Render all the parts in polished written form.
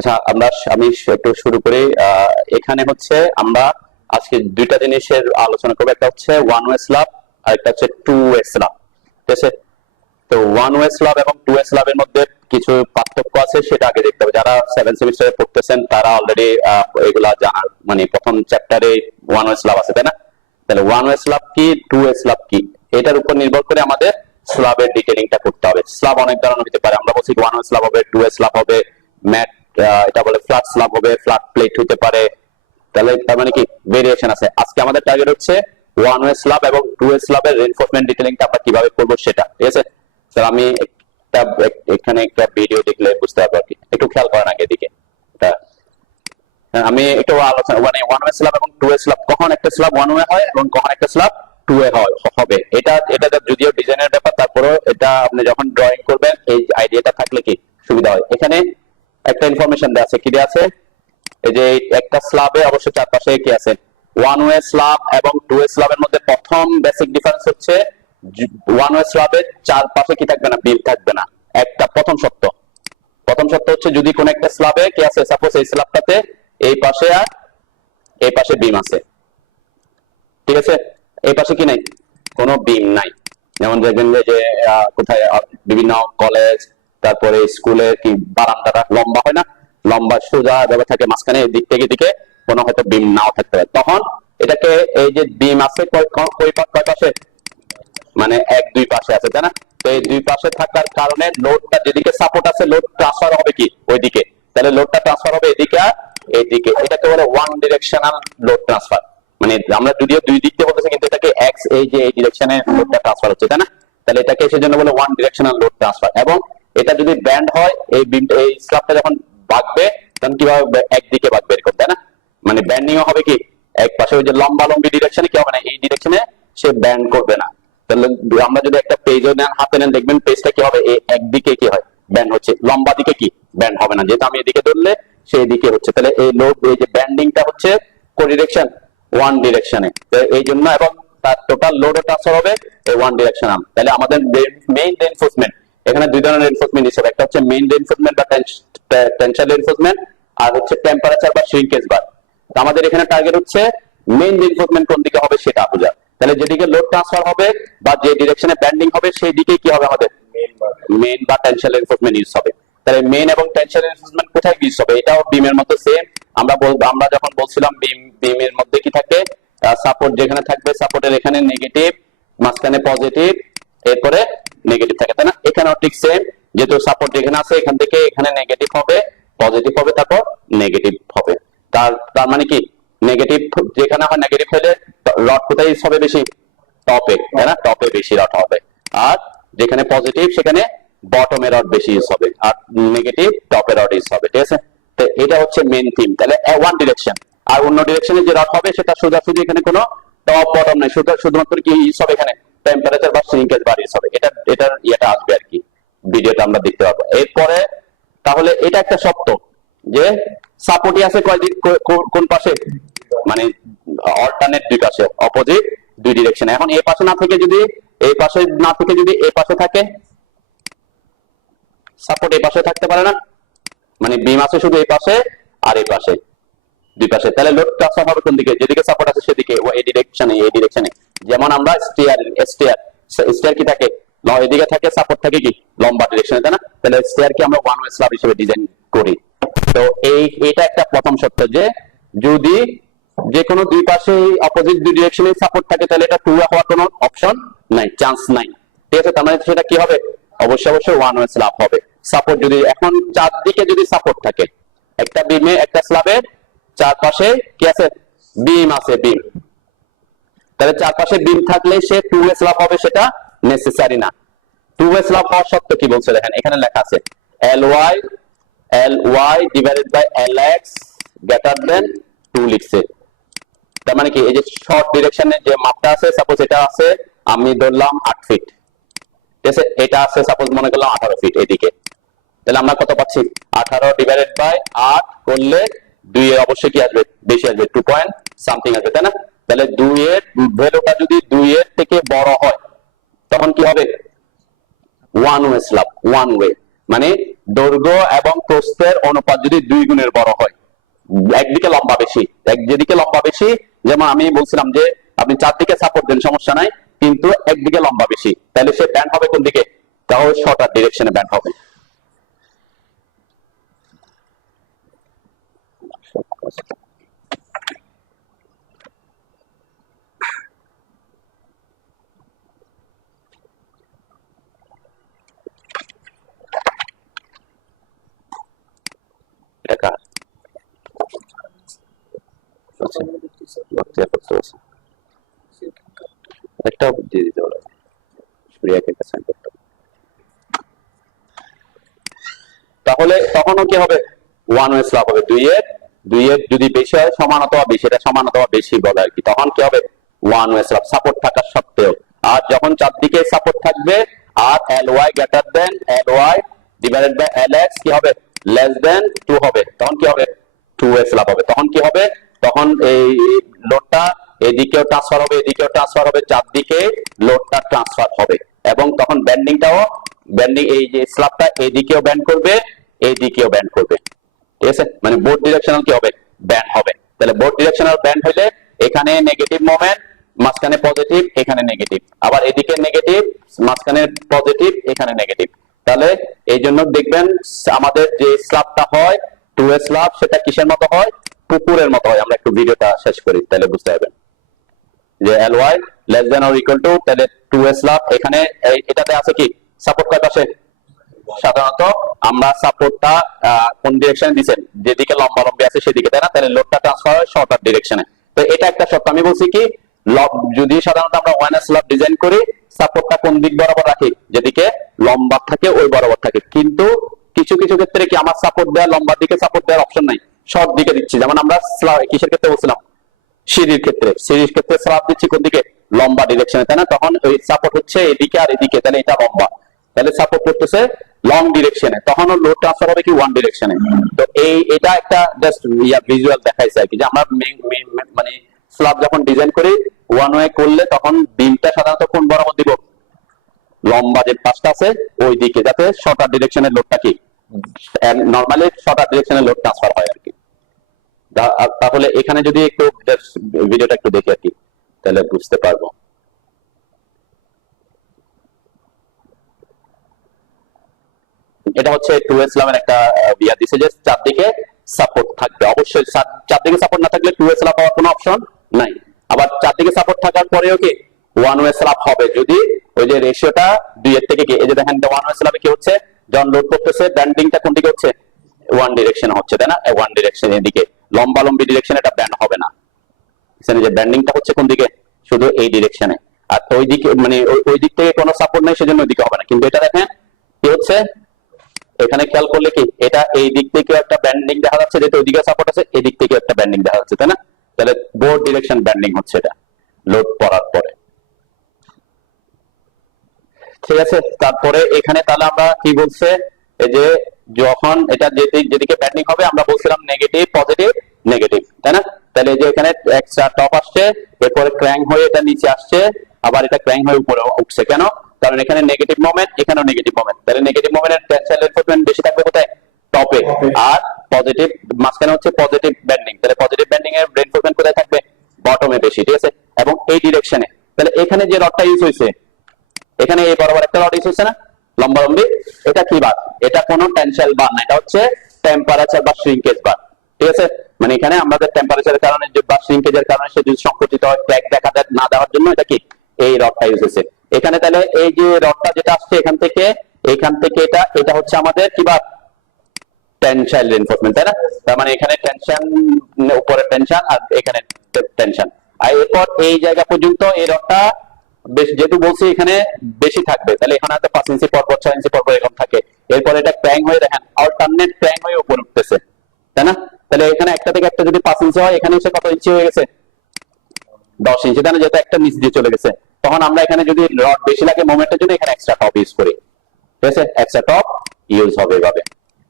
আচ্ছা, আমি একটু শুরু করি। এখানে হচ্ছে আমরা আজকে দুইটা জিনিসের আলোচনা করবো। একটা হচ্ছে ওয়ান ওয়ে স্ল্যাব আর একটা হচ্ছে টু ওয়ে স্ল্যাব। ঠিক আছে? তো ওয়ান ওয়ে স্ল্যাব এবং টু ওয়ে স্ল্যাবের মধ্যে কিছু পার্থক্য আছে, সেটা আগে দেখতে হবে। যারা 7 সেমিস্টারে পড়তেছেন তারা অলরেডি এগুলা জানার, মানে প্রথম চ্যাপ্টারে ওয়ান ওয়ে স্ল্যাব আছে, তাই না? তাহলে ওয়ান ওয়ে স্ল্যাব কি, টু ওয়ে স্ল্যাব কি, এটার উপর নির্ভর করে আমাদের স্ল্যাবের ডিটেইলিংটা করতে হবে। স্ল্যাব অনেক ধরনের হতে পারে। আমরা বলছি ওয়ান ওয়ে স্ল্যাব হবে, টু ওয়ে স্ল্যাব হবে, ম্যাট এটা বলে ফ্ল্যাট স্ল্যাব হবে, ফ্ল্যাট প্লেট হতে পারে। তাহলে তার মানে কি ভেরিয়েশন আছে। আজকে আমাদের টার্গেট হচ্ছে ওয়ান ওয়ে স্ল্যাব এবং টু ওয়ে স্ল্যাবের রিইনফোর্সমেন্ট ডিটেইলিংটা আমরা কিভাবে করব সেটা। ঠিক আছে স্যার? আমি এখানে একটা ভিডিও দেখলে বুঝতে পারবো আর কি, একটু খেয়াল করেন আগে এদিকে। আমি একটু আলোচনা, মানে ওয়ান ওয়ে স্ল্যাব এবং টু ওয়ে স্ল্যাব, কখন একটা স্ল্যাব ওয়ান ওয়ে হয় এবং কখন একটা স্ল্যাব টু ওয়ে হবে, এটা এটা যদিও ডিজাইনের ব্যাপার, তারপরেও এটা আপনি যখন ড্রয়িং করবেন এই আইডিয়াটা থাকলে কি সুবিধা হয়। এখানে একটা ইনফরমেশন দেওয়া আছে, কি দেওয়া আছে? এই যে একটা স্ল্যাবে অবশ্য চারপাশে কি আছে, ওয়ান ওয়ে স্ল্যাব এবং টু ওয়ে স্ল্যাবের মধ্যে প্রথম বেসিক ডিফারেন্স হচ্ছে ওয়ান ওয়ে স্ল্যাবের চারপাশে কি থাকবে না, বিম থাকবে না। একটা প্রথম সত্য হচ্ছে যদি কোন একটা স্ল্যাবে কি আছে, সাপোজ এই স্ল্যাবটাতে এই পাশে আর এই পাশে বিম আছে, ঠিক আছে? এই পাশে কি নাই, কোনো বিম নাই। যেমন দেখবেন যে কোথায় বিভিন্ন কলেজ, তারপরে স্কুলে কি বারান্দাটা লম্বা হয় না, লম্বা সোজা ভাবে থাকে, মাঝখানে দিক থেকে দিকে কোনো হয়তো বিম নাও থাকতে পারে। তখন এটাকে এই যে বিম আছে কয় পাশে, মানে এক দুই পাশে আছে, তাই না? তো এই দুই পাশে থাকার কারণে লোডটা যেদিকে সাপোর্ট আছে লোড ট্রান্সফার হবে কি ওইদিকে, তাহলে লোডটা ট্রান্সফার হবে এদিকে আর এইদিকে। এটাকে বলে ওয়ান ডিরেকশনাল লোড ট্রান্সফার। মানে আমরা যদিও দুই দিক থেকে বলতেছি, কিন্তু এটাকে এক্স এই যে এই ডিরেকশনে লোডটা ট্রান্সফার হচ্ছে, তাই না? তাহলে এটাকে সেজন্য বলে ওয়ান ডিরেকশনাল লোড ট্রান্সফার। এবং এটা যদি ব্যান্ড হয়, এই স্ল্যাবটা যখন বাঁকবে তখন কিভাবে একদিকে বাঁকবে এরকম, তাই না? মানে ব্যান্ডিং হবে কি এক পাশে, ওই যে লম্বা লম্বি ডিরেকশনে কি হবে না, এই ডিরেকশনে সে ব্যান্ড করবে না। তাহলে আমরা যদি একটা পেজও নেন, হাতে নেন, দেখবেন পেজটা কি হবে, এই একদিকে কি হয়, ব্যান্ড হচ্ছে, লম্বা দিকে কি ব্যান্ড হবে না, যেহেতু আমি এদিকে ধরলে সেই দিকে হচ্ছে। তাহলে এই লোড, এই যে ব্যান্ডিংটা হচ্ছে কো ডিরেকশন, ওয়ান ডিরেকশনে, এই জন্য। এবং তার টোটাল লোডও ট্রান্সফার হবে এই ওয়ান ডিরেকশন। তাহলে আমাদের মেইন রিইনফোর্সমেন্ট, এখানে দুই ধরনের রিইনফোর্সমেন্ট হিসেবে, একটা হচ্ছে মেইন রিইনফোর্সমেন্ট বা টেনশন রিইনফোর্সমেন্ট, আর হচ্ছে টেম্পারেচার বা শ্রিঙ্কেজ বার। আমাদের এখানে টার্গেট হচ্ছে মেইন রিইনফোর্সমেন্ট কোন দিকে হবে সেটা বোঝা। তাহলে যেদিকে লোড ট্রান্সফার হবে বা যে ডিরেকশনে ব্যান্ডিং হবে সেই দিকে কি হবে, আমাদের মেইন বা টেনশন রিইনফোর্সমেন্ট ইউজ হবে। তাহলে মেইন এবং টেনশন রিইনফোর্সমেন্ট কোথায় ইউজ হবে, এটাও বিমের মতো সেম। আমরা যখন বলছিলাম বিমের মধ্যে কি থাকে, সাপোর্ট যেখানে থাকবে, সাপোর্টের এখানে নেগেটিভ, মাঝখানে পজিটিভ, এরপরে নেগেটিভ থাকে, তাই না? এখানেও ঠিক সেম, যেহেতু সাপোর্ট যেখানে আছে এখান থেকে এখানে নেগেটিভ হবে, পজিটিভ হবে, তারপর নেগেটিভ হবে। তার মানে কি, নেগেটিভ যেখানে হয়, নেগেটিভ হলে রড কোথায় ইউজ হবে বেশি, টপে, তাই না? টপে বেশি রড হবে। আর যেখানে পজিটিভ সেখানে বটমে রড বেশি ইউজ হবে, আর নেগেটিভ টপে রড ইউজ হবে, ঠিক আছে? তো এটা হচ্ছে মেইন থিম। তাহলে ওয়ান ডিরেকশন, আর অন্য ডিরেকশনে যে রড হবে সেটা সোজাসুজি, এখানে কোনো টপ বটম নাই, শুধুমাত্র কি ইউজ হবে এখানে টেম্পারেচার বা শ্রিঙ্কেজ বার ইউজ হবে। এটার ইয়েটা আসবে আর কি, ভিডিওটা আমরা দেখতে পাবো এরপরে। তাহলে এটা একটা সত্য যে সাপোর্টই আছে কয়দিক, কোন পাশে, মানে অল্টারনেট দুই পাশে, অপোজিট দুই ডিরেকশনে। এখন এই পাশে না থেকে যদি এই পাশে না থেকে যদি এই পাশে থাকে, সাপোর্ট এই পাশে থাকতে পারে না, মানে বিম আছে শুধু এই পাশে আর এই পাশে, দুই পাশে। তাহলে লোড ট্রান্সফার হবে কোন দিকে, যেদিকে সাপোর্ট আছে সেদিকে, এই ডিরেকশনে। যেমন আমরা স্টিয়ার কি থাকে, এদিকে থাকে, সাপোর্ট থাকে কি লম্বা ডিরেকশনে, তাই না? তাহলে স্টিয়ার কি আমরা ওয়ান ওয়ে স্ল্যাব হিসেবে ডিজাইন করি। তো এটা একটা প্রথম সত্য, যে যদি যে কোনো দুই পাশে অপোজিট দুই ডিরেকশনে সাপোর্ট থাকে তাহলে এটা টু ওয়ে হওয়ার কোনো অপশন নাই, চান্স নাই, ঠিক আছে? তার মানে সেটা কি হবে, অবশ্যই ওয়ান ওয়ে স্ল্যাব হবে। সাপোর্ট যদি এখন চারদিকে যদি সাপোর্ট থাকে, একটা বিমে, একটা স্ল্যাবের চারপাশে কি আছে, বিম আছে, বিম। তাহলে চারপাশে বিম থাকলে সে টু ওয়ে স্ল্যাব হবে, সেটা নেসেসারি না। টু ওয়ে স্ল্যাব হওয়ার সত্ত্বেও কি বলছে দেখেন, এখানে লেখা আছে ly divided by lx greater than 2 লিখছে। তার মানে কি, এই যে শর্ট ডিরেকশনে যে মাপটা আছে, সাপোজ এটা আছে, আমি ধরলাম 8 ফিট, ঠিক আছে? এটা আছে সাপোজ মনে করলাম 18 ফিট এদিকে। তাহলে আমরা কত পাচ্ছি, 18 ডিভাইডেড বাই 8 করলে 2 এর অবশ্যই কি আসবে, বেশি আসবে, 2 পয়েন্ট সামথিং আসবে, তাই না? তাহলে 2 এর ভ্যালুটা যদি 2 এর থেকে বড় হয় তখন কি হবে, one way slab, one way. মানে দৈর্ঘ্য এবং প্রস্থের অনুপাত যদি 2 গুণের বড় হয়, একদিকে লম্বা বেশি, যেদিকে লম্বা বেশি, যেমন আমি বলছিলাম যে আপনি চারদিকে সাপোর্ট দেন সমস্যা নাই, কিন্তু একদিকে লম্বা বেশি, তাহলে সে ব্যান্ড হবে কোন দিকে? তাহলে শর্টার ডিরেকশনে ব্যান্ড হবে। একটা দিয়ে দিতে পারো তাহলে তখনও কি হবে? ওয়ান ওয়ে স্ল্যাব হবে। দুই এর যদি বেশি হয়, সমান অথবা বেশি, এটা সমান অথবা বেশি বলে আর কি, তখন কি হবে? ওয়ান ওয়ে স্ল্যাব, সাপোর্ট থাকার সত্ত্বেও। আর যখন চারদিকে সাপোর্ট থাকবে আর L Y greater than L Y divided by L X কি হবে? লেস দেন 2 হবে, তখন কি হবে? টু ওয়ে স্ল্যাব হবে। তখন কি হবে? তখন এই লোডটা এদিকেও ট্রান্সফার হবে, এদিকেও ট্রান্সফার হবে, চারদিকে লোডটা ট্রান্সফার হবে, এবং তখন ব্যান্ডিংটাও এই যে স্ল্যাবটা এদিকেও ব্যান্ড করবে, এইদিকেও ব্যান্ড করবে, ঠিক আছে? মানে বোথ ডিরেকশনাল কি হবে? ব্যান্ড হবে। তাহলে বোথ ডিরেকশনাল ব্যান্ড হলে এখানে নেগেটিভ মোমেন্ট, মাঝখানে পজিটিভ, এখানে নেগেটিভ, আবার এদিকে নেগেটিভ, মাঝখানে পজিটিভ, এখানে নেগেটিভ। তাহলে এই জন্য দেখবেন আমাদের যে স্ল্যাবটা হয় টু ওয়ে স্ল্যাব, সেটা কিসের মতো হয়? পুকুরের মতো হয়। আমরা একটু ভিডিওটা শেষ করি, তাহলে বুঝতে পারবেন যে L Y less than or equal to, তাহলে টু ওয়ে স্ল্যাব। এখানে এটাতে আছে কি সাপোর্ট কয় পাশে? সাধারণত আমরা সাপোর্টটা কোন ডিরেকশনে দিবেন? যেদিকে লম্বা লম্বি আছে সেদিকে, তাই না? তাহলে লোডটা ট্রান্সফার হয় শর্টার ডিরেকশনে। তো এটা একটা শর্ত। আমি বলছি কি, যদি সাধারণত আমরা ওয়ান স্ল্যাব ডিজাইন করি, সাপোর্টটা কোন দিক বরাবর রাখি? যেদিকে লম্বা থাকে ওই বরাবর থাকে। কিন্তু কিছু কিছু ক্ষেত্রে কি আমার সাপোর্ট দেওয়া লম্বার দিকে সাপোর্ট দেওয়ার অপশন নাই, শর্ট দিকে দিচ্ছি। যেমন আমরা কিসের ক্ষেত্রে বলছিলাম? সিঁড়ির ক্ষেত্রে স্ল্যাব দিচ্ছি কোন দিকে? লম্বা ডিরেকশনে, তাই না? তখন ওই সাপোর্ট হচ্ছে এদিকে আর এদিকে, তাহলে এটা লম্বা, তাহলে সাপোর্ট করতেছে লং ডিরেকশনে, তখন লোড ট্রান্সফার হবে কি ওয়ান ডিরেকশনে। তো এটা একটা জাস্ট ভিজুয়াল দেখাইছে আর কি, যে আমরা মানে স্ল্যাব যখন ডিজাইন করি ওয়ান ওয়ে করলে তখন বিমটা সাধারণত কোন বরাবর দিব? লম্বা যে পাশটা আছে ওই দিকে, যাতে শর্টার ডিরেকশনের লোডটা কি নরমালি শর্টার ডিরেকশনের লোড ট্রান্সফার হয় আর কি। তাহলে এখানে যদি একটু ভিডিওটা একটু দেখি আর কি, তাহলে বুঝতে পারবো। এটা হচ্ছে টু স্ল্যাবের একটা বিয়া দিছে, যে চারদিকে সাপোর্ট থাকবে। অবশ্যই চারদিকে সাপোর্ট না থাকলে টু স্ল্যাব হওয়ার কোনো অপশন নাই। আবার চারদিকে সাপোর্ট থাকার পরেও কি ওয়ান ওয়ে স্ল্যাব হবে, যদি ওই যে রেশিওটা 2 এর থেকে কি, এই যে দেখেন ওয়ান ওয়ে স্ল্যাবে কি হচ্ছে? যখন লোড করতেছে ব্যান্ডিংটা কোন দিকে হচ্ছে? ওয়ান ডিরেকশন হচ্ছে, তাই না? ওয়ান ডিরেকশন, এদিকে লম্বা লম্বি ডিরেকশন এটা ব্যান্ড হবে না। এখানে যে ব্যান্ডিংটা হচ্ছে কোন দিকে? শুধু এই ডিরেকশনে। আর ওই দিকে মানে ওই দিক থেকে কোনো সাপোর্ট নেই, সেজন্য ওইদিকে হবে না। কিন্তু এটা দেখেন কি হচ্ছে, এখানে খেয়াল করলে কি এটা এই দিক থেকে একটা ব্যান্ডিং দেখা যাচ্ছে, যেহেতু ওইদিকে সাপোর্ট আছে, এই দিক থেকে একটা ব্যান্ডিং দেখা যাচ্ছে, তাই না? তাহলে বোথ ডিরেকশন ব্যান্ডিং হচ্ছে এটা লোড করার পরে, ঠিক আছে? তারপরে এখানে তাহলে আমরা কি বলছে, এই যে যখন এটা যেদিকে ব্যান্ডিং হবে আমরা বলছিলাম নেগেটিভ পজিটিভ নেগেটিভ, তাই না? তাহলে যে এখানে এক্সট্রা টপ আসছে, এরপরে ক্র্যাঙ্ক হয়ে এটা নিচে আসছে, আবার এটা ক্র্যাঙ্ক হয়ে উপরে উঠছে। কেন? কারণ এখানে নেগেটিভ মোমেন্ট, এখানেও নেগেটিভ মোমেন্ট, তাহলে নেগেটিভ মোমেন্টের টেনসাইল রেনফোর্সমেন্ট বেশি থাকবে কোথায়? টপে। আর পজিটিভ মাঝখানে হচ্ছে পজিটিভ ব্যান্ডিং, তাহলে পজিটিভ ব্যান্ডিং এর রেনফোর্সমেন্ট কোথায় থাকবে? বটমে বেশি, ঠিক আছে? এবং এই ডিরেকশনে, তাহলে এখানে যে রডটা ইউজ হয়েছে, এখানে এই বরাবর একটা রড ইউজ হচ্ছে না লম্বা লম্বি, এটা কি বার? এটা কোনো টেনসাইল বার না, এটা হচ্ছে টেম্পারেচার বা শ্রিঙ্কেজ বার, ঠিক আছে? মানে এখানে আমাদের টেম্পারেচারের কারণে বা শ্রিঙ্কেজের কারণে সে যদি সংকুচিত হয়, ক্র্যাক দেখা না দেওয়ার জন্য এটা কি এই রডটা ইউজ হয়েছে এখানে। তাহলে এই যে রডটা যেটা আসছে এখান থেকে এটা হচ্ছে আমাদের কি বার? টেনসাইল রিইনফোর্সমেন্ট, তাই না? তার মানে এখানে টেনশন, উপরে টেনশন আর এখানে টেনশন, আর এরপর এই জায়গা পর্যন্ত এই রডটা যেহেতু বলছি এখানে বেশি থাকবে, তাহলে এখানে হয়তো 5 ইঞ্চি পর 6 ইঞ্চি পর এরকম থাকে। এরপর এটা ক্র্যাঙ্ক হয়ে দেখেন অল্টারনেট ক্র্যাঙ্ক হয়ে উপরে উঠতেছে, তাই না? তাহলে এখানে একটা থেকে একটা যদি 5 ইঞ্চি হয়, এখানে এসে কত ইঞ্চি হয়ে গেছে? 10 ইঞ্চি, তাই না? যেহেতু একটা নিচ দিয়ে চলে গেছে, তখন আমরা এখানে যদি রড বেশি লাগে মোমেন্টের জন্য এখানে এক্সট্রা টপ ইউজ করি, ঠিক আছে? এক্সট্রা টপ ইউজ হবে এভাবে,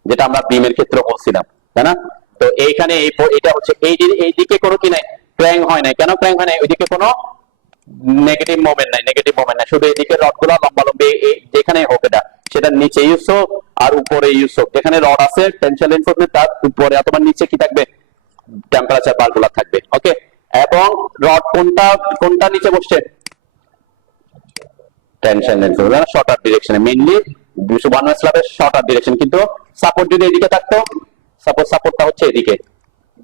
যেটা আমরা বিমের ক্ষেত্রে বলছিলাম, তাই না? তো এইখানে এটা হচ্ছে এই দিকে কোনো কি নাই, ক্র্যাঙ্ক হয় নাই। কেন ক্র্যাঙ্ক হয় নাই? ওইদিকে কোনো নেগেটিভ মোমেন্ট নাই, শুধু এদিকে রডগুলো লম্বা লম্বি যেখানে হোক এটা, সেটা নিচে ইউজ হোক আর উপরে ইউসক, যেখানে রড আছে টেনশন রেইনফোর্সমেন্ট, তার উপরে অথবা নিচে কি থাকবে, টেম্পারেচার বার গুলা থাকবে। ওকে, এবং রড কোনটা কোনটা নিচে বসছে, টেনশন রেইনফোর্সমেন্ট শর্টার ডিরেকশনে, মেইনলি ওয়ান ওয়ে স্ল্যাবের শর্টার ডিরেকশন। কিন্তু সাপোর্ট যদি এদিকে থাকতো, সাপোজ সাপোর্টটা হচ্ছে এদিকে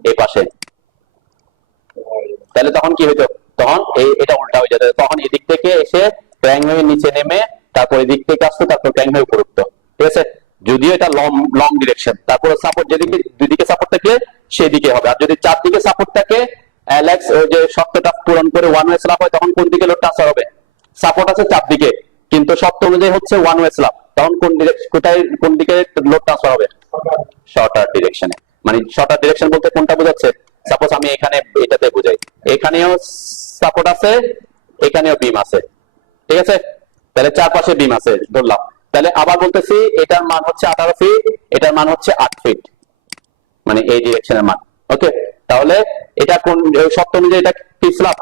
এই পাশে, তাহলে তখন কি হতো, তখন এটা উল্টা হয়ে যেত, তখন এদিক থেকে এসে ক্র্যাং হয়ে নিচে নেমে তারপর এদিক থেকে আসতো, তারপর ক্র্যাং হয়ে উপরে উঠতো। ঠিক আছে, যদিও এটা লং লং ডিরেকশন, তারপর সাপোর্ট যেদিকে দুদিকে সাপোর্ট থাকলে সেদিকে হবে। আর যদি চারদিকে সাপোর্ট থাকে, অ্যালেক্স ওই যে শর্তটা পূরণ করে ওয়ান ওয়ে স্ল্যাব হয়, তখন কোন দিকে লোড ট্রান্সফার হবে, সাপোর্ট আছে চারদিকে কিন্তু শর্ত অনুযায়ী হচ্ছে ওয়ান ওয়ে স্ল্যাব, তখন কোন ডিরেকশন, কোথায় কোন দিকে লোড ট্রান্সফার হবে, শর্টার ডিরেকশনে। মানে শর্টার ডিরেকশন বলতে কোনটা বোঝাচ্ছে, সাপোজ আমি এখানে এটাতে বুঝাই, এখানেও সাপোর্ট আছে, এখানেও বিম আছে, ঠিক আছে, তাহলে চারপাশে বিম আছে ধরলাম, তাহলে আবার বলতেছি এটার মান হচ্ছে 18 ফিট, এটার মান হচ্ছে 8 ফিট, মানে এই ডিরেকশনের মান। ওকে, তাহলে এটা কোন শর্ত অনুযায়ী এটা কি স্ল্যাব,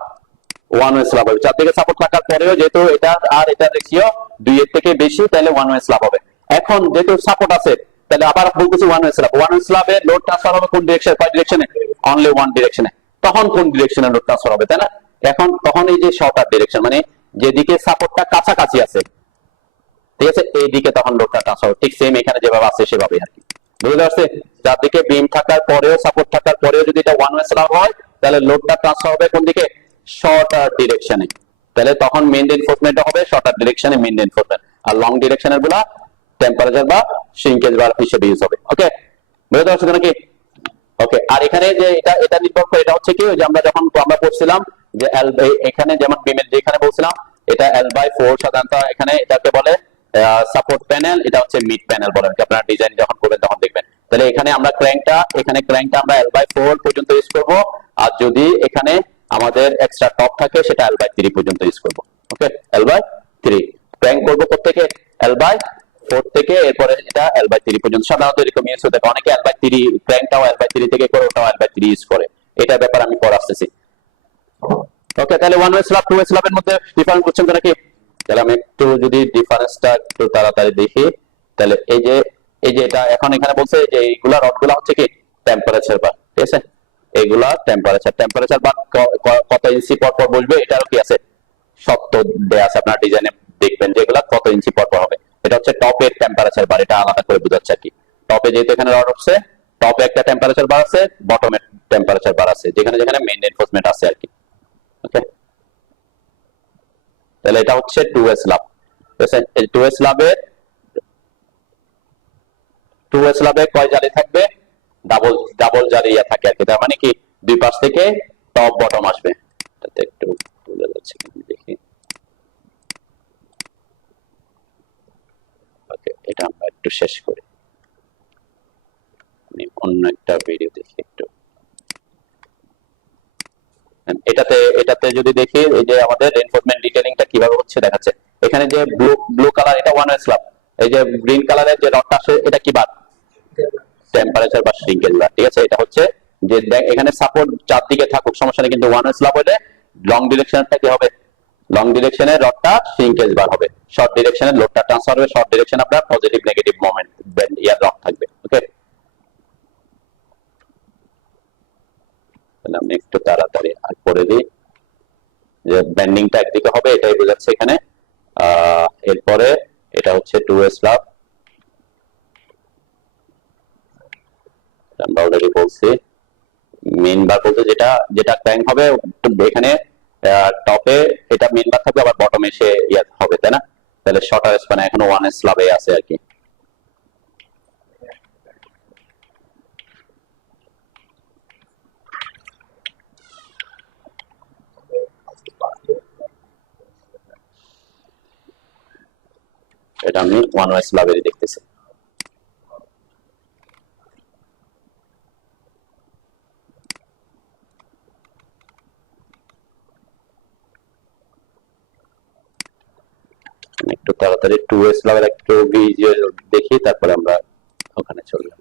ওয়ান ওয়ে স্ল্যাব হবে। চারদিকে সাপোর্ট থাকার পরেও যেহেতু এটা আর এটা রেশিও 2 এর থেকে বেশি, তাহলে ওয়ান ওয়ে স্ল্যাব হবে। এখন যেহেতু সাপোর্ট আছে, তাহলে আবার বলতেছি one way slab, one way স্ল্যাবে লোড ট্রান্সফার হবে কোন ডিরেকশনে, কয় ডিরেকশনে, অনলি ওয়ান ডিরেকশনে, তখন কোন ডিরেকশনে লোড ট্রান্সফার হবে, তাই না? এখন তখন এই যে শর্টার ডিরেকশন, মানে যেদিকে সাপোর্টটা কাছাকাছি আছে, ঠিক আছে, এইদিকে তখন লোডটা ট্রান্সফার হবে, ঠিক সেম এখানে যেভাবে আছে সেভাবে আর কি, বুঝতে পারছে? চারদিকে বিম থাকার পরেও সাপোর্ট থাকার পরেও যদি এটা ওয়ান ওয়ে স্ল্যাব হয়, তাহলে লোডটা ট্রান্সফার হবে কোন দিকে, শর্টার ডিরেকশনে, তাহলে তখন মেইন রিইনফোর্সমেন্ট হবে শর্টার ডিরেকশনে মেইন রিইনফোর্সমেন্ট, আর লং ডিরেকশনের গুলা টেম্পারেচার বা শ্রিঙ্কেজ বার হিসেবে ইউজ হবে। ওকে, বুঝতে পারছো নাকি? ওকে, আর এখানে যে এটা এটা নির্ভর করে, এটা হচ্ছে কি, যে আমরা যখন আমরা পড়ছিলাম যে এল, এখানে যেমন বিমের যেখানে বলছিলাম এটা L/4 সাধারণত, এখানে এটাকে বলে সাপোর্ট প্যানেল, এটা হচ্ছে মিড প্যানেল বলে, আপনারা ডিজাইন যখন করবেন তখন দেখবেন। তাহলে এখানে আমরা ক্র্যাঙ্কটা আমরা L/4 পর্যন্ত ইউজ করব, আর যদি এখানে আমাদের এক্সট্রা টপ থাকে সেটা L/3 পর্যন্ত ইউজ করব। ওকে, L/3 ক্র্যাঙ্ক করব প্রত্যেকে L/4 থেকে, এরপরে এটা L/3 পর্যন্ত সাধারণত এরকম ইউজ হতে, অনেকে L/3 ক্র্যাঙ্কটাও L/3 থেকে করে, ওটাও L/3 ইউজ করে, এটা ব্যাপার আমি পরে আসতেছি। ওকে, তাহলে one way slab two way স্ল্যাবের মধ্যে ডিফারেন্স বুঝছেন তো নাকি? তাহলে আমি একটু যদি ডিফারেন্সটা একটু তাড়াতাড়ি দেখি, তাহলে এই যে এটা এখন এখানে বলছে যে এইগুলা রডগুলা হচ্ছে কি টেম্পারেচার বার, ঠিক আছে, এইগুলা টেম্পারেচার বার কত ইঞ্চি পর পর বসবে, এটারও কি আছে শর্ত দেয়া আছে, আপনার ডিজাইনে দেখবেন যে এগুলা কত ইঞ্চি পর পর হবে। এটা হচ্ছে টপের টেম্পারেচার বার, এটা আলাদা করে বোঝাচ্ছে আর কি। টপে যেহেতু এখানে রড হচ্ছে, টপে একটা টেম্পারেচার বার আছে, বটমের টেম্পারেচার বার আছে, যেখানে যেখানে মেইন রিইনফোর্সমেন্ট আছে আর কি। ওকে, তাহলে এটা হচ্ছে টু ওয়ে স্ল্যাব, এই টু ওয়ে স্ল্যাবে কয় জালি থাকবে, ডাবল ডাবল জালি থাকে আর কি, তার মানে কি দুই পাশ থেকে টপ বটম আসবে। এটাতে একটু বোঝা যাচ্ছে কি দেখি। ওকে, এটা আমরা একটু শেষ করি, অন্য একটা ভিডিও দেখি একটু। এটাতে যদি দেখি, এই যে আমাদের রেইনফোর্সমেন্ট ডিটেইলিংটা কিভাবে হচ্ছে দেখাচ্ছে, এখানে যে ব্লু ব্লু কালার এটা ওয়ান ওয়ে স্ল্যাব, এই যে গ্রিন কালারের যে রডটা আছে এটা কি বার, টেম্পারেচার বা শ্রিঙ্কেজ বার, ঠিক আছে। এটা হচ্ছে যে এখানে সাপোর্ট চারদিকে থাকুক সমস্যা নেই, কিন্তু ওয়ান ওয়ে স্ল্যাব হলে লং ডিরেকশনটা কি হবে, লং ডিরেকশনের রডটা শ্রিঙ্কেজ বার হবে, শর্ট ডিরেকশনের লোডটা ট্রান্সফার হবে, শর্ট ডিরেকশন আপনার পজিটিভ নেগেটিভ মোমেন্ট ইয়ার রড থাকবে। ওকে, তাহলে আমি একটু তাড়াতাড়ি করে দিই, যে বেন্ডিংটা একদিকে হবে এটাই বোঝাচ্ছে এখানে। এরপরে এটা হচ্ছে টু ওয়ে স্ল্যাব, আমরা অলরেডি বলছি। মেইন বার বলতে যেটা যেটা ক্র্যাঙ্ক হবে এখানে টপে এটা মেইন বার থাকবে, আবার বটমে সে ইয়া হবে, তাই না? তাহলে শর্টার স্প্যান এখনো ওয়ান স্ল্যাবে আছে আর কি। এটা আমি ওয়ান ওয়ে স্ল্যাবেরই দেখতেছি। একটু তাড়াতাড়ি টু ওয়ে স্ল্যাবের একটু ভিজুয়াল দেখি, তারপরে আমরা ওখানে চলে যাব।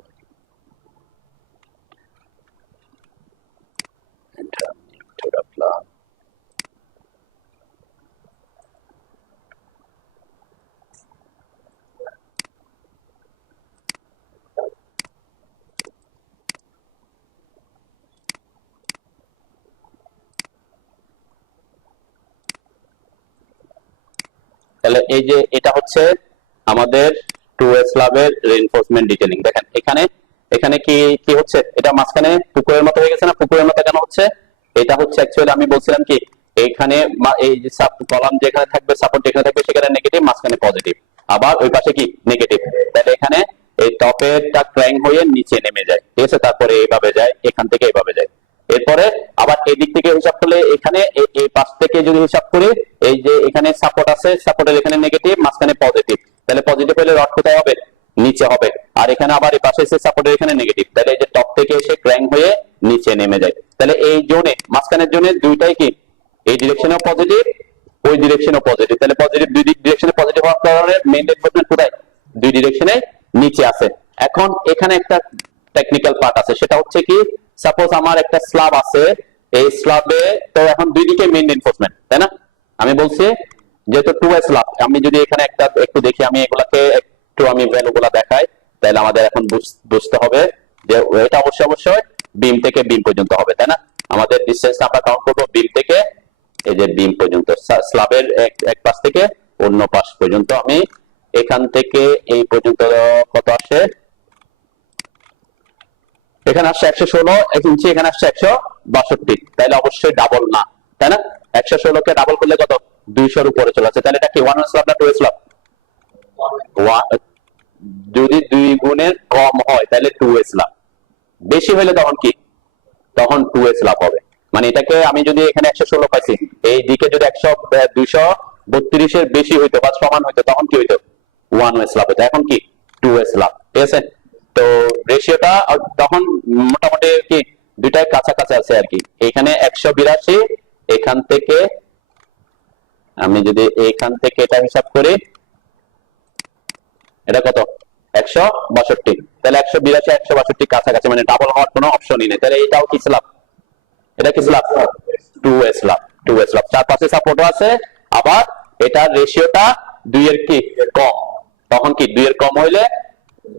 তাহলে এই যে এটা হচ্ছে আমাদের 2A স্ল্যাবের রিইনফোর্সমেন্ট ডিটেইলিং। দেখেন এখানে এখানে কি কি হচ্ছে, এটা মাঝখানে পুকুরের মতো হয়ে গেছে না? পুকুরের মতো কেন হচ্ছে? এটা হচ্ছে অ্যাকচুয়ালি আমি বলছিলাম কি এইখানে এই যে কলাম যেখানে থাকবে, সাপোর্ট যেখানে থাকবে সেখানে নেগেটিভ, মাঝখানে পজিটিভ, আবার ওই পাশে কি নেগেটিভ। তাহলে এখানে এই টপেরটা ক্র্যাঙ্ক হয়ে নিচে নেমে যায়, ঠিক আছে, তারপরে এইভাবে যায়, এখান থেকে এইভাবে যায়। এরপরে আবার এদিক থেকে হিসাব করলে এখানে এই পাশ থেকে যদি হিসাব করি, এই যে এখানে সাপোর্ট আছে, সাপোর্টের এখানে নেগেটিভ, মাঝখানে পজিটিভ, তাহলে পজিটিভ হলে রড কোথায় হবে? নিচে হবে। আর এখানে আবার এই পাশে এসে সাপোর্টের এখানে নেগেটিভ, তাহলে এই যে টপ থেকে এসে ক্র্যাঙ্ক হয়ে নিচে নেমে যায়। তাহলে এই জোনে মাঝখানের জোনে দুইটাই কি এই ডিরেকশনেও পজিটিভ, ওই ডিরেকশনেও পজিটিভ, তাহলে পজিটিভ দুই ডিরেকশনে পজিটিভ হওয়ার কারণে মেইন রিইনফোর্সমেন্ট কোথায়? দুই ডিরেকশনে নিচে আছে। এখন এখানে একটা টেকনিক্যাল পার্ট আছে, সেটা হচ্ছে কি সাপোজ আমার একটা স্ল্যাব আছে, এই স্ল্যাবে তো এখন দুই দিকে মেইন রিইনফোর্সমেন্ট, তাই না? আমি বলছি যেহেতু 2A স্ল্যাব, আমি যদি এখানে একটা একটু দেখি, আমি এগুলাকে একটু আমি ভ্যালুগুলা দেখাই, তাহলে আমাদের এখন বুঝতে হবে যে এটা অবশ্যই বিম থেকে বিম পর্যন্ত হবে, তাই না? আমাদের ডিসটেন্স আমরা কাউন্ট করবো বিম থেকে এই যে বিম পর্যন্ত, স্ল্যাবের এক পাশ থেকে অন্য পাশ পর্যন্ত। আমি এখান থেকে এই পর্যন্ত কত আসে? এখানে আসছে 116 ইঞ্চি, এখানে আসছে 162, তাহলে অবশ্যই ডাবল না, তাই না? 116 কে ডাবল করলে কত? 200 উপরে চলে আসছে। তাহলে এটা কি 1A স্ল্যাব না 2A স্ল্যাব? যদি 2 গুণের কম হয় তাহলে 2A স্ল্যাব, বেশি হলে তখন কি? তখন 2A স্ল্যাব হবে। মানে এটাকে আমি যদি এখানে 116 পাইছি, এই দিকে যদি 232 এর বেশি হইতো বা সমান হইতো, তখন কি হইতো? 1A স্ল্যাব হইতো। এখন কি? 2A স্ল্যাব, ঠিক আছে? তো রেশিওটা তখন মোটামুটি কি দুইটাই কাছাকাছি আছে আর কি। এখানে 182, এখান থেকে আমি যদি এখান থেকে এটা হিসাব করি, এটা কত? 162, তাহলে 182 162 কাছাকাছি, মানে ডাবল হওয়ার কোনো অপশনই নেই। তাহলে এটাও কি স্ল্যাব? এটা কি slab? 2A slab, 2A slab. চার পাশে সাপোর্টও আছে, আবার এটার রেশিওটা 2 এর কি কম, তখন কি 2 এর কম হইলে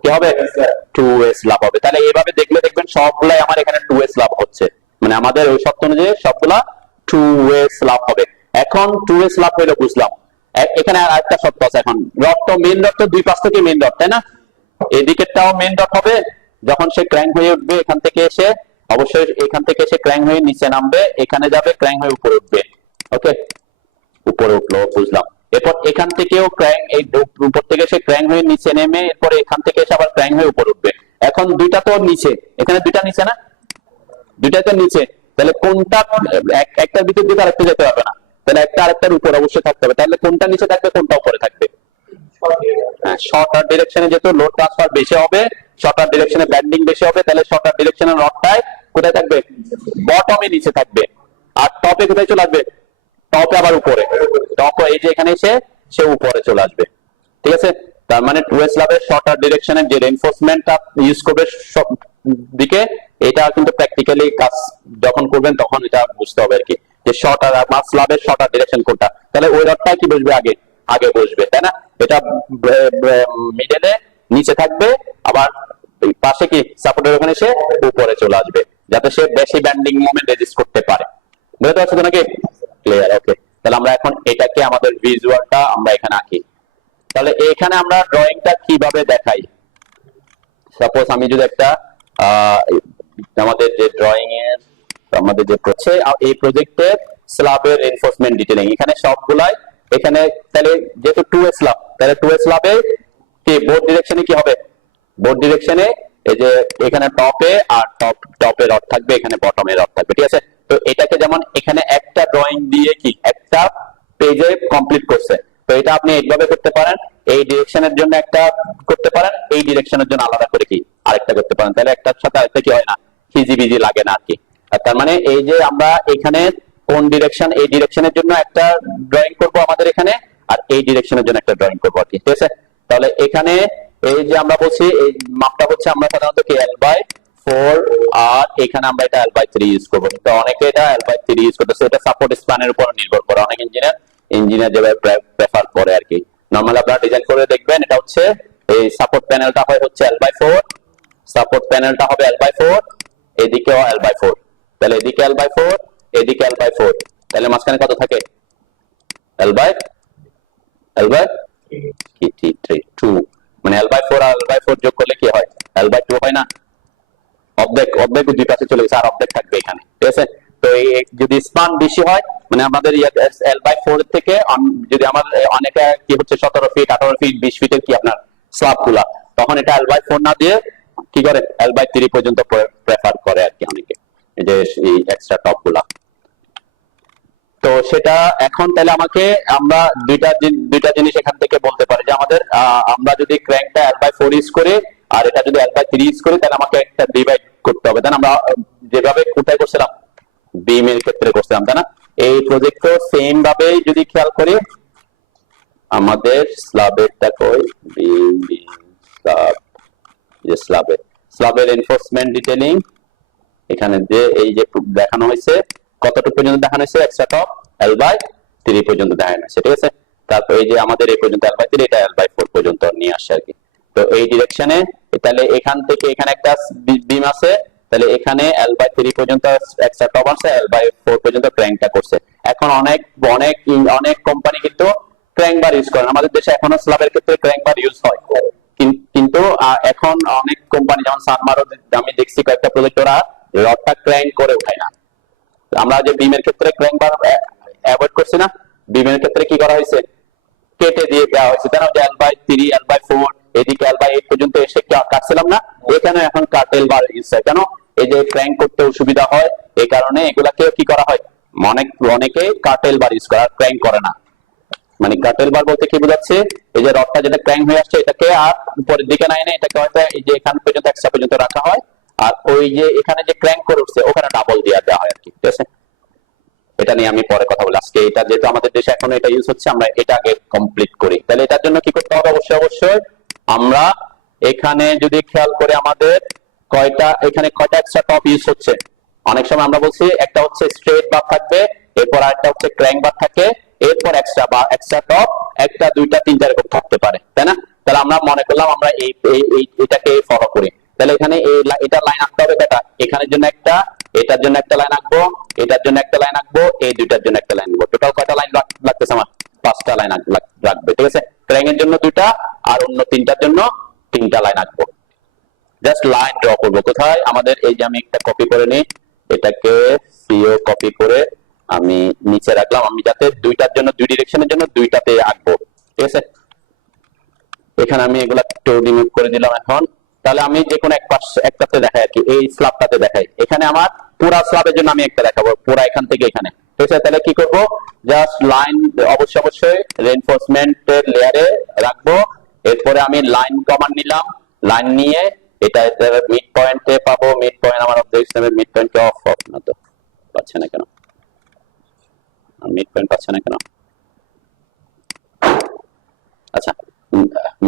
কি হবে? 2A স্ল্যাব হবে। তাহলে এইভাবে দেখলে দেখবেন সবগুলাই আমার এখানে 2A স্ল্যাব হচ্ছে, মানে আমাদের ওই শর্ত অনুযায়ী সবগুলা 2A স্ল্যাব হবে। এখন 2A স্ল্যাব হইলো বুঝলাম। এখানে আরেকটা শর্ত আছে, এখন রড তো মেইন রড তো দুই পাশ থেকে মেইন রড, তাই না? এদিকেরটাও মেইন রড হবে, যখন সে ক্র্যাঙ্ক হয়ে উঠবে এখান থেকে এসে, অবশ্যই এখান থেকে এসে ক্র্যাঙ্ক হয়ে নিচে নামবে, এখানে যাবে, ক্র্যাঙ্ক হয়ে উপরে উঠবে। ওকে, উপরে উঠলো, বুঝলাম। এরপর এখান থেকেও ক্র্যাঙ্ক, এই উপর থেকে এসে ক্র্যাঙ্ক হয়ে নিচে নেমে, এরপর এখান থেকে এসে আবার ক্র্যাঙ্ক হয়ে উপরে উঠবে। এখন দুইটা তো নিচে, এখানে দুইটা নিচে না? দুইটা তো নিচে, তাহলে কোনটা? একটার ভিতর দিকে আরেকটা যেতে পারবে না, তাহলে একটা আরেকটার উপর অবশ্যই থাকতে হবে। তাহলে কোনটা নিচে থাকবে, কোনটা উপরে থাকবে? শর্টার ডিরেকশনে যেহেতু লোড ট্রান্সফার বেশি হবে, শর্টার ডিরেকশনে ব্যান্ডিং বেশি হবে, তাহলে শর্টার ডিরেকশনের রডটাই কোথায় থাকবে? বটমে নিচে থাকবে। আর টপে কোথায় চলে আসবে? টপে আবার উপরে, টপ এই যে এখানে এসে সে উপরে চলে আসবে, ঠিক আছে? তার মানে 2A স্ল্যাবের শর্টার ডিরেকশনের যে রিইনফোর্সমেন্টটা ইউজ করবে সব দিকে, এটা কিন্তু প্র্যাকটিক্যালি কাজ যখন করবেন তখন এটা বুঝতে হবে আর কি, যে শর্টার আর স্ল্যাবের শর্টার ডিরেকশন কোনটা। তাহলে ওই রডটা কি বসবে? আগে আগে বসবে, তাই না? এটা মিডলে নিচে থাকবে, আবার পাশে কি সাপোর্টের ওখানে এসে উপরে চলে আসবে, যাতে সে বেশি ব্যান্ডিং মোমেন্ট রেজিস্ট করতে পারে। বুঝতে পারছো তো নাকি? ক্লিয়ার? ওকে, তাহলে আমরা এখন এটাকে আমাদের ভিজুয়ালটা আমরা এখানে আঁকি। তাহলে এখানে আমরা ড্রয়িংটা কিভাবে দেখাই? সাপোজ আমি যদি একটা আমাদের যে ড্রয়িং এর আমাদের যে এই প্রজেক্টের স্ল্যাবের রিইনফোর্সমেন্ট ডিটেইলিং, এখানে সবগুলাই এখানে, তাহলে যেহেতু 2A স্ল্যাব, তাহলে 2A স্ল্যাবে কি বোর্ড ডিরেকশনে কি হবে? বোর্ড ডিরেকশনে এই যে এখানে টপে আর টপে রড থাকবে, এখানে বটমে রড থাকবে, ঠিক আছে? তো এটাকে যেমন এখানে একটা ড্রয়িং দিয়ে কি একটা পেজে কমপ্লিট করছে, তো এটা আপনি এইভাবে করতে পারেন, এই ডিরেকশনের জন্য একটা করতে পারেন, এই ডিরেকশনের জন্য আলাদা করে কি আরেকটা করতে পারেন। তাহলে একটার সাথে আরেকটা কি হয় না, হিজিবিজি লাগে না আর কি। তার মানে এই যে আমরা এখানে কোন ডিরেকশন, এই ডিরেকশনের জন্য একটা ড্রয়িং করব আমাদের এখানে, আর এই ডিরেকশনের জন্য একটা ড্রয়িং করবো আর কি, ঠিক আছে? তাহলে এখানে এই যে আমরা বলছি এই মাপটা হচ্ছে আমরা সাধারণত কি L/4, আর এখানে আমরা এটা L/3 ইউজ করবো। তো অনেকে এটা L/3 ইউজ করতেছে, এটা সাপোর্ট স্প্যানের উপর নির্ভর করে, অনেক ইঞ্জিনিয়ার যেভাবে প্রেফার করে আর কি। নরমালি আপনারা ডিজাইন করে দেখবেন, এটা হচ্ছে এই সাপোর্ট প্যানেলটা হয় হচ্ছে L/4, সাপোর্ট প্যানেলটা হবে L/4, এদিকেও L/4, তাহলে এদিকে L/4, এদিকে L/4, তাহলে মাঝখানে কত থাকে? L/, L by কি T3 2 মানে L by 4 R L by 4 যোগ করলে কি হয় L by 2 হয় না অর্ধেক দুই পাশে চলে গেছে আর অর্ধেক থাকবে এখানে ঠিক আছে তো এই যদি স্পান বেশি হয় মানে আমাদের L by 4 থেকে যদি আমার অনেকে কি হচ্ছে 17 ফিট 18 ফিট 20 ফিটের কি আপনার স্ল্যাবগুলা তখন এটা L by 4 না দিয়ে কি করে L by 3 পর্যন্ত প্রেফার করে আর কি অনেকে এই যে এই এক্সট্রা টপগুলা তো সেটা এখন তাহলে আমাকে আমরা দুইটা জিনিস এখান থেকে বলতে পারি যে আমাদের আমরা যদি ক্র্যাঙ্কটা L by 4 ইউজ করি আর এটা যদি L by 3 ইউজ করি তাহলে আমাকে একটা ডিভাইড করতে হবে তাই আমরা যেভাবে কোথায় করছিলাম বিম এর ক্ষেত্রে করছিলাম তাই না এই প্রজেক্টও সেম ভাবে যদি খেয়াল করি আমাদের স্ল্যাবেরটা কই বিম স্ল্যাব যে স্ল্যাবের এনফোর্সমেন্ট ডিটেইলিং এখানে যে এই যে দেখানো হয়েছে কতটুকু পর্যন্ত দেখানো হয়েছে এক্সট্রা টপ L by 3 পর্যন্ত দেখানো হয়েছে ঠিক আছে তারপর এই যে আমাদের এই পর্যন্ত L by 3 এটা L by 4 পর্যন্ত নিয়ে আসছে আর কি তো এই ডিরেকশনে তাহলে এখান থেকে এখানে একটা বিম আছে তাহলে এখানে L by 3 পর্যন্ত এক্সট্রা টপ আছে L by 4 পর্যন্ত ক্র্যাঙ্কটা করছে এখন অনেক কোম্পানি কিন্তু ক্র্যাঙ্ক বার ইউজ করে আমাদের দেশে এখনো স্ল্যাবের ক্ষেত্রে ক্র্যাঙ্ক বার ইউজ হয় কিন্তু এখন অনেক কোম্পানি যেমন সানমারো আমি দেখছি কয়েকটা প্রজেক্ট ওরা রডটা ক্র্যাঙ্ক করে উঠায় না আমরা যে বিমের ক্ষেত্রে ক্র্যাঙ্ক বার অ্যাভয়েড করছি না বিমের ক্ষেত্রে কি করা হয়েছে কেটে দিয়ে দেওয়া হয়েছে তাই না L by 3 L by 4 এদিকে L by 8 পর্যন্ত এসে কাটছিলাম না এখানে এখন কাটেল বার ইউজ হয় কেন এই যে ক্র্যাঙ্ক করতে অসুবিধা হয় এই কারণে এগুলাকে কি করা হয় অনেকে কাটেল বার ইউজ করে ক্র্যাঙ্ক করে না মানে কাটেল বার বলতে কি বোঝাচ্ছে এই যে রডটা যেটা ক্র্যাঙ্ক হয়ে আসছে এটাকে আর উপরের দিকে নাই না এটাকে হয়তো এই যে এখান পর্যন্ত এক্সট্রা পর্যন্ত রাখা হয় আর ওই যে এখানে যে ক্র্যাঙ্ক করে উঠছে ওখানে ডাবল দিয়ে দেওয়া হয় আর কি ঠিক আছে এটা নিয়ে আমি পরে কথা বলি আজকে এটা যেহেতু আমাদের দেশে এখন এটা ইউজ হচ্ছে আমরা এটা আগে কমপ্লিট করি তাহলে এটার জন্য কি করতে হবে অবশ্যই আমরা এখানে যদি খেয়াল করে আমাদের এখানে কয়টা এক্সট্রা টপ ইউজ হচ্ছে অনেক সময় আমরা বলছি একটা হচ্ছে স্ট্রেট বার থাকবে এরপর আরেকটা হচ্ছে ক্র্যাঙ্ক বার থাকে এরপর এক্সট্রা টপ একটা দুইটা তিনটা এরকম থাকতে পারে তাই না তাহলে আমরা মনে করলাম আমরা এটাকে ফলো করি তাহলে এখানে এটা লাইন আঁকতে হবে এটা এখানের জন্য একটা এটার জন্য একটা লাইন আঁকবো এটার জন্য একটা লাইন আঁকবো এই দুইটার জন্য একটা লাইন আঁকবো টোটাল কয়টা লাইন লাগতেছে আমার 5টা লাইন রাখবে ঠিক আছে ক্র্যাঙ্ক এর জন্য 2টা আর অন্য 3টার জন্য 3টা লাইন আঁকবো জাস্ট লাইন ড্র করবো কোথায় আমাদের এই যে আমি একটা কপি করে নিই এটাকে সিও কপি করে আমি নিচে রাখলাম আমি যাতে দুইটার জন্য দুই ডিরেকশনের জন্য দুইটাতে আঁকবো ঠিক আছে এখানে আমি এগুলা একটু রিমুভ করে দিলাম এখন তাহলে আমি যে কোনো একটাতে দেখাই আর কি এই স্ল্যাবটাতে দেখাই এখানে আমার পুরো স্ল্যাবের জন্য আমি একটা দেখাবো পুরো এখান থেকে এখানে ঠিক আছে তাহলে কি করব জাস্ট লাইন অবশ্যই রিইনফোর্সমেন্টের লেয়ারে রাখবো এরপরে আমি লাইন কমান্ড নিলাম লাইন নিয়ে এটা মিড পয়েন্টে পাবো মিড পয়েন্ট আমার অবজেক্ট নেমে মিড পয়েন্টে অফ না তো পাচ্ছে না কেন মিড পয়েন্ট পাচ্ছে না কেন আচ্ছা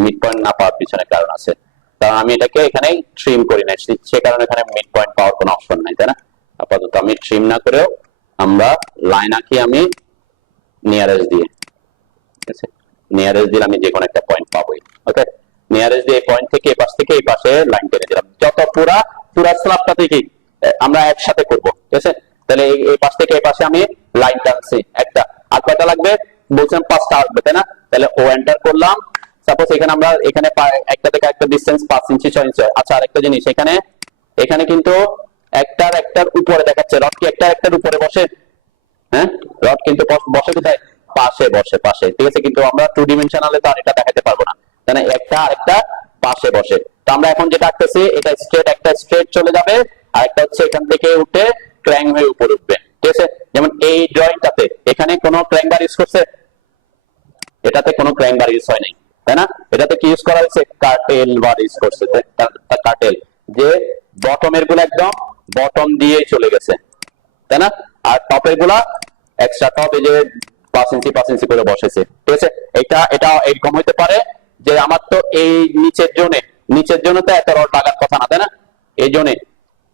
মিড পয়েন্ট না পাওয়ার পিছনে কারণ আছে কারণ আমি এটাকে এখানে ট্রিম করি না সে কারণে এখানে মিড পয়েন্ট পাওয়ার কোনো অপশন নাই তাই না আপাতত আমি ট্রিম না করেও আমরা লাইন আঁকি আমি নিয়ারেস্ট দিয়ে ঠিক আছে নিয়ারেস্ট দিলে আমি যে কোনো একটা পয়েন্ট পাবোই ওকে নিয়ারেস্ট দিয়ে পয়েন্ট থেকে এই পাশ থেকে এই পাশে লাইন টেনে দিলাম যত পুরা স্ল্যাবটা থেকে আমরা একসাথে করব ঠিক আছে তাহলে এই পাশ থেকে এই পাশে আমি লাইন টানছি একটা আর কয়টা লাগবে বলছেন 5টা আসবে তাই না তাহলে ও এন্টার করলাম সাপোজ এখানে আমরা এখানে একটা থেকে একটা ডিসটেন্স 5 ইঞ্চি 6 ইঞ্চি আচ্ছা আরেকটা জিনিস এখানে কিন্তু একটার উপরে দেখাচ্ছে রড কি একটার উপরে বসে হ্যাঁ রড কিন্তু বসে কোথায় পাশে ঠিক আছে কিন্তু আমরা 2 ডিমেনশনালে তো আর এটা দেখাতে পারবো না তাই না একটা আরেকটা পাশে বসে তো আমরা এখন যেটা আঁকতেছি এটা একটা স্ট্রেট চলে যাবে আর একটা হচ্ছে এখান থেকে উঠে ক্র্যাঙ্ক হয়ে উপরে উঠবে ঠিক আছে যেমন এই ড্রয়িংটাতে এখানে কোনো ক্র্যাঙ্ক বার ইউজ করছে এটাতে কোনো ক্র্যাঙ্ক বার ইউজ হয় নাই তাই না এটাতে কি ইউজ করা হয়েছে কাটেল বার ইউজ করছে কাটেল যে বটমের গুলো একদম বটম দিয়ে চলে গেছে তাই না আর টপের গুলা এক্সট্রা টপ এই যে 5 ইঞ্চি করে বসেছে ঠিক আছে এটা এরকম হইতে পারে যে আমার তো এই নিচের জোনে তো এত রড লাগার কথা না তাই না এই জোনে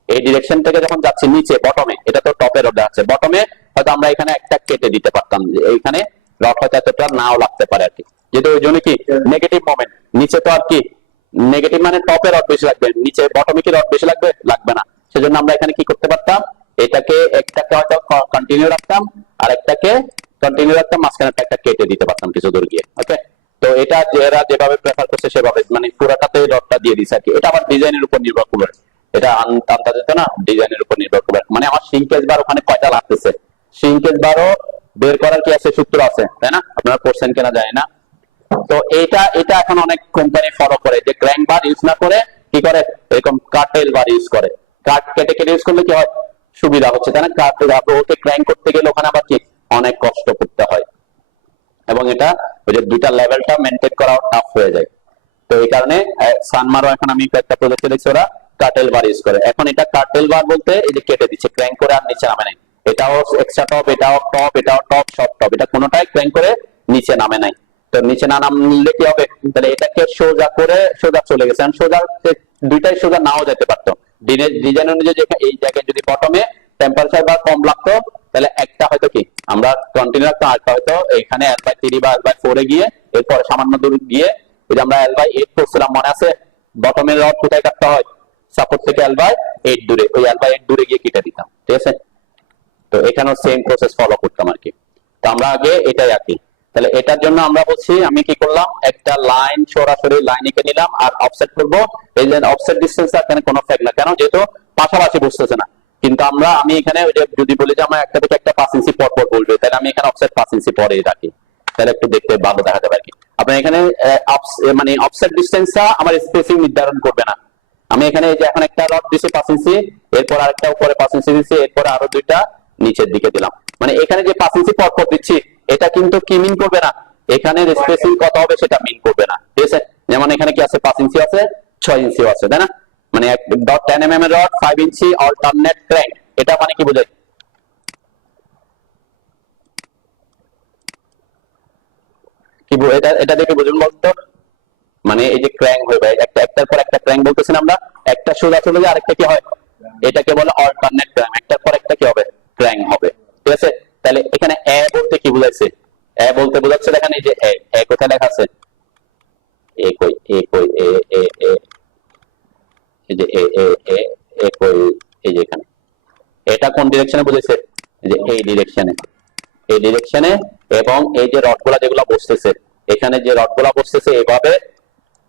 এই ডিরেকশন থেকে যখন যাচ্ছে নিচে বটমে এটা তো টপের রড আছে বটমে হয়তো আমরা এখানে একটা কেটে দিতে পারতাম যে এইখানে রড হয়তো এতটা নাও লাগতে পারে আর কি যেহেতু ওই জন্য কি নেগেটিভ মোমেন্ট নিচে তো আর কি নেগেটিভ মানে টপে রড বেশি লাগবে নিচে বটমে কি রড বেশি লাগবে না সেজন্য আমরা এখানে কি করতে পারতাম একটাকে হয়তো কন্টিনিউ রাখতাম আর একটাকে কন্টিনিউ রাখতাম, মাঝখানে একটা কেটে দিতে পারতাম কিছু দূর গিয়ে। ওকে, তো এটা যারা যেভাবে প্রেফার করছে সেভাবে, মানে পুরাটাতে রডটা দিয়ে দিছে আর কি। এটা আবার ডিজাইনের উপর নির্ভর করবে, এটা আনতে যেত না, ডিজাইনের উপর নির্ভর করবে। মানে আমার সিঙ্কেজ বার ওখানে কয়টা লাগতেছে, সিঙ্কেজ বারও বের করার কি আছে, সূত্র আছে, তাই না? আপনারা পড়ছেন কিনা জানি না। তো এটা এটা এখন অনেক কোম্পানি ফলো করে, যে ক্র্যাঙ্ক বার ইউজ না করে কি করে, এরকম কাটেল বার ইউজ করে। কাট কেটে কেটে ইউজ করলে কি হয়, সুবিধা হচ্ছে, তাই না? কাট ওকে ক্র্যাঙ্ক করতে গেলে ওখানে আবার কি অনেক কষ্ট করতে হয়, এবং এটা ওই যে দুইটা লেভেলটা মেনটেন করা টাফ হয়ে যায়। তো এই কারণে সানমারও এখন আমি একটা প্রজেক্টে দেখছি ওরা কাটেল বার ইউজ করে। এখন এটা কাটেল বার বলতে এই যে কেটে দিচ্ছে, ক্র্যাঙ্ক করে আর নিচে নামে নাই। এটাও এক্সট্রা টপ, এটাও টপ, এটাও টপ, সব টপ, এটা কোনোটাই ক্র্যাঙ্ক করে নিচে নামে নাই। তো নিচে না নামলে কি হবে, তাহলে এটাকে সোজা করে সোজা চলে গেছে। সোজা দুইটাই সোজা নাও যেতে পারতো, ডিজাইন অনুযায়ী। এই জায়গায় যদি বটমে টেম্পারেচার বা কম লাগতো, তাহলে একটা হয়তো কি আমরা কন্টিনিউ রাখতাম, আরেকটা হয়তো এখানে L/3 বা L/4 এ গিয়ে এরপরে সামান্য দূর গিয়ে, ওই যে আমরা L/8 করছিলাম মনে আছে, বটমের রড কোথায় কাটতে হয়, সাপোর্ট থেকে L/8 দূরে, ওই L/8 দূরে গিয়ে কেটে দিতাম, ঠিক আছে? তো এখানেও সেম প্রসেস ফলো করতাম আর কি। তো আমরা আগে এটাই আঁকি। তাহলে এটার জন্য আমরা বলছি, আমি কি করলাম, একটা লাইন সরাসরি লাইন এঁকে নিলাম আর অফসেট করব। এই যে অফসেট ডিসটেন্স এখানে কোনো ফ্যাক্ট না, কেন, যেহেতু পাশাপাশি বসতেছে না। কিন্তু আমি এখানে যদি বলি যে আমার একটা থেকে একটা 5 ইঞ্চি পর পর বলবে, তাহলে আমি এখানে অফসেট 5 ইঞ্চি পরেই রাখি, তাহলে একটু দেখতে ভালো দেখা যাবে আর কি। আপনার এখানে মানে অফসেট ডিসটেন্সটা আমার স্পেসিং নির্ধারণ করবে না। আমি এখানে এই যে এখন একটা রড দিছি 5 ইঞ্চি, এরপর আরেকটা উপরে 5 ইঞ্চি দিছি, এরপর আরো দুইটা নিচের দিকে দিলাম। মানে এখানে যে 5 ইঞ্চি পর পর দিচ্ছি, এটা কিন্তু কি মিন করবে না, এখানে স্পেসিং কত হবে সেটা মিন করবে না, ঠিক আছে? যেমন এখানে কি আছে, 5 ইঞ্চি আছে, 6 ইঞ্চিও আছে, তাই না? মানে 10 mm এর রড, 5 ইঞ্চি অল্টারনেট ক্র্যাঙ্ক, এটা মানে কি বোঝায়, কি এটা দেখে বুঝুন বলতো। মানে এই যে ক্র্যাঙ্ক হয়ে যায় একটা, একটার পর একটা ক্র্যাঙ্ক বলতেছেন আমরা, একটা সোজা চলে যায়, আরেকটা কি হয়, এটাকে বলে অল্টারনেট ক্র্যাঙ্ক, একটার পর একটা কি হবে, ক্র্যাঙ্ক হবে, ঠিক আছে? তাহলে এখানে এ বলতে কি বুঝাইছে, এ বলতে বোঝাচ্ছে, দেখেন এই যে এ কোথায় লেখা আছে, এ কই, এ কই, এ এ এ এই যে এ এ এ এ কই, এই যে এখানে, এটা কোন ডিরেকশনে বুঝাইছে, এই যে এই ডিরেকশনে, এই ডিরেকশনে। এবং এই যে রডগুলা যেগুলা বসতেছে, এখানে যে রডগুলা বসতেছে এভাবে,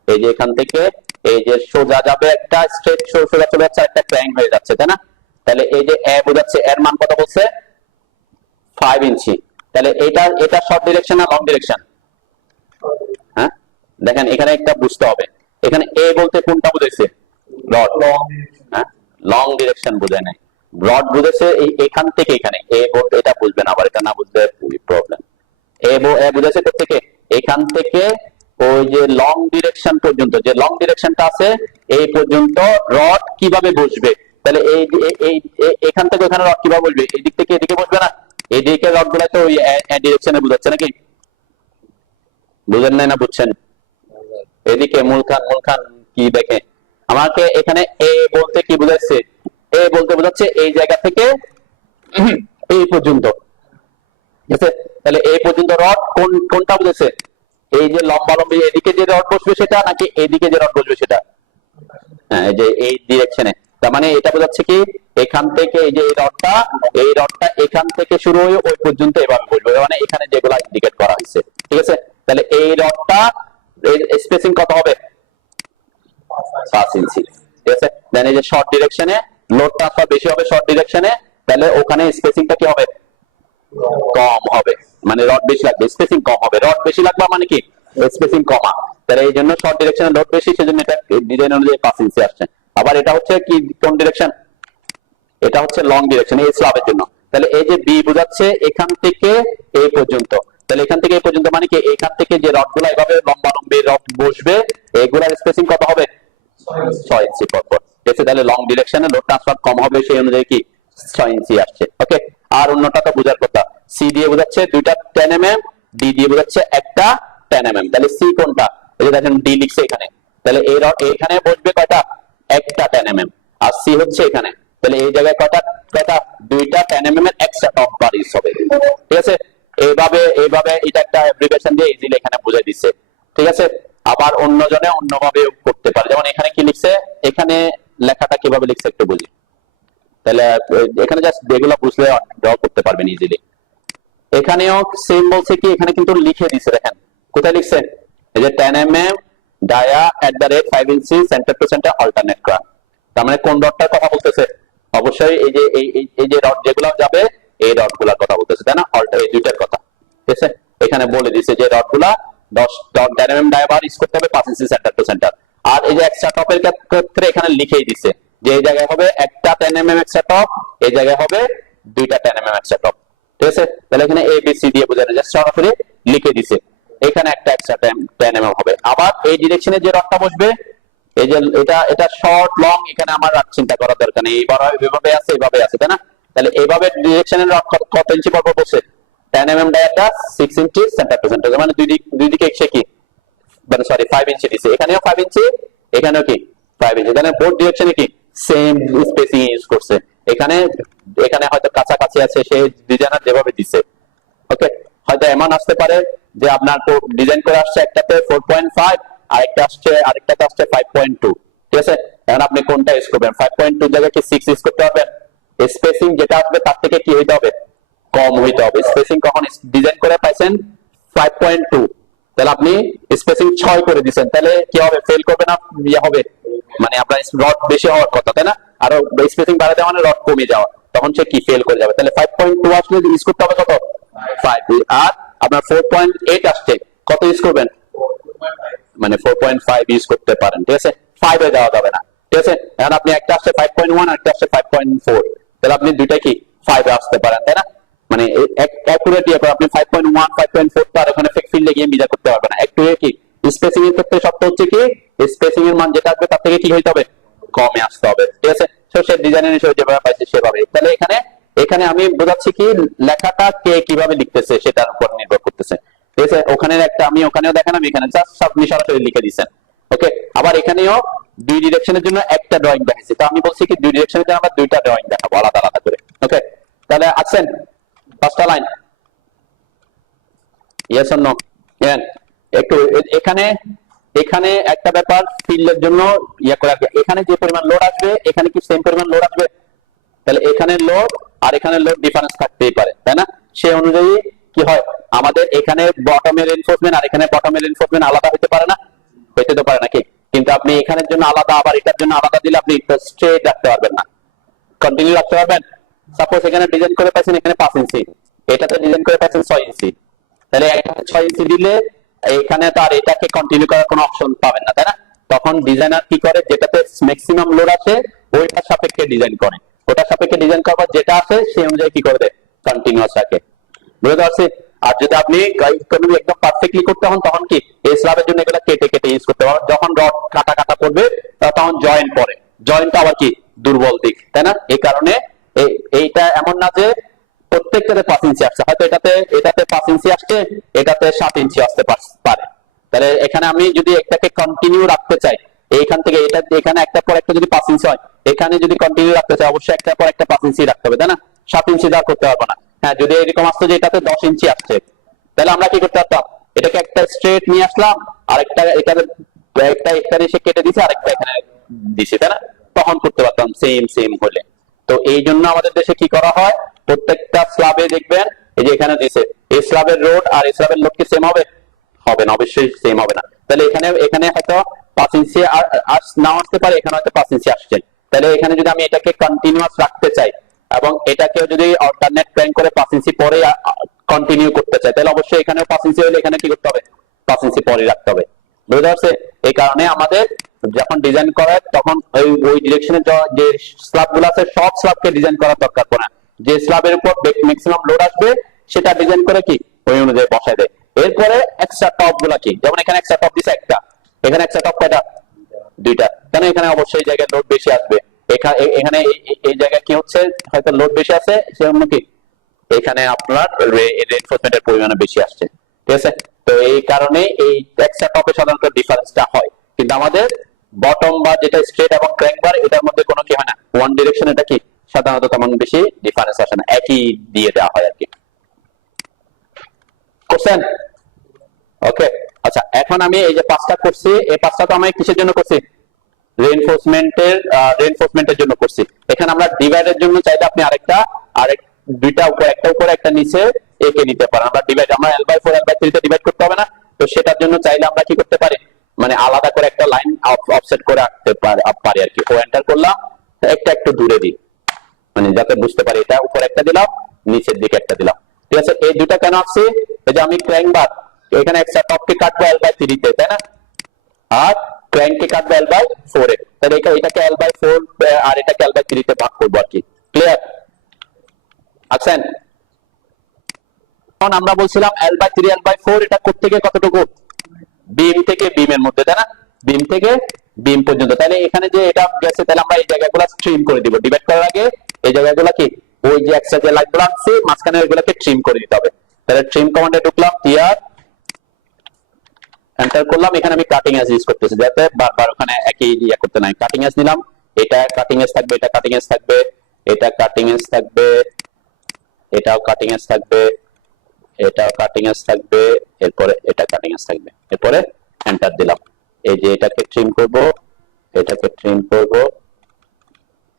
এই যে এখান থেকে এই যে সোজা যাবে, একটা স্ট্রেট সোজা চলে যাচ্ছে, একটা ক্র্যাঙ্ক হয়ে যাচ্ছে, তাই না? তাহলে এই যে এ বোঝাচ্ছে, এর মান কত বলছে, 5 ইঞ্চি। তাহলে এটা শর্ট ডিরেকশন না লং ডিরেকশন, হ্যাঁ? দেখেন এখানে একটা বুঝতে হবে, এখানে এ বলতে কোনটা বুঝাইছে, রড, হ্যাঁ, লং ডিরেকশন বোঝায় নাই, রড বুঝেছে এখান থেকে এখানে। এ বলতে এটা বুঝবেন, আবার এটা না বুঝলে প্রবলেম। এ বুঝেছে থেকে এখান থেকে ওই যে লং ডিরেকশন পর্যন্ত, যে লং ডিরেকশনটা আছে এই পর্যন্ত রড কিভাবে বসবে, তাহলে এই এখান থেকে ওখানে রড কিভাবে বসবে, এই দিক থেকে এদিকে বসবে না, এদিকে রড গুলা তো ওই ডিরেকশনে বুঝাচ্ছে নাকি, বুঝেন নাই না বুঝছেন? এদিকে মূল খান কি দেখে, আমাকে এখানে এ বলতে কি বুঝাচ্ছে, এ বলতে বোঝাচ্ছে এই জায়গা থেকে এই পর্যন্ত, ঠিক আছে? তাহলে এই পর্যন্ত রড কোনটা বুঝেছে, এই যে লম্বা লম্বি এদিকে যে রড বসবে সেটা, নাকি এদিকে যে রড বসবে সেটা, হ্যাঁ, এই যে এই ডিরেকশনে। তার মানে এটা বোঝাচ্ছে কি, এখান থেকে এই যে এই রডটা এখান থেকে শুরু হয়ে ওই পর্যন্ত এভাবে বসবে, মানে এখানে যেগুলো ইন্ডিকেট করা হয়েছে, ঠিক আছে? তাহলে এই রডটা স্পেসিং কত হবে, 5 ইঞ্চি, ঠিক আছে? দেন এই যে শর্ট ডিরেকশনে লোড ট্রান্সফার বেশি হবে শর্ট ডিরেকশনে, তাহলে ওখানে স্পেসিংটা কি হবে, কম হবে, মানে রড বেশি লাগবে, স্পেসিং কম হবে। রড বেশি লাগবে মানে কি, স্পেসিং কমা, তাহলে এই জন্য শর্ট ডিরেকশনে লোড বেশি, সেজন্য এটা ডিজাইন অনুযায়ী 5 ইঞ্চি আসছে। আবার এটা হচ্ছে কি কোন ডিরেকশন, এটা হচ্ছে লং ডিরেকশন, এই স্ল্যাবের জন্য। তাহলে এই যে বি বোঝাচ্ছে এখান থেকে এই পর্যন্ত, তাহলে এখান থেকে এই পর্যন্ত মানে কি, এখান থেকে যে রডগুলো এভাবে লম্বা লম্বি রড বসবে, এগুলার স্পেসিং কত হবে, 6 ইঞ্চি পর পর, ঠিক আছে? তাহলে লং ডিরেকশনে লোড ট্রান্সফার কম হবে, সেই অনুযায়ী কি 6 ইঞ্চি আসছে, ওকে? আর অন্যটা তো বোঝার কথা, সি দিয়ে বোঝাচ্ছে দুইটা 10 mm, ডি দিয়ে বোঝাচ্ছে একটা 10 mm। তাহলে সি কোনটা, এই যে দেখেন ডি লিখছে এখানে, তাহলে এই রড এখানে বসবে কয়টা, একটা 10 mm, আর সি হচ্ছে এখানে, তাহলে এই জায়গায় কয়টা দুইটা 10 mm এর এক্সট্রা টপ বার ইউজ হবে, ঠিক আছে? এইভাবে এটা একটা অ্যাব্রিভিয়েশন দিয়ে ইজিলি এখানে বুঝাই দিচ্ছে, ঠিক আছে? আবার অন্যজনে অন্যভাবে করতে পারে, যেমন এখানে কি লিখছে, এখানে লেখাটা কিভাবে লিখছে একটু বুঝি, তাহলে এখানে জাস্ট যেগুলো বুঝলে ড্র করতে পারবেন ইজিলি। এখানেও সেম বলছে কি, এখানে কিন্তু লিখে দিছে, দেখেন কোথায় লিখছে, এই যে 10 mm ডায়া @ 5 ইঞ্চি সেন্টার টু সেন্টার অল্টারনেট করা। তার মানে কোন রডটার কথা বলতেছে? অবশ্যই এই যে এই যে রড যেগুলো যাবে এই রড গুলার কথা বলতেছে, তাই না? এই দুইটার কথা, ঠিক আছে? এখানে বলে দিছে যে রড গুলা 10 mm ডায়া বার ইউজ করতে হবে 5 ইঞ্চি সেন্টার টু সেন্টার। আর এই যে এক্সট্রা টপের ক্ষেত্রে এখানে লিখেই দিছে যে এই জায়গায় হবে একটা 10 mm এক্সট্রা টপ, এই জায়গায় হবে দুইটা 10 mm এক্সট্রা টপ, ঠিক আছে? তাহলে এখানে এ বি সি দিয়ে বোঝানো যায়, সরাসরি লিখে দিছে এখানে একটা এক্সট্রা 10 mm হবে। আবার এই ডিরেকশনে যে রডটা বসবে, এই যে এটা শর্ট লং, এখানে আমার চিন্তা করার দরকার নেই, এইভাবে আছে এইভাবে আছে, তাই না? তাহলে এইভাবে ডিরেকশনের রড কত ইঞ্চি পর বসে? 10 mm ডায়াটা 6 ইঞ্চি সেন্টার টু সেন্টার, মানে দুই দিকে এসে কি, মানে সরি 5 ইঞ্চি দিছে, এখানেও 5 ইঞ্চি, এখানেও কি 5 ইঞ্চি, তাহলে বোথ ডিরেকশনে কি সেম স্পেসিং ইউজ করছে। এখানে হয়তো কাছাকাছি আছে, সেই ডিজাইনার যেভাবে দিছে, ওকে? হয়তো এমন আসতে পারে যে আপনার ডিজাইন করে আসছে একটাতে 4.5, আরেকটাতে আসছে 5.2, ঠিক আছে? এখন আপনি কোনটা ইউজ করবেন? 5.2 জায়গায় কি 6 ইউজ করতে পারবেন? স্পেসিং যেটা আসবে তার থেকে কি হইতে হবে? কম হইতে হবে। স্পেসিং কখন ডিজাইন করে পাইছেন? 5.2, তাহলে আপনি স্পেসিং 6 করে দিবেন, তাহলে কি হবে? ফেল করবে না, ইয়ে হবে, মানে আপনার রড বেশি হওয়ার কথা, তাই না? আর স্পেসিং বাড়াতে মানে রড কমে যাওয়া, তখন সে কি ফেল করে যাবে। তাহলে 5.2 আসলে ইউজ করতে হবে কত? 5। আর আপনার 4.8 আসছে, কত ইউজ করবেন? মানে 4.5 ইউজ করতে পারেন, ঠিক আছে? 5 এ যাওয়া যাবে না, ঠিক আছে? এখন আপনি একটা আসছে 5.1 আর একটা আসছে 5.4, তাহলে আপনি দুইটা কি 5 এ আসতে পারেন, তাই না? মানে অ্যাকুরেট ইয়ে করে আপনি 5.1 5.4 তো আর ওখানে ফেক ফিল্ডে গিয়ে মিজার করতে পারবেন না। একটু কি স্পেসিং এর ক্ষেত্রে শর্ত হচ্ছে কি, স্পেসিং এর মান যেটা আসবে তার থেকে কি হইতে হবে? কমে আসতে হবে, ঠিক আছে? তো সে ডিজাইনের হিসেবে যেভাবে পাইছে সেভাবে। তাহলে এখানে আমি বোঝাচ্ছি কি, লেখাটা কে কিভাবে লিখতেছে সেটার উপর নির্ভর করতেছে, ঠিক আছে? ওখানে একটা আমি ওখানেও দেখালাম, এখানে জাস্ট আপনি সরাসরি লিখে দিচ্ছেন, ওকে? আবার এখানেও দুই ডিরেকশনের জন্য একটা ড্রয়িং দেখাইছি, তো আমি বলছি কি দুই ডিরেকশনের জন্য আমরা দুইটা ড্রয়িং দেখাবো আলাদা আলাদা করে, ওকে? তাহলে আছেন পাঁচটা লাইন, ইয়েস অর নো? একটু এখানে একটা ব্যাপার ফিল্ডের জন্য ইয়ে করে রাখবে, এখানে যে পরিমাণ লোড আসবে এখানে কি সেম পরিমাণ লোড আসবে? তাহলে এখানে লোড আর এখানে লোড ডিফারেন্স থাকতেই পারে, তাই না? সেই অনুযায়ী কি হয়, আমাদের এখানে বটমের রিইনফোর্সমেন্ট আর এখানে বটমের রিইনফোর্সমেন্ট আলাদা হতে পারে না? হইতে তো পারে নাকি? কিন্তু আপনি এখানের জন্য আলাদা আবার এটার জন্য আলাদা দিলে আপনি স্ট্রেট রাখতে পারবেন না, কন্টিনিউ রাখতে পারবেন? সাপোজ এখানে ডিজাইন করে পাচ্ছেন এখানে 5 ইঞ্চি, এটাতে ডিজাইন করে পাচ্ছেন 6 ইঞ্চি, তাহলে এখানে 6 ইঞ্চি দিলে এখানে তো আর এটাকে কন্টিনিউ করার কোনো অপশন পাবেন না, তাই না? তখন ডিজাইনার কি করে, যেটাতে ম্যাক্সিমাম লোড আছে ওইটার সাপেক্ষে ডিজাইন করে, ওটার সাপেক্ষে ডিজাইন করবার যেটা আছে সেই অনুযায়ী কি করবে? কন্টিনিউয়াস রাখে, বুঝতে পারছি? আর যদি আপনি ইকোনমি একদম পারফেক্টলি করতে হন তখন কি এই স্ল্যাবের জন্য এগুলো কেটে কেটে ইউজ করতে পারবেন। যখন রড কাটা কাটা করবে তখন জয়েন্ট পড়ে, জয়েন্টটা আবার কি দুর্বল দিক, তাই না? এই কারণে এইটা এমন না যে প্রত্যেকটাতে 5 ইঞ্চি আসছে, হয়তো এটাতে 5 ইঞ্চি আসছে, এটাতে 7 ইঞ্চি আসতে পারে। তাহলে এখানে আমি যদি একটাকে কন্টিনিউ রাখতে চাই, এইখান থেকে এটা এখানে একটা পর একটা যদি 5 ইঞ্চি হয়, এখানে যদি কন্টিনিউ রাখতে চাই অবশ্যই একটা পর একটা 5 ইঞ্চি রাখতে হবে, তাই না? 7 ইঞ্চি দেওয়া করতে পারবো না। হ্যাঁ, যদি এরকম আসতো যে এটাতে 10 ইঞ্চি আসছে, তাহলে আমরা কি করতে পারতাম? এটাকে একটা স্ট্রেট নিয়ে আসলাম, আরেকটা একটা এসে কেটে দিছি, আরেকটা এখানে দিছি, তাই না? তখন করতে পারতাম সেম হলে। তো এই জন্য আমাদের দেশে কি করা হয়, প্রত্যেকটা স্ল্যাবে দেখবেন এই যে এখানে দিছে, এই স্ল্যাবের রোড আর এই স্ল্যাবের লোড কি সেম হবে? হবে না, অবশ্যই সেম হবে না। তাহলে এখানে হয়তো 5 ইঞ্চি নাও আসতে পারে, এখানে হয়তো 5 ইঞ্চি আসছে। তাহলে এখানে যদি আমি এটাকে কন্টিনিউয়াস রাখতে চাই এবং এটাকে যদি অল্টারনেট ক্র্যাঙ্ক করে 5 ইঞ্চি পরে কন্টিনিউ করতে চাই, তাহলে অবশ্যই এখানে 5 ইঞ্চি হলে এখানে কি করতে হবে? 5 ইঞ্চি পরে রাখতে হবে, বুঝতে পারছে? এই কারণে আমাদের যখন ডিজাইন করা তখন ওই ডিরেকশনে যে স্ল্যাব গুলো আছে সব স্ল্যাবকে ডিজাইন করার দরকার পড়ে না, যে স্ল্যাবের উপর ম্যাক্সিমাম লোড আসবে সেটা ডিজাইন করে কি ওই অনুযায়ী বসায় দেয়। এরপরে এক্সট্রা টপ গুলা কি, যেমন এখানে এক্সট্রা টপ দিছে একটা, এখানে এক্সট্রা টপ কয়টা? দুইটা, কেন? এখানে অবশ্যই জায়গায় লোড বেশি আসবে, এখানে এই জায়গায় কি হচ্ছে, হয়তো লোড বেশি আছে সেজন্য কি এখানে আপনার রিইনফোর্সমেন্টের পরিমাণ বেশি আসছে, ঠিক আছে? তো এই কারণে এই এক্সট্রা টপে সাধারণত ডিফারেন্সটা হয়, কিন্তু আমাদের বটম বা যেটা স্ট্রেট এবং ক্র্যাঙ্ক বার এটার মধ্যে কোনো কি হয় না, ওয়ান ডিরেকশন, এটা কি সাধারণত তেমন বেশি ডিফারেন্স আসে না, একই দিয়ে দেওয়া হয় আর কি। কোশ্চেন? ওকে, আচ্ছা, এখন আমি এই যে 5টা করছি, এই 5টা তো আমি কিসের জন্য করছি? রিইনফোর্সমেন্টের জন্য করছি। এখানে আমরা ডিভাইডের জন্য চাইলে আপনি আরেক দুইটা উপরে একটা নিচে একে নিতে পারেন। আমরা L/4 L/3 তে ডিভাইড করতে হবে না, তো সেটার জন্য চাইলে আমরা কি করতে পারি, মানে আলাদা করে একটা লাইন অফসেট করে রাখতে পারি আর কি। ও এন্টার করলাম, একটা একটু দূরে দিই, মানে যাতে বুঝতে পারি এটা উপরে একটা দিলাম, নিচের দিকে একটা দিলাম। ঠিক আছে, এই দুটা কেন আসছে, এই যে আমি ক্র্যাঙ্ক বার এখানে একটা টপকে কাটবো L/3 তে, তাই না, আর ক্র্যাঙ্ককে কাটবো L/4 এ, তাহলে এটাকে L/4 আর এটাকে L/3 তে ভাগ করবো আর কি। ক্লিয়ার আছেন? এখন আমরা বলছিলাম L/3 L/4 এটা কোত্থেকে কতটুকু, বিম থেকে বিমের মধ্যে, তাই না, বিম থেকে বিম পর্যন্ত। তাহলে এখানে যে এটা গেছে, তাহলে আমরা এই জায়গাগুলো ট্রিম করে দিব। ডিভাইড করার আগে এই জায়গাগুলো কি, ওই যে এক্সট্রা যে লাইনগুলো আছে মাঝখানে ওইগুলোকে ট্রিম করে দিতে হবে। তাহলে ট্রিম কমান্ডে ঢুকলাম, টিআর এন্টার করলাম। এখানে আমি কাটিং এজ ইউজ করতেছি যাতে বারবার ওখানে একই ইয়া করতে নাই। কাটিং এজ নিলাম, এটা কাটিং এজ থাকবে, এটা কাটিং এজ থাকবে, এটা কাটিং এজ থাকবে, এটাও কাটিং এজ থাকবে, এটাও কাটিং এজ থাকবে, এরপরে এটা কাটিং এজ থাকবে, এরপরে এন্টার দিলাম। এই যে এটাকে ট্রিম করব, এটাকে ট্রিম করব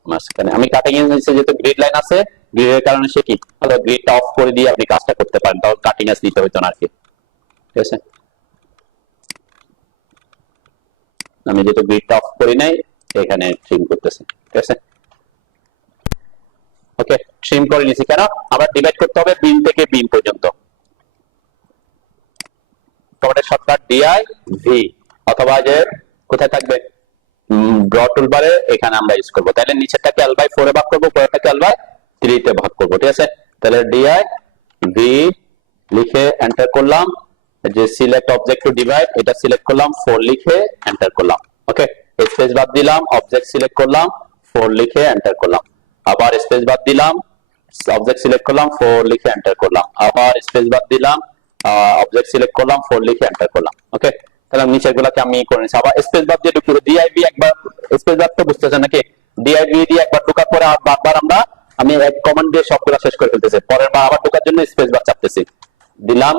মাঝখানে। আমি কাটিং এজ নিচে যেহেতু গ্রিড লাইন আছে, গ্রিডের কারণে সে কি হলো, গ্রিডটা অফ করে দিয়ে আপনি কাজটা করতে পারেন, তাও কাটিং এজ দিতে হইতো না আর কি। ঠিক আছে, আমি যেহেতু গ্রিডটা অফ করি নাই, এখানে ট্রিম করতেছি। ঠিক আছে, ওকে, ট্রিম করে নিয়েছি। কেন, আবার ডিভাইড করতে হবে বিম থেকে বিম পর্যন্ত। কমান্ডের শর্টকাট DI V, অথবা যে কোথায় থাকবে ড্র টুলবারে, এখানে আমরা ইউজ করব। তাহলে নিচেরটাকে L/4 এ ভাগ করব, উপরেরটাকে L/3 তে ভাগ করব। ঠিক আছে, তাহলে DI V লিখে এন্টার করলাম। যে সিলেক্ট অবজেক্ট টু ডিভাইড, এটা সিলেক্ট করলাম, 4 লিখে এন্টার করলাম। ওকে, স্পেস বার দিলাম, অবজেক্ট সিলেক্ট করলাম, 4 লিখে এন্টার করলাম। আবার স্পেস বার দিলাম, অবজেক্ট সিলেক্ট করলাম, 4 লিখে এন্টার করলাম। আবার স্পেস বার দিলাম, অবজেক্ট সিলেক্ট করলাম, 4 লিখে এন্টার করলাম। ওকে, তাহলে নিচের গুলাকে আমি করে নিচ্ছি। আবার স্পেস বার দিয়ে ঢুকবো, DIV একবার, স্পেস বার তো বুঝতেছেন নাকি, DIV দিয়ে একবার ঢোকার পরে আর বারবার আমি এক কমান্ড দিয়ে সবগুলা শেষ করে ফেলতেছি। পরের বার আবার ঢোকার জন্য স্পেস বার চাপতেছি, দিলাম,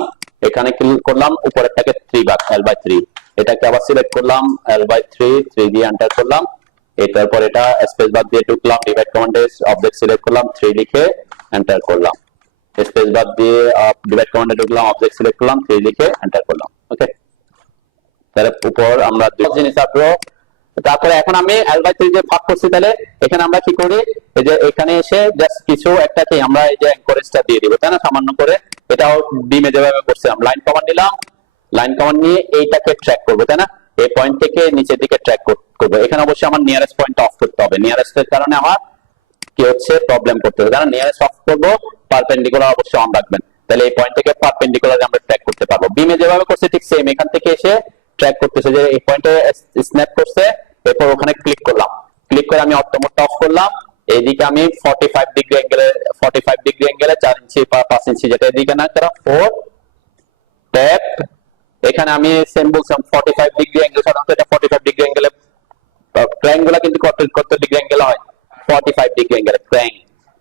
এখানে ক্লিক করলাম, উপরেরটাকে 3 ভাগ L/3, এটাকে আবার সিলেক্ট করলাম L/3, 3 দিয়ে এন্টার করলাম। তারপর এটা স্পেস বার দিয়ে ঢুকলাম, ডিভাইড কমান্ডে অবজেক্ট সিলেক্ট করলাম, 3 লিখে এন্টার করলাম। স্পেস বার দিয়ে ডিভাইড কমান্ডে ঢুকলাম, অবজেক্ট সিলেক্ট করলাম, 3 লিখে এন্টার করলাম। ওকে, তাহলে উপর আমরা দুটো জিনিস আঁকবো। তারপরে এখন আমি L/3 যে ভাগ করছি, তাহলে এখানে আমরা কি করি, এই যে এখানে এসে জাস্ট কিছু একটা কি আমরা এই যে এনকোরেজটা দিয়ে দিব, তাই না, সামান্য করে। এটাও বিমে যেভাবে করছিলাম, লাইন কমান্ড নিলাম, লাইন কমান্ড নিয়ে এইটাকে ট্র্যাক করবো, তাই না, এই পয়েন্ট থেকে নিচের দিকে ট্র্যাক করবো। এখানে অবশ্যই আমার নিয়ারেস্ট পয়েন্ট অফ করতে হবে, নিয়ারেস্টের কারণে আমার কি হচ্ছে, প্রবলেম করতে হবে। কারণ নিয়ারেস্ট অফ করবো, পারপেন্ডিকুলার অবশ্যই অন রাখবেন, তাহলে এই পয়েন্ট থেকে পারপেন্ডিকুলার আমরা ট্র্যাক করতে পারবো। বিমে যেভাবে করছে ঠিক সেম, এখান থেকে এসে ট্র্যাক করতেছে, যে এই পয়েন্টে স্ন্যাপ করছে, এরপর ওখানে ক্লিক করলাম, ক্লিক করে আমি অটো মোডটা অফ করলাম। এইদিকে আমি 45 ডিগ্রি অ্যাঙ্গেলে 4 ইঞ্চি বা 5 ইঞ্চি, যেটা এদিকে না, তারা 4 ট্যাপ। এখানে আমি সেম বলছিলাম 45 ডিগ্রি অ্যাঙ্গেল, সাধারণত এটা 45 ডিগ্রি অ্যাঙ্গেলে ক্র্যাঙ্ক গুলা কিন্তু কত ডিগ্রি অ্যাঙ্গেল হয়, 45 ডিগ্রি অ্যাঙ্গেলে ক্র্যাঙ্ক,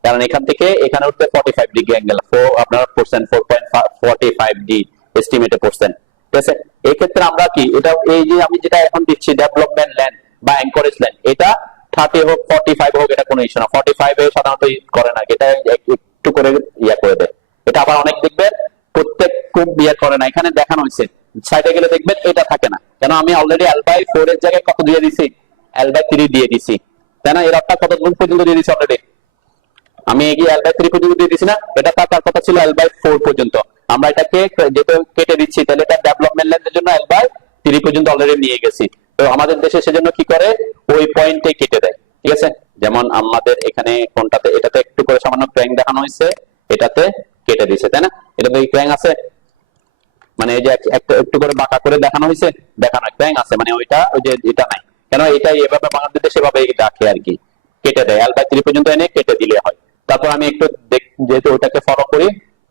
কারণ এখান থেকে এখানে উঠতে 45 ডিগ্রি অ্যাঙ্গেল, আপনারা পার্সেন্ট 4.45D এস্টিমেটে পার্সেন্ট। ঠিক আছে, এই ক্ষেত্রে আমরা কি, এটা এই যে আমি যেটা এখন দিচ্ছি ডেভেলপমেন্ট ল্যান্ড বা এনকরেজ ল্যান্ড, এটা 30 হোক 45 হোক, এটা কোনো ইস্যু না। 45 এ সাধারণত করে না, এটা একটু করে ইয়া করে দেয়। এটা আবার অনেক দেখবেন প্রত্যেক খুব ইয়া করে না, এখানে দেখানো হয়েছে, সাইডে গেলে দেখবেন এটা থাকে না, কেন আমি অলরেডি L/4 এর জায়গায় কত দিয়ে দিছি, L/3 দিয়ে দিছি, তাই না। এর অর্থাৎ কত দূর পর্যন্ত দিয়ে দিছি অলরেডি, আমি এগিয়ে L/3 পর্যন্ত দিয়ে দিছি না, এটা তার কথা ছিল L/4 পর্যন্ত। আমরা এটাকে যেহেতু কেটে দিচ্ছি, তাহলে এটা ডেভেলপমেন্ট ল্যান্ডের জন্য L/3 পর্যন্ত অলরেডি নিয়ে গেছি। তো আমাদের দেশে সেজন্য কি করে, ওই পয়েন্টে কেটে দেয়। ঠিক আছে, যেমন আমাদের এখানে কোনটাতে, এটাতে একটু করে সামান্য ক্র্যাঙ্ক দেখানো হয়েছে, এটাতে কেটে দিয়েছে, তাই না। এটাতে ক্র্যাঙ্ক আছে, মানে এই যে একটু করে বাঁকা করে দেখানো হয়েছে, দেখানো ক্র্যাঙ্ক আছে, মানে ওইটা ওই যে এটা নাই, কেন এটাই এভাবে বাংলাদেশে সেভাবে রাখে আর কি, কেটে দেয়, L/3 পর্যন্ত এনে কেটে দিলে হয়। তারপর আমি একটু যেহেতু ওটাকে ফলো করি,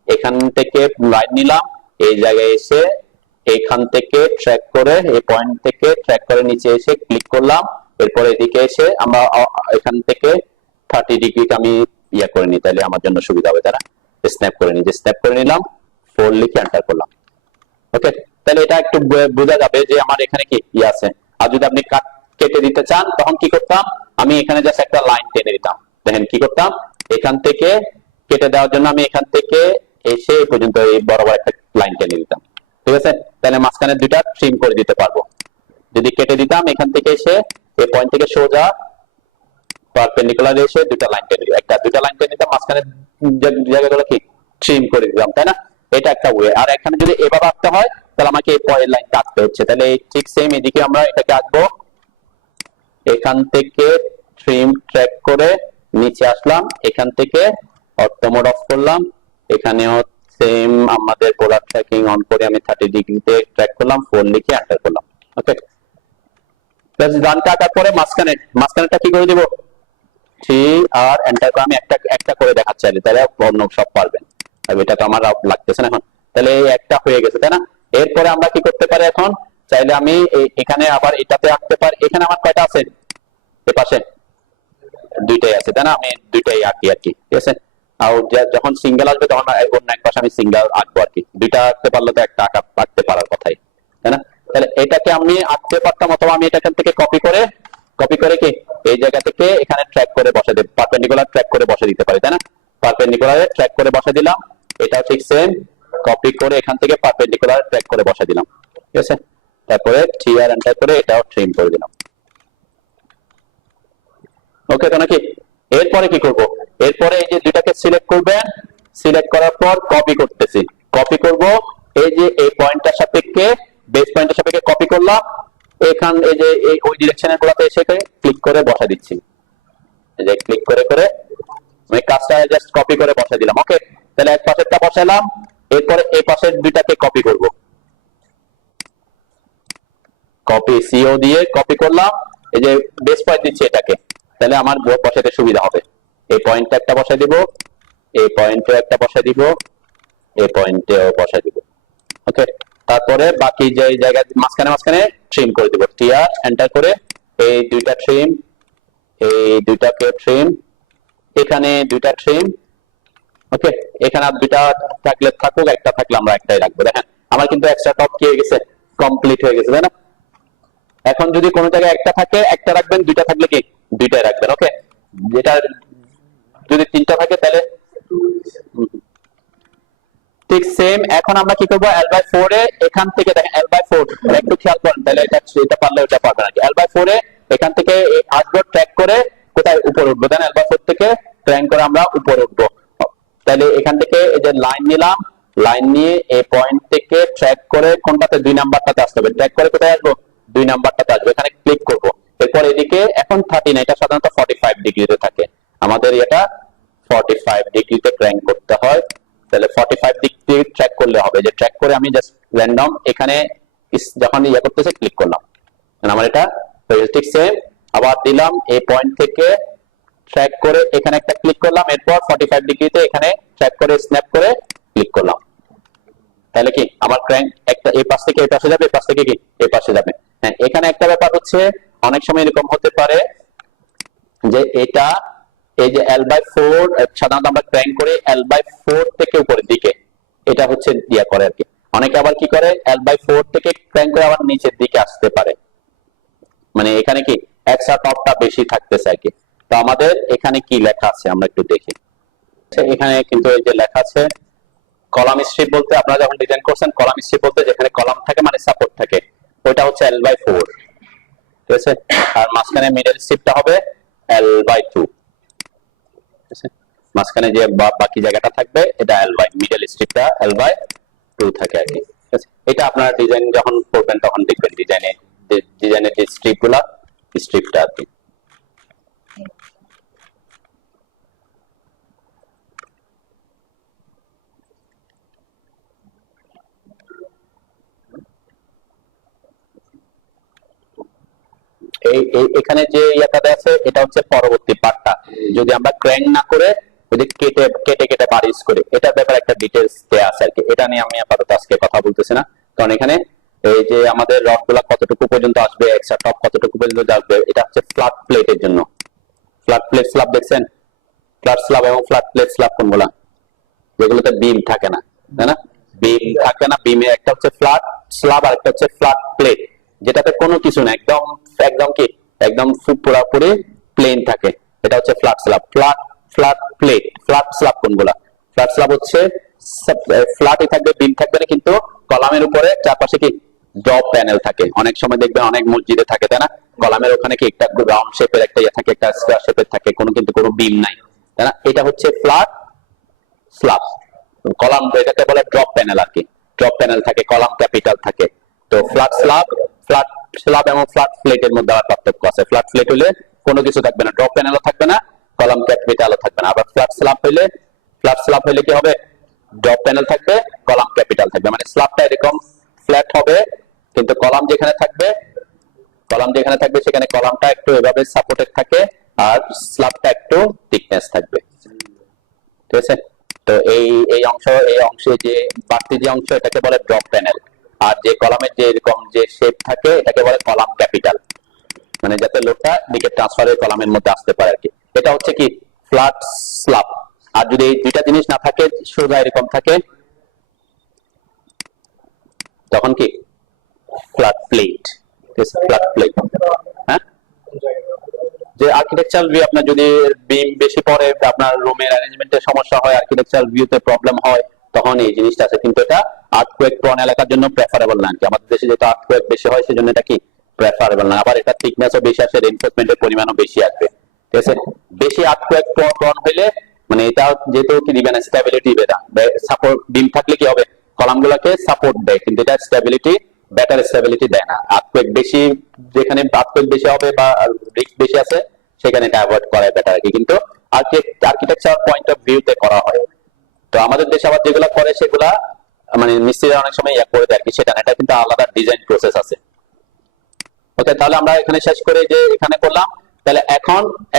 এখান থেকে লাইন নিলাম, এই জায়গায় এসে এখান থেকে ট্র্যাক করে, এই পয়েন্ট থেকে ট্র্যাক করে নিচে এসে ক্লিক করলাম, এরপর এদিকে এসে আমরা এখান থেকে 30 ডিগ্রি আমি ইয়া করে নিই, তাহলে আমার জন্য সুবিধা হবে, তারা স্ন্যাপ করে নিই, যে স্ন্যাপ করে নিলাম, 4 লিখে এন্টার করলাম। ওকে, তাহলে এটা একটু বোঝা যাবে যে আমার এখানে কি ইয়ে আছে। আর যদি আপনি কেটে দিতে চান, তখন কি করতাম, আমি এখানে জাস্ট একটা লাইন টেনে দিতাম, দেখেন কি করতাম, এখান থেকে কেটে দেওয়ার জন্য আমি এখান থেকে এসে এই পর্যন্ত এই বরাবর একটা লাইন টেনে দিতাম, ঠিক আছে? তাহলে মাঝখানে দুইটা ট্রিম করে দিতে পারবো। যদি কেটে দিতাম এখান থেকে এসে এই পয়েন্ট থেকে সোজা পারপেন্ডিকুলার এসে দুইটা লাইন টেনে দিতাম, দুইটা লাইন টেনে দিতাম, মাঝখানে জায়গাগুলো কি ট্রিম করে দিতাম, তাই না? এটা একটা ওয়ে। আর এখানে যদি এভাবে আঁকতে হয় তাহলে আমাকে এই পয়েন্ট লাইন কাটতে হচ্ছে। তাহলে ঠিক সেম এদিকে আমরা এটাকে আঁকবো, এখান থেকে ট্রিম ট্র্যাক করে নিচে আসলাম, এখান থেকে অটো মোড অফ করলাম, এখানেও সেম আমাদের প্রোডাক্ট ট্র্যাকিং অন করে আমি 30 ডিগ্রিতে ট্র্যাক করলাম, 4 লিখে এন্টার করলাম। ওকে, ডানটা আঁকার পরে মাঝখানেটা কি করে দিব? 3 আর এন্টার করে আমি একটা একটা করে দেখাচ্ছি, তাহলে অন্য সব পারবেন। আর এটা তো আমার লাগতেছে না এখন। তাহলে এই একটা হয়ে গেছে, তাই না? এরপরে আমরা কি করতে পারি এখন? চাইলে আমি এখানে আবার এটাতে আঁকতে পারি। এখানে আমার কয়টা আছে? এই পাশে দুইটাই আছে, তাই না? আমি দুইটাই আঁকি আর কি, ঠিক আছে? আর যখন সিঙ্গেল আসবে তখন অন্য এক পাশে আমি সিঙ্গেল আঁকবো আর কি। দুইটা আঁকতে পারলে তো একটা আঁকতে পারার কথাই, তাই না? তাহলে এটাকে আমি আঁকতে পারতাম, অথবা আমি এটা থেকে কপি করে কি এই জায়গা থেকে এখানে ট্র্যাক করে বসে দেব, পারপেন্ডিকুলার ট্র্যাক করে বসে দিতে পারি, তাই না? পারপেন্ডিকুলারে ট্র্যাক করে বসে দিলাম, এটাও ঠিক সেম কপি করে এখান থেকে পারপেন্ডিকুলার ট্র্যাক করে বসে দিলাম, ঠিক আছে? তারপরে 3 আর এন্টার করে এটাও ট্রিম করে দিলাম। ওকে তো নাকি? এরপরে কি করব? এরপরে এই যে দুইটাকে সিলেক্ট করবেন, সিলেক্ট করার পর কপি করতেছি, কপি করব এই যে এই পয়েন্টটার সাপেক্ষে, বেস পয়েন্টের সাপেক্ষে কপি করলাম, এখান এই যে এই ওই ডিরেকশনের গুলাতে এসে ক্লিক করে বসা দিচ্ছি, এই যে ক্লিক করে করে আমি কাজটা জাস্ট কপি করে বসা দিলাম। ওকে, তাহলে এক পাশেরটা বসালাম, এরপরে এই পাশের দুইটাকে কপি করব, কপি সিও দিয়ে কপি করলাম, এই যে বেস পয়েন্ট দিচ্ছি এটাকে, তাহলে আমার বসাতে সুবিধা হবে। এই পয়েন্টটা একটা বসাই দিব, এই পয়েন্টে একটা বসাই দিব, এই পয়েন্টেও বসাই দিব। ওকে, তারপরে বাকি যে জায়গা মাঝখানে ট্রিম করে দিব, টিআর এন্টার করে এই দুইটা ট্রিম, এই দুইটাকে ট্রিম, এখানে দুইটা ট্রিম। ওকে, এখানে আর দুইটা থাকলে থাকুক, একটা থাকলে আমরা একটাই রাখবো। দেখেন আমার কিন্তু এক্সট্রা টপ কি হয়ে গেছে, কমপ্লিট হয়ে গেছে, তাই না? এখন যদি কোনো জায়গায় একটা থাকে একটা রাখবেন, দুইটা থাকলে কি দুইটাই রাখবেন। ওকে, যেটা যদি তিনটা থাকে তাহলে ঠিক সেম। এখন আমরা কি করবো? L/4 এ এখান থেকে দেখেন L/4 একটু খেয়াল করেন, তাহলে এটা পারলে ওটা পারবে নাকি? L/4 এ এখান থেকে আসবো, ট্র্যাক করে কোথায় উপরে উঠবো, দেন L/4 থেকে ট্র্যাক করে আমরা উপরে উঠবো। তাহলে এখান থেকে এই যে লাইন নিলাম, লাইন নিয়ে এই পয়েন্ট থেকে ট্র্যাক করে কোনটাতে 2 নাম্বারটাতে আসতে হবে, ট্র্যাক করে কোথায় আসবো? 2 নাম্বারটাতে আসবো, এখানে ক্লিক করব। এরপর এদিকে এখন 30 না, এটা সাধারণত 45 ডিগ্রিতে থাকে, আমাদের এটা 45 ডিগ্রিতে ক্র্যাঙ্ক করতে হয়। তাহলে 45 ডিগ্রি ট্র্যাক করলে হবে, যে ট্র্যাক করে আমি জাস্ট র্যান্ডম এখানে যখন ইয়া করতেছে ক্লিক করলাম, আমার এটা ঠিক সেম। আবার দিলাম এই পয়েন্ট থেকে ট্র্যাক করে এখানে একটা ক্লিক করলাম, এরপর 45 ডিগ্রিতে এখানে ট্র্যাক করে স্ন্যাপ করে ক্লিক করলাম, তাহলে কি আমার ক্র্যাঙ্ক একটা এই পাশ থেকে এই পাশে যাবে, এই পাশ থেকে কি এই পাশে যাবে। হ্যাঁ, এখানে একটা ব্যাপার হচ্ছে, অনেক সময় এরকম হতে পারে যে এটা এই যে L/4 সাধারণত আমরা ক্র্যাঙ্ক করে L/4 থেকে উপরের দিকে, এটা হচ্ছে দিয়া করে আর কি। অনেকে আবার কি করে L/4 থেকে ক্র্যাঙ্ক করে আবার নিচের দিকে আসতে পারে, মানে এখানে কি এক্সট্রা টপটা বেশি থাকতেছে আর কি। তো আমাদের এখানে কি লেখা আছে আমরা একটু দেখি। এখানে কিন্তু এই যে লেখা আছে কলাম স্ট্রিপ বলতে, আপনারা যখন ডিজাইন করছেন কলাম স্ট্রিপ বলতে যেখানে কলাম থাকে মানে সাপোর্ট থাকে, ওটা হচ্ছে L/4, ঠিক আছে? আর মাঝখানে মিডল স্ট্রিপটা হবে L/2, ঠিক আছে? মাঝখানে যে বাকি জায়গাটা থাকবে এটা মিডল স্ট্রিপটা L/2 থাকে আর কি, ঠিক আছে? এটা আপনারা ডিজাইন যখন করবেন তখন দেখবেন ডিজাইনের যে স্ট্রিপটা আর কি। এখানে যে ইয়াটা আছে এটা হচ্ছে পরবর্তী পার্টটা, যদি আমরা ক্র্যাঙ্ক না করে যদি কেটে কেটে কেটে বার ইউজ করি, এটার ব্যাপারে একটা ডিটেইলস দেয়া আছে আর কি। এটা নিয়ে আমি আপাতত আজকে কথা বলতেছি না, কারণ এখানে এই যে আমাদের রডগুলা কতটুকু পর্যন্ত আসবে, এক্সট্রা টপ কতটুকু পর্যন্ত আসবে, এটা হচ্ছে ফ্ল্যাট প্লেটের জন্য। ফ্ল্যাট প্লেট স্ল্যাব দেখছেন? ফ্ল্যাট স্ল্যাব এবং ফ্ল্যাট প্লেট স্ল্যাব কোনগুলা? যেগুলোতে বিম থাকে না, তাই না? বিম থাকে না, বিমে একটা হচ্ছে ফ্ল্যাট স্ল্যাব আর একটা হচ্ছে ফ্ল্যাট প্লেট, যেটাতে কোনো কিছু না, একদম একদম কি একদম পুরোপুরি প্লেন থাকে, এটা হচ্ছে flat slab. Flat plate, flat slab কোনগুলা? ফ্ল্যাট স্ল্যাব হচ্ছে ফ্ল্যাটই থাকবে, বিম থাকবে না, কিন্তু কলামের উপরে চারপাশে কি ড্রপ প্যানেল থাকে। অনেক সময় দেখবেন অনেক মসজিদে থাকে, তাই না? কলামের ওখানে কি একটা রাউন্ড শেপের একটা ইয়ে থাকে, একটা স্কয়ার শেপের থাকে, কিন্তু কোনো বিম নাই, তাই না? এটা হচ্ছে ফ্ল্যাট স্ল্যাব। কলাম এটাকে বলে ড্রপ প্যানেল আর কি। ড্রপ প্যানেল থাকে, কলাম ক্যাপিটাল থাকে। তো ফ্ল্যাট স্ল্যাব এবং ফ্ল্যাট প্লেটের মধ্যে আবার পার্থক্য আছে। ফ্ল্যাট প্লেট হলে কোনো কিছু থাকবে না, ড্রপ প্যানেলও থাকবে না, কলাম ক্যাপিটালও থাকবে না। আবার ফ্ল্যাট স্ল্যাব হইলে কি হবে? ড্রপ প্যানেল থাকবে, কলাম ক্যাপিটাল থাকবে। মানে স্ল্যাবটা এরকম ফ্ল্যাট হবে, কিন্তু কলাম যেখানে থাকবে সেখানে কলামটা একটু এভাবে সাপোর্টেড থাকে, আর স্ল্যাবটা একটু থিকনেস থাকবে। ঠিক আছে? তো এই অংশে যে বাড়তি যে অংশ, এটাকে বলে ড্রপ প্যানেল। আর যে কলামের যে এরকম যে শেপ থাকে, এটাকে বলে কলাম ক্যাপিটাল। মানে যাতে লোডটা দিকে ট্রান্সফার হয়ে কলামের মধ্যে আসতে পারে আর কি। এটা হচ্ছে কি ফ্ল্যাট স্ল্যাব। আর যদি এই দুইটা জিনিস না থাকে, সোজা এরকম থাকে, তখন কি ফ্ল্যাট প্লেট। Flat plate. হ্যাঁ, যে আর্কিটেকচারাল ভিউ, আপনার যদি বিম বেশি পড়ে, আপনার রুমের অ্যারেঞ্জমেন্টের সমস্যা হয়, আর্কিটেকচারাল ভিউতে প্রবলেম হয়, তখন এই জিনিসটা আছে। কিন্তু এটা আর্থকোয়েক প্রোন এলাকার জন্য প্রেফারেবল না। আমাদের দেশে যেটা আর্থকোয়েক বেশি হয়, সেজন্য এটা কি প্রেফারেবল না। আবার এটা থিকনেসও বেশি আসে, রিইনফোর্সমেন্টের পরিমাণও বেশি আসবে। ঠিক আছে? বেশি আর্থকোয়েক প্রোন হইলে মানে এটা যেহেতু কি দিবে না, স্টেবিলিটি দিবে না। সাপোর্ট বিম থাকলে কি হবে? কলামগুলোকে সাপোর্ট দেয়, কিন্তু এটা বেটার স্টেবিলিটি দেয় না। আর্থকোয়েক বেশি, যেখানে আর্থকোয়েক বেশি হবে বা রিস্ক বেশি আছে, সেখানে এটা অ্যাভয়েড করাই বেটার আর কি। কিন্তু আর্কিটেকচার পয়েন্ট অফ ভিউতে করা হয়। তো আমাদের দেশে আবার যেগুলা করে, সেগুলা মানে মিস্ত্রিরা অনেক সময় করে দেয় আর কি, সেটা না, এটা কিন্তু আলাদা ডিজাইন প্রসেস আছে। ওকে, তাহলে আমরা এখানে শেষ করে যে এখানে করলাম। তাহলে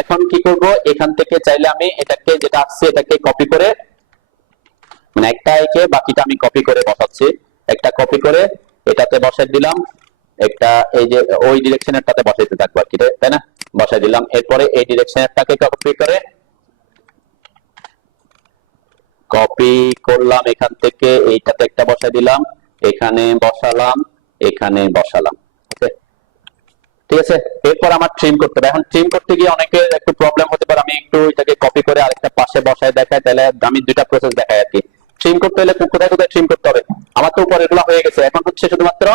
এখন কি করব? এখান থেকে চাইলে আমি এটাকে, যেটা আসছে এটাকে কপি করে, মানে একটা একে বাকিটা আমি কপি করে বসাচ্ছি। একটা কপি করে এটাতে বসাই দিলাম, একটা এই যে ওই ডিরেকশনেরটাতে বসাইতে থাকবো আর কি, তাই না? বসাই দিলাম। এরপরে এই ডিরেকশনেরটাকে কপি করলাম, এখান থেকে এইটাতে একটা বসাই দিলাম, এখানে বসালাম, এখানে বসালাম। ওকে, ঠিক আছে? এরপর আমার ট্রিম করতে হবে। এখন ট্রিম করতে গিয়ে অনেকের একটু প্রবলেম হতে পারে। আমি একটু এটাকে কপি করে আরেকটা পাশে বসায় দেখাই, তাহলে আমি দুইটা প্রসেস দেখাই আর কি। ট্রিম করতে হলে কোথায় ট্রিম করতে হবে? আমার তো উপরে এগুলো হয়ে গেছে, এখন হচ্ছে শুধুমাত্র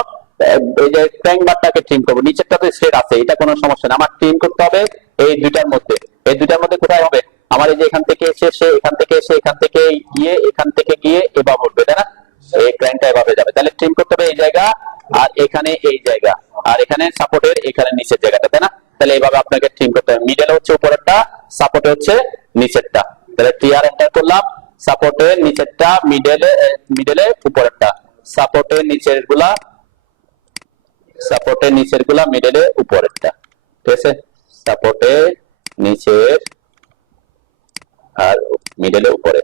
এই যে ক্র্যাঙ্ক বারটাকে ট্রিম করবো। নিচেরটা তো স্ট্রেট আছে, এটা কোনো সমস্যা না। আমার ট্রিম করতে হবে এই দুইটার মধ্যে। এই দুইটার মধ্যে কোথায় হবে? আমার এই যে এখান থেকে এসে, এখান থেকে গিয়ে এভাবে উঠবে, তাই না? এই ক্র্যাঙ্কটা এভাবে যাবে। তাহলে ট্রিম করতে হবে এই জায়গা, আর এখানে এই জায়গা, আর এখানে সাপোর্টের এখানে নিচের জায়গাটা, তাই না? তাহলে এইভাবে আপনাকে ট্রিম করতে হবে। মিডলে হচ্ছে উপরেরটা, সাপোর্টে হচ্ছে নিচেরটা। তাহলে টিআর এন্টার করলাম, সাপোর্টের নিচেরটা, মিডলে উপরেরটা, সাপোর্টের নিচের গুলা মিডলে উপরেরটা। ঠিক আছে? সাপোর্টের নিচের আর মিডলে উপরে,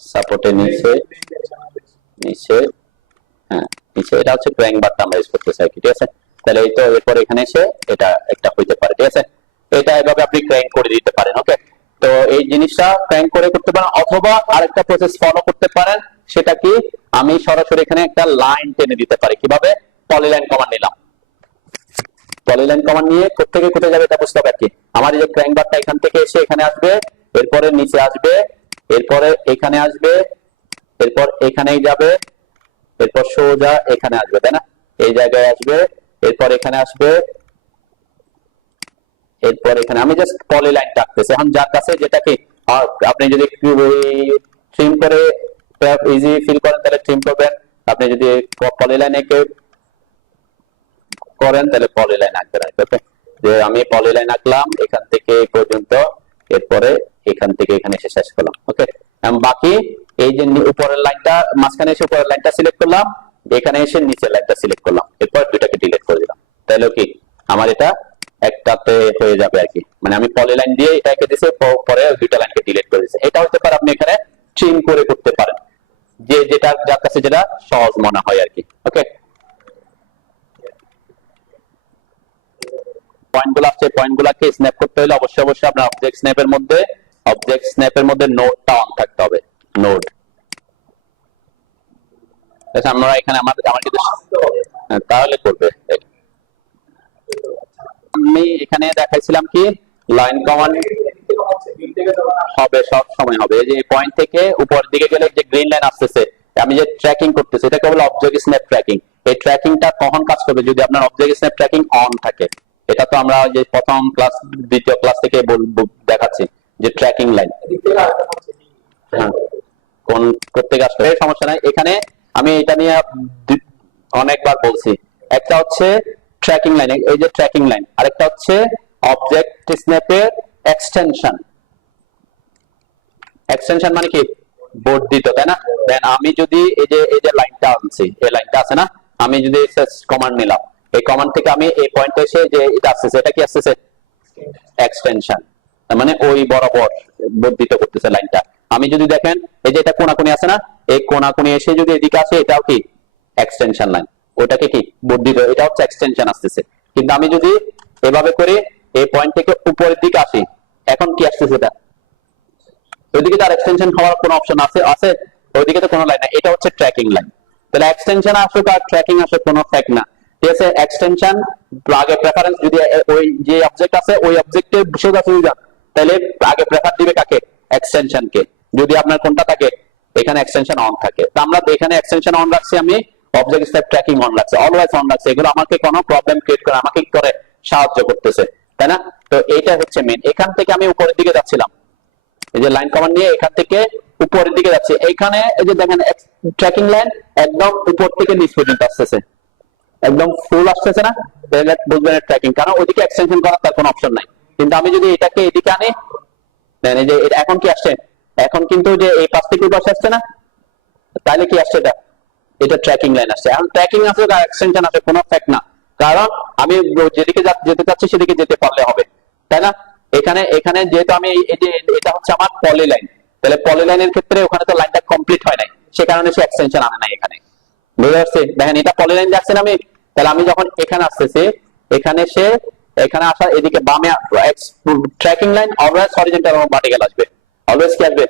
সাপোর্টের নিচে, হ্যাঁ নিচে। এটা হচ্ছে ক্র্যাঙ্ক বারটা আমরা ইউজ করতে চাই। ঠিক আছে? তাহলে এই তো, এরপর এখানে এসে এটা একটা হইতে পারে। ঠিক আছে? এটা এভাবে আপনি ক্র্যাঙ্ক করে দিতে পারেন। ওকে, তো এই জিনিসটা ক্র্যাঙ্ক করে করতে পারেন, অথবা আরেকটা প্রসেস ফলো করতে পারেন। সেটা কি? আমি সরাসরি এখানে একটা লাইন টেনে দিতে পারি। কিভাবে? পলিলাইন কমান্ড নিলাম। পলিলাইন কমান্ড নিয়ে কোথেকে কোথায় যাবে এটা বুঝতে হবে আর কি। আমার এই যে ক্র্যাঙ্ক বারটা এখান থেকে এসে এখানে আসবে, এরপরে নিচে আসবে, এরপরে এখানে আসবে, এরপর এখানেই যাবে, এরপর সোজা এখানে আসবে, তাই না? এই জায়গায় আসবে, এরপর এখানে আসবে, এরপর এখানে। আমি জাস্ট পলিলাইন টাকতেছি। এখন যার কাছে যেটা কি, আপনি যদি একটু ট্রিম করে ইজি ফিল করেন, তাহলে ট্রিম করবেন। আপনি যদি পলিলাইন একে করেন, তাহলে পলিলাইন আঁকবেন। ওকে, যে আমি পলিলাইন আঁকলাম এখান থেকে পর্যন্ত, এরপরে এখান থেকে এখানে এসে শেষ করলাম। ওকে, বাকি এই যে উপরের লাইনটা, মাঝখানে এসে উপরের লাইনটা সিলেক্ট করলাম, এখানে এসে নিচের লাইনটা সিলেক্ট করলাম, এরপর দুটাকে ডিলিট করে দিলাম। তাহলে কি আমার এটা একটাতে হয়ে যাবে আর কি। মানে আমি পলিলাইন দিয়ে এটাকে দিয়েছি, পরে দুইটা লাইনকে ডিলিট করে দিয়েছি। এটা হতে পারে আপনি এখানে ট্রিম করে করতে পারেন, যে যেটা যার কাছে যেটা সহজ মনে হয় আর কি। ওকে, পয়েন্টগুলো আছে, পয়েন্টগুলোকে স্ন্যাপ করতে হলে অবশ্যই আপনার অবজেক্ট স্ন্যাপের মধ্যে নোডটা অন থাকতে হবে। নোড, আচ্ছা আমরা এখানে আমার কিন্তু তাহলে করবে। আমি এখানে দেখাইছিলাম কি লাইন কমান্ড হবে, সব সময় হবে। এই যে পয়েন্ট থেকে উপরের দিকে গেলে যে গ্রিন লাইন আসতেছে, আমি যে ট্র্যাকিং করতেছি এটাকে বলে অবজেক্ট স্ন্যাপ ট্র্যাকিং। এই ট্র্যাকিংটা কখন কাজ করবে? যদি আপনার অবজেক্ট স্ন্যাপ ট্র্যাকিং অন থাকে। এটা তো আমরা যে প্রথম ক্লাস, দ্বিতীয় ক্লাস থেকে দেখাচ্ছি যে ট্র্যাকিং লাইন। হ্যাঁ, কোন প্রত্যেক আসলে সমস্যা নাই। এখানে আমি এটা নিয়ে অনেকবার বলছি। একটা হচ্ছে ট্র্যাকিং লাইন, এই যে ট্র্যাকিং লাইন, আরেকটা হচ্ছে অবজেক্ট স্ন্যাপের এক্সটেনশন। এক্সটেনশন মানে কি? বর্ধিত, তাই না? দেন আমি যদি এই যে লাইনটা আনছি, এই লাইনটা আছে না, আমি যদি কমান্ড নিলাম, এই কমান্ড থেকে আমি এই পয়েন্টে এসে যে এটা আসছে, এটা কি আসছে? এক্সটেনশন, মানে ওই বরাবর বর্ধিত করতেছে লাইনটা। আমি যদি দেখেন এই যে এটা কোনাকুনি আছে না, এই কোনাকুনি এসে যদি এদিকে আসে, এটাও কি এক্সটেনশন লাইন। ওটাকে কি বর্ধিত, এটা হচ্ছে এক্সটেনশন আসতেছে। কিন্তু আমি যদি এভাবে করে এই পয়েন্ট থেকে উপরের দিকে আসি, এখন কি আসতেছে? এটা ওইদিকে তার এক্সটেনশন হওয়ার কোনো অপশন আছে? আছে? ওইদিকে তো কোনো লাইন না। এটা হচ্ছে ট্র্যাকিং লাইন। তাহলে এক্সটেনশন আসুক আর ট্র্যাকিং আসুক, কোনো ফ্যাক্ট না। ঠিক আছে, এক্সটেনশন আগে প্রেফারেন্স, যদি ওই যে অবজেক্ট আছে ওই অবজেক্টের সোজা সোজা, তাহলে আগে প্রেফার দিবে কাকে? এক্সটেনশনকে। যদি আপনার কোনটা থাকে, এখানে এক্সটেনশন অন থাকে, তো আমরা এখানে এক্সটেনশন অন রাখছি, আমি অবজেক্ট স্ন্যাপ ট্র্যাকিং অন রাখছি, অলওয়েজ অন রাখছি। এগুলো আমাকে কোনো প্রবলেম ক্রিয়েট করে, আমাকে কি করে? সাহায্য করতেছে, তাই না? তো এইটা হচ্ছে মেন। এখান থেকে আমি উপরের দিকে যাচ্ছিলাম, এই যে লাইন কমান্ড নিয়ে এখান থেকে উপরের দিকে যাচ্ছে। এইখানে এই যে দেখেন ট্র্যাকিং লাইন একদম উপর থেকে নিচ পর্যন্ত আসতেছে, একদম ফুল আসতেছে না? তাহলে বুঝবেন ট্র্যাকিং, কারণ ওইদিকে এক্সটেনশন করার তার কোনো অপশন নাই। কিন্তু আমি যদি এটাকে এদিকে আনি, দেন এই যে এখন কি আসছে? এখন কিন্তু যে এই পাশ থেকে পাশে আসছে না, তাহলে কি আসছে? এটা ট্র্যাকিং লাইন আসছে। এখন ট্র্যাকিং আসে আর এক্সটেনশন আসে, কোনো ফ্যাক্ট না, কারণ আমি যেদিকে যেতে চাচ্ছি সেদিকে যেতে পারলে হবে, তাই না? এখানে যেহেতু আমি এই যে এটা হচ্ছে আমার পলি লাইন, তাহলে পলি লাইনের ক্ষেত্রে ওখানে তো লাইনটা কমপ্লিট হয় নাই, সে কারণে সে এক্সটেনশন আনে নাই এখানে। বুঝতে পারছি? দেখেন এটা পলি লাইন যাচ্ছে না আমি, তাহলে আমি যখন এখানে আসতেছি, এখানে সে এখানে আসা এদিকে বামে ট্র্যাকিং লাইন অলওয়েজ হরিজন্টাল এবং ভার্টিক্যাল আসবে। অলওয়েজ কি আসবে?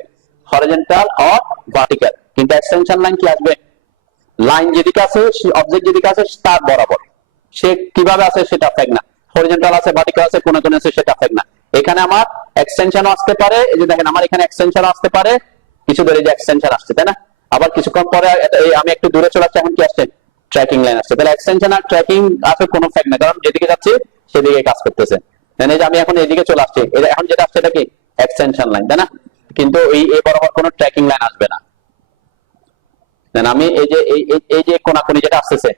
Horizontal or vertical. কিন্তু এক্সটেনশন লাইন কি আসবে? লাইন যেদিকে আছে, অবজেক্ট যেদিকে আছে তার বরাবর। সে কিভাবে আছে সেটা ফ্যাক্ট না, হরিজন্টাল আছে, ভার্টিক্যাল আছে, কোন কোন আছে সেটা ফ্যাক্ট না। এখানে আমার এক্সটেনশনও আসতে পারে, এই যে দেখেন আমার এখানে এক্সটেনশনও আসতে পারে, কিছু দূরে যে এক্সটেনশন আসছে, তাই না? আবার কিছুক্ষণ পরে আমি একটু দূরে চলে আসছি, এখন কি আসছে? ট্র্যাকিং লাইন আসছে। তাহলে এক্সটেনশন আর ট্র্যাকিং আছে কোনো ফ্যাক্ট না, কারণ যেদিকে যাচ্ছে সেদিকে কাজ করতেছে। এই যে আমি এখন এদিকে চলে আসছি, এখন যেটা আসছে এটা কি? এক্সটেনশন লাইন, তাই না? কিন্তু এই বরাবর কোনো ট্র্যাকিং লাইন আসবে না। আমি এই যে কোনাকুনি যেটা আসতেছে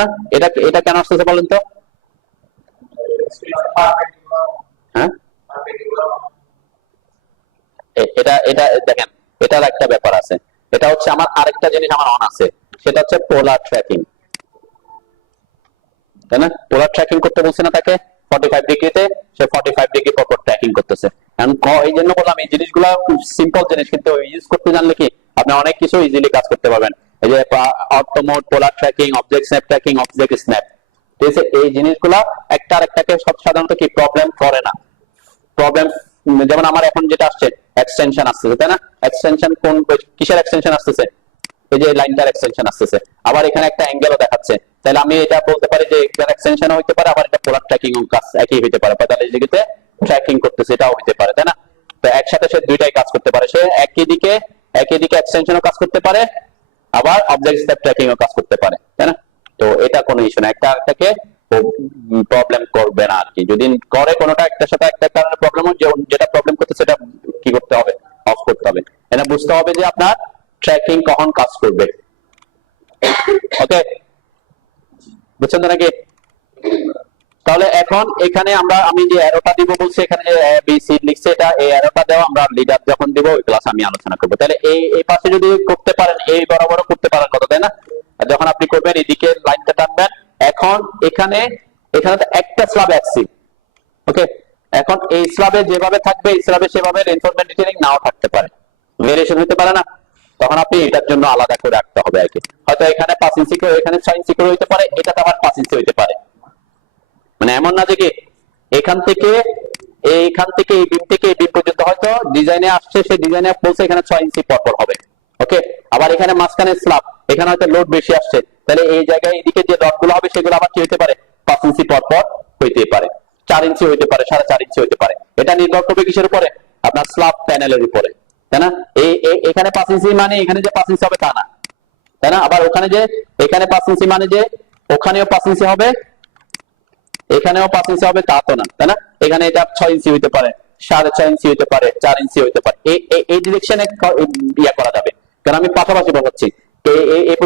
না, এটা কেন আসতেছে বলেন তো? হ্যাঁ, এটা দেখেন, এটার একটা ব্যাপার আছে। এটা হচ্ছে আমার আরেকটা জিনিস আমার অন আছে, সেটা হচ্ছে পোলার ট্র্যাকিং, তাই না? পোলার ট্র্যাকিং করতে বলছে না তাকে 45 ডিগ্রিতে, সে 45 ডিগ্রি পর ট্র্যাকিং করতেছে। এই জন্য বললাম এই জিনিসগুলো সিম্পল জিনিস, কিন্তু ইউজ করতে জানলে কি আপনি অনেক কিছু ইজিলি কাজ করতে পারবেন। এই যে auto mode, polar tracking, object snap tracking, object snap, ঠিক আছে? এই জিনিসগুলা একটা আরেকটাকে সাধারণত কি প্রবলেম করে না। প্রবলেম যেমন আমার এখন যেটা আসছে এক্সটেনশন আসতেছে, তাই না? এক্সটেনশন কোন কিসের এক্সটেনশন আসতেছে? এই যে লাইনটার এক্সটেনশন আসতেছে। আবার এখানে একটা অ্যাঙ্গেলও দেখাচ্ছে, তাহলে আমি এটা বলতে পারি যে এখানে এক্সটেনশন হইতে পারে, আবার এটা পোলার ট্র্যাকিং কাজ একই হইতে পারে, 45 ডিগ্রিতে ট্র্যাকিং করতেছে, এটাও হইতে পারে, তাই না? তো একসাথে সে দুইটাই কাজ করতে পারে, সে একই দিকে এক্সটেনশনও কাজ করতে পারে, আবার অবজেক্ট স্ন্যাপ ট্র্যাকিংও কাজ করতে পারে, তাই না? তো এটা কোনো ইস্যু না, একটা আরেকটাকে প্রবলেম করবে না আর কি। যদি করে কোনোটা একটার সাথে একটা কারণে প্রবলেম হয়, যেটা প্রবলেম করতে সেটা কি করতে হবে? অফ করতে হবে। এটা বুঝতে হবে যে আপনার ট্র্যাকিং কখন কাজ করবে। ওকে, বুঝছেন তো নাকি? তাহলে এখন এখানে আমি যে অ্যারোটা দিব বলছি, এখানে যে বিসি লিখছে, এটা এই অ্যারোটা দেওয়া আমরা লিডার যখন দিব ওই ক্লাস আমি আলোচনা করবো। তাহলে এই পাশে যদি করতে পারেন, এই বরাবরও করতে পারেন কথা, তাই না? যখন আপনি করবেন এদিকে লাইনটা টানবেন, এখন এখানে তো একটা স্ল্যাব আঁকছি, ওকে? এখন এই স্ল্যাবে যেভাবে থাকবে, এই স্ল্যাবে সেভাবে রেইনফোর্সমেন্ট ডিটেইলিং নাও থাকতে পারে, ভেরিয়েশন হতে পারে না? তখন আপনি এটার জন্য আলাদা করে রাখতে হবে আর কি। হয়তো এখানে 5 ইঞ্চি করে, এখানে 6 ইঞ্চি করে হইতে পারে, এটাতে আবার 5 ইঞ্চি হইতে পারে। মানে এমন না যে কি এখান থেকে এই বিম থেকে এই বিম পর্যন্ত হয়তো ডিজাইনে আসছে, সেই ডিজাইনে বলছে এখানে 6 ইঞ্চি পরপর হবে, ওকে? আবার এখানে মাঝখানে স্ল্যাব, এখানে হয়তো লোড বেশি আসছে, তাহলে এই জায়গায় এদিকে যে ডটগুলো হবে সেগুলো আবার কি হইতে পারে? 5 ইঞ্চি পরপর হইতে পারে। 4 ইঞ্চি হইতে পারে, 4.5 ইঞ্চি হইতে পারে। এটা নির্ভর করবে কিসের উপরে? আপনার স্ল্যাব প্যানেলের উপরে, তাই না? এখানে 5 ইঞ্চি মানে এখানে যে 5 ইঞ্চি হবে তা না, তাই না? আবার ওখানে যে এখানে 5 ইঞ্চি মানে যে ওখানেও 5 ইঞ্চি হবে, এখানেও 5 ইঞ্চি হবে তা তো না, তাই না? এখানে এটা 6 ইঞ্চি হইতে পারে, 6.5 ইঞ্চি হইতে পারে, 4 ইঞ্চি হইতে পারে। এই ডিরেকশনে ইয়া করা যাবে, কারণ আমি পাশাপাশি বসাচ্ছি। এই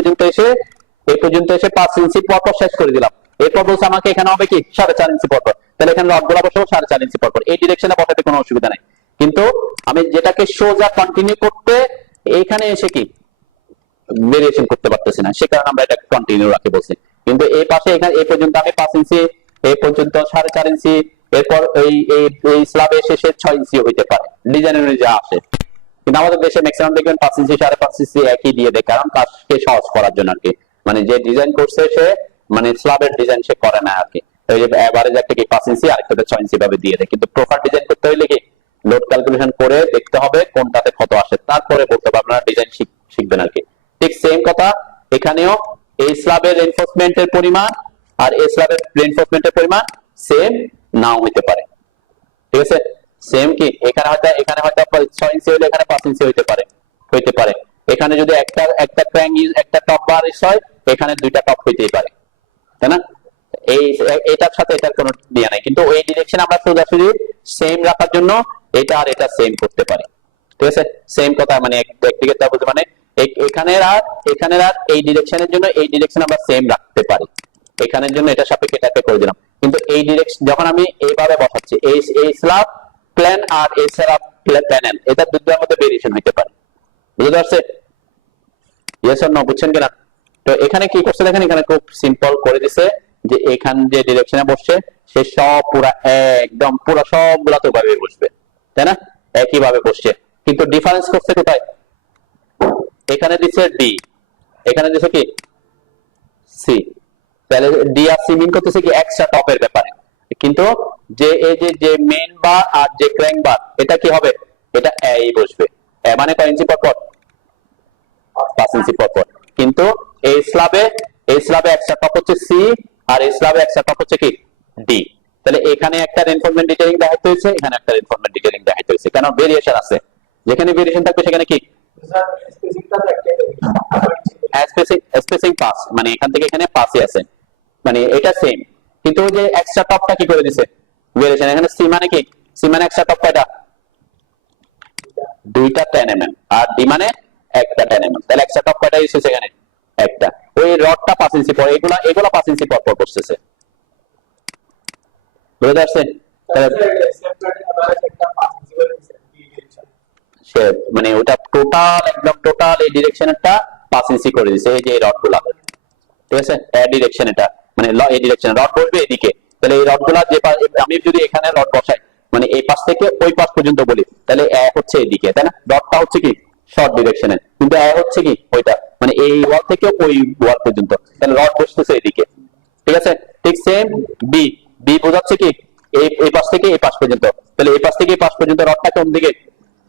পর্যন্ত এসে 5 ইঞ্চি পর পর শেষ করে দিলাম। এরপর বলছে আমাকে এখানে হবে কি 4.5 ইঞ্চি পর পর, তাহলে এখানে রডগুলা বসাবো 4.5 ইঞ্চি পর পর। এই ডিরেকশনে বসাতে কোনো অসুবিধা নাই, কিন্তু আমি যেটাকে সোজা কন্টিনিউ করতে এইখানে এসে কি ভেরিয়েশন করতে পারতেছি না, সে কারণে আমরা এটা কন্টিনিউ রাখি বলছি। কিন্তু এই পাশে এখানে এই পর্যন্ত আমি 5 ইঞ্চি, এই পর্যন্ত 4.5 ইঞ্চি, এরপর এই স্ল্যাবের শেষে 6 ইঞ্চি হইতে পারে, ডিজাইন অনুযায়ী আসে। কিন্তু আমাদের দেশে ম্যাক্সিমাম দেখবেন 5 ইঞ্চি 5.5 ইঞ্চি একই দিয়ে দেয়, কারণ কাজকে সহজ করার জন্য আর কি। মানে যে ডিজাইন করছে সে মানে স্ল্যাবের ডিজাইন সে করে না আর কি। ওই যে এভারেজ একটা কি 5 ইঞ্চি আরেকটাতে 6 ইঞ্চি ভাবে দিয়ে দেয়। কিন্তু প্রপার ডিজাইন করতে হইলে কি লোড ক্যালকুলেশন করে দেখতে হবে কোনটাতে কত আসে, তারপরে বলতে হবে আপনারা ডিজাইন শিখবেন আর কি। ঠিক সেম কথা এখানেও, এই স্ল্যাবের রিইনফোর্সমেন্টের পরিমাণ আর এই স্ল্যাবের রিইনফোর্সমেন্টের পরিমাণ সেম নাও হইতে পারে, ঠিক আছে? সেম কি এখানে হয়তো 6 ইঞ্চি হলে এখানে 5 ইঞ্চি হইতে পারে। এখানে যদি একটা ক্র্যাঙ্ক একটা টপ বার হয়, এখানে দুইটা টপ হইতেই পারে, তাই না? এটার সাথে এটার কোনো ইয়ে নাই, কিন্তু ওই ডিরেকশন আমরা সোজাসুজি সেম রাখার জন্য এটা আর এটা সেম করতে পারি, ঠিক আছে? সেম কথা, মানে একদিকে তা বুঝে, মানে এখানের আর এই ডিরেকশনের জন্য এই ডিরেকশন আমরা সেম রাখতে পারি, এখানের জন্য এটা সাপেক্ষে এটাকে করে দিলাম। কিন্তু এই ডিরেকশন যখন আমি এইভাবে বসাচ্ছি, এই স্ল্যাব প্ল্যান আর এই স্ল্যাব প্যানেল, এটা দুটোর মধ্যে ভেরিয়েশন হতে পারে, বুঝতে পারছে? ইয়েস অর নো, বুঝছেন কিনা? তো এখানে কি করছে দেখেন, এখানে খুব সিম্পল করে দিছে যে এখান যে ডিরেকশনে বসছে সে সব পুরা একদম পুরো সবগুলা তো ভাবে বসবে, তাই না? একই ভাবে বসছে, কিন্তু ডিফারেন্স করছে কোথায়? এখানে দিচ্ছে ডি, এখানে দিচ্ছে কি সি। তাহলে ডি আর সি মিন করতেছে কি এক্সট্রা টপের ব্যাপারে, কিন্তু যে এই যে মেইন বার আর যে ক্র্যাঙ্ক বার এটা কি হবে? এটা এই বসবে, মানে কয় ইঞ্চি পর পর? 5 ইঞ্চি পর পর। কিন্তু এই স্ল্যাবে এক্সট্রা টপ হচ্ছে সি, আর এই স্ল্যাবে এক্সট্রা টপ হচ্ছে কি ডি। তাহলে এখানে একটা রিইনফোর্সমেন্ট ডিটেইলিং দেখাইতে হয়েছে, এখানে একটা রিইনফোর্সমেন্ট ডিটেইলিং দেখাইতে হয়েছে, কারণ ভেরিয়েশন আছে। যেখানে ভেরিয়েশন থাকবে সেখানে কি স্পেসিং পাস, মানে এখান থেকে এখানে পাসই আছে, মানে এটা সেম। কিন্তু ওই যে এক্সট্রা টপটা কি করে দিছে ভেরিয়েশন, এখানে সি মানে কি, সি মানে এক্সট্রা টপ কয়টা? দুইটা 10 mm, আর ডি মানে একটা 10 mm। তাহলে এক্সট্রা টপ কয়টা এসেছে এখানে? একটা। ওই রডটা 5 ইঞ্চি পর, এগুলা 5 ইঞ্চি পর পর বসতেছে, বুঝতে পারছেন? মানে ওটা টোটাল একদম টোটাল এই ডিরেকশনটা 5 ইঞ্চি করে দিছে, এই যে এই রডগুলা, ঠিক আছে? এই ডিরেকশন এটা মানে এই ডিরেকশন রড বসবে এদিকে। তাহলে এই রডগুলা যে আমি যদি এখানে রড বসাই, মানে এই পাশ থেকে ওই পাশ পর্যন্ত বলি, তাহলে এ হচ্ছে এদিকে, তাই না? রডটা হচ্ছে কি শর্ট ডিরেকশনে, কিন্তু এ হচ্ছে কি ওইটা, মানে এই ওয়াল থেকে ওই ওয়াল পর্যন্ত, তাহলে রড বসতেছে এদিকে, ঠিক আছে? ঠিক সেম বি, বি বোঝাচ্ছে কি এই পাশ থেকে এই পাশ পর্যন্ত, তাহলে এই পাশ থেকে এই পাশ পর্যন্ত রডটা কোন দিকে?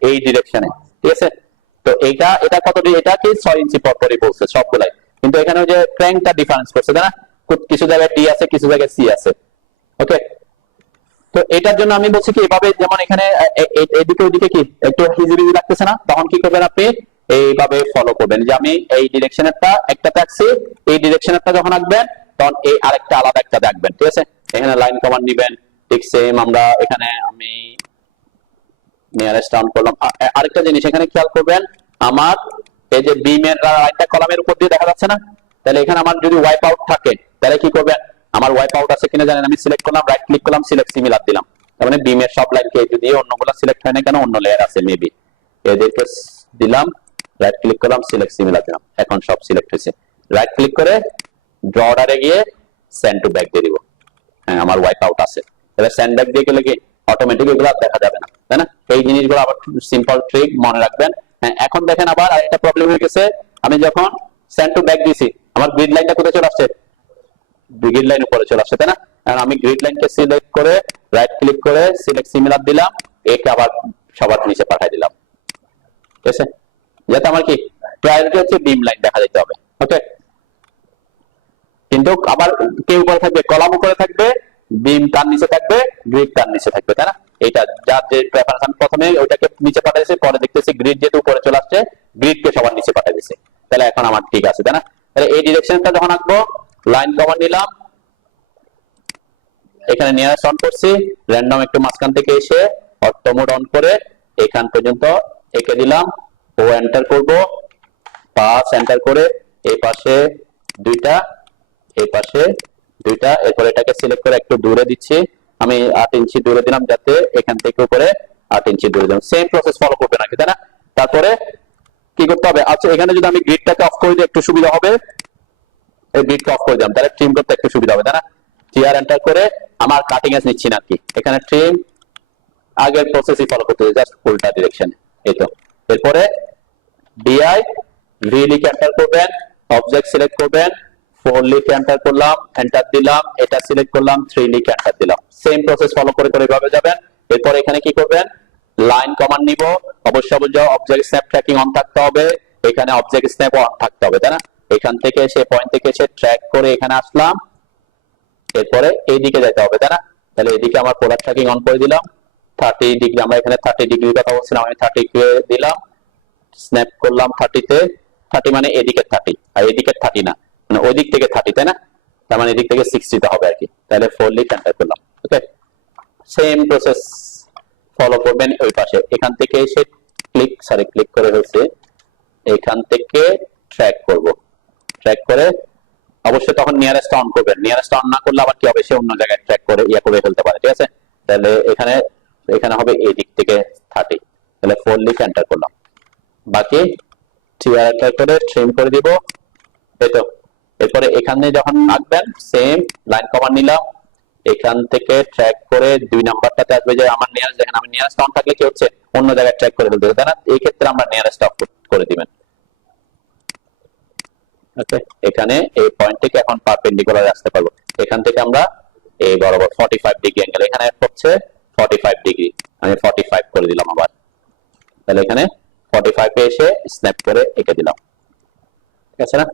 এই ডিরেকশনে, ঠিক আছে? তো এটা কত? এটা কি 6 ইঞ্চি পর পরই বলছে সবগুলাই, কিন্তু এখানে যে ক্র্যাঙ্কটা ডিফারেন্স করছে, তাই না? কিছু জায়গায় ডি আছে, কিছু জায়গায় সি আছে, ওকে? তো এটার জন্য আমি বলছি কি এভাবে, যেমন এখানে এদিকে ওইদিকে কি একটু হিজিবিজি লাগতেছে না, তখন কি করবেন আপনি এইভাবে ফলো করবেন যে আমি এই ডিরেকশনেরটা একটাতে আঁকছি, এই ডিরেকশনেরটা যখন আঁকবেন তখন এই আরেকটা আলাদা একটা আঁকবেন, ঠিক আছে? এখানে লাইন কমান্ড নিবেন, ঠিক সেম আমরা এখানে আমি নিয়ারেস্ট ডাউন করলাম। আরেকটা জিনিস এখানে খেয়াল করবেন, আমার এই যে বিমের লাইনটা কলামের উপর দিয়ে দেখা যাচ্ছে না, তাহলে এখানে আমার যদি ওয়াইপ আউট থাকে তাহলে কি করবেন? আমার ওয়াইপ আউট আছে কিনা জানেন, আমি সিলেক্ট করলাম, রাইট ক্লিক করলাম, সিলেক্ট সিমিলার দিলাম, তার মানে বিমের সব লাইনকে যদি অন্যগুলো সিলেক্ট হয় না কেন, অন্য লেয়ার আছে মেবি, এদেরকে দিলাম, রাইট ক্লিক করলাম, সিলেক্ট সিমিলার দিলাম, এখন সব সিলেক্ট হয়েছে। রাইট ক্লিক করে ড্র অর্ডারে গিয়ে সেন্ড টু ব্যাক দিয়ে দিব, হ্যাঁ আমার ওয়াইপ আউট আছে। এবার সেন্ড ব্যাক দিয়ে গেলে কি অটোমেটিক এগুলো দেখা যাবে না, তাই না? এই জিনিসগুলো আবার সিম্পল ট্রিক মনে রাখবেন। হ্যাঁ, এখন দেখেন আবার আরেকটা প্রবলেম হয়ে গেছে, আমি যখন সেন্ড টু ব্যাক দিছি আমার গ্রিড লাইনটা কোথায় চলে আসছে? গ্রিড লাইন উপরে চলে আসছে, তাই না? আর আমি গ্রিড লাইনকে সিলেক্ট করে রাইট ক্লিক করে সিলেক্ট সিমিলার দিলাম, একে আবার সবার নিচে পাঠিয়ে দিলাম, ঠিক আছে? যাতে আমার কি প্রায়োরিটি হচ্ছে বিম লাইন দেখা যেতে হবে, ওকে? কিন্তু আবার কে উপরে থাকবে? কলাম উপরে থাকবে, বিম তার নিচে থাকবে, গ্রিড তার নিচে থাকবে, তাই না? এটা যার যে প্রেফারেন্স, আমি প্রথমে ওইটাকে নিচে পাঠাইছি, পরে দেখতেছি গ্রিড যেহেতু উপরে চলে আসছে, গ্রিডকে সবার নিচে পাঠিয়ে দিছি, তাহলে এখন আমার ঠিক আছে, তাই না? তাহলে এই ডিরেকশনটা যখন আঁকবো, লাইন কমান্ড নিলাম, এখানে নিয়ারেস্ট অন করছি, র্যান্ডম একটু মাঝখান থেকে এসে অটো মোড অন করে এখান পর্যন্ত এঁকে দিলাম, ও এন্টার করব, পাস এন্টার করে এই পাশে দুইটা, এই পাশে দুইটা, এরপর এটাকে সিলেক্ট করে একটু দূরে দিচ্ছি, আমি 8 ইঞ্চি দূরে দিলাম, যাতে এখান থেকে উপরে 8 ইঞ্চি দূরে দিলাম। সেম প্রসেস ফলো করবে নাকি, তাই না? তারপরে কি করতে হবে, আচ্ছা এখানে যদি আমি গ্রিডটাকে অফ করে দিই একটু সুবিধা হবে, এই গ্রিডকে অফ করে দিলাম, তাহলে ট্রিম করতে একটু সুবিধা হবে, তাই না? টিআর এন্টার করে আমার কাটিং এজ নিচ্ছি না কি, এখানে ট্রিম আগের প্রসেসই ফলো করতে হবে, জাস্ট উল্টা ডিরেকশনে, এই তো। এরপরে ডিআই ভি লিখে এন্টার করবেন, অবজেক্ট সিলেক্ট করবেন, 4 লিখে এন্টার করলাম, এন্টার দিলাম, এটা সিলেক্ট করলাম, 3 লিখে এন্টার দিলাম। সেম প্রসেস ফলো করে করে এভাবে যাবেন। এরপর এখানে কি করবেন, লাইন কমান্ড নিব, অবশ্যই অবজেক্ট স্ন্যাপ ট্র্যাকিং অন থাকতে হবে, এখানে অবজেক্ট স্ন্যাপ অন থাকতে হবে, তাই না? এখান থেকে এসে পয়েন্ট থেকে এসে ট্র্যাক করে এখানে আসলাম, এরপরে এইদিকে যেতে হবে, তাই না? তাহলে এদিকে আমার প্রোডাক্ট ট্র্যাকিং অন করে দিলাম, 30 ডিগ্রি, আমরা এখানে 30 ডিগ্রির কথা বলছিলাম, আমি 30 কে দিলাম, স্ন্যাপ করলাম 30 তে, 30 মানে এদিকে 30 আর এদিকে 30 না, মানে ওই দিক থেকে 30, তাই না? তার মানে এদিক থেকে 60 তে হবে আর কি, তাহলে 4 লিখ এন্টার করলাম। ওকে, সেম প্রসেস ফলো করবেন ওই পাশে, এখান থেকে এসে ক্লিক করে হচ্ছে এখান থেকে ট্র্যাক করব, ট্র্যাক করে অবশ্যই তখন নিয়ারেস্ট অন করবেন, নিয়ারেস্ট অন না করলে আবার কি হবে, সে অন্য জায়গায় ট্র্যাক করে করে ফেলতে পারে, ঠিক আছে? তাহলে এখানে এখানে হবে এই দিক থেকে 30, তাহলে 4 লিখ এন্টার করলাম, বাকি টিআর এন্টার করে ট্রিম করে দিব, এই তো। এরপরে এখানে যখন আঁকবেন সেম লাইন কমান্ড নিলাম, এখান থেকে ট্র্যাক করে 2 নাম্বারটাতে আসবে, যে আমার নিয়ারেস্ট, দেখেন আমি নিয়ারেস্ট অন থাকলে কি হচ্ছে, অন্য জায়গায় ট্র্যাক করে ফেলতে হবে, তাই না? এই ক্ষেত্রে আমরা নিয়ারেস্ট অফ করে দিবেন। ওকে, এখানে এই পয়েন্ট থেকে এখন পারপেন্ডিকুলার আসতে পারবো, এখান থেকে আমরা এই বরাবর 45 ডিগ্রি অ্যাঙ্গেল, এখানে হচ্ছে 45 ডিগ্রি, আমি 45 করে দিলাম আবার, তাহলে এখানে 45 এ এসে স্ন্যাপ করে এঁকে দিলাম, ঠিক আছে না?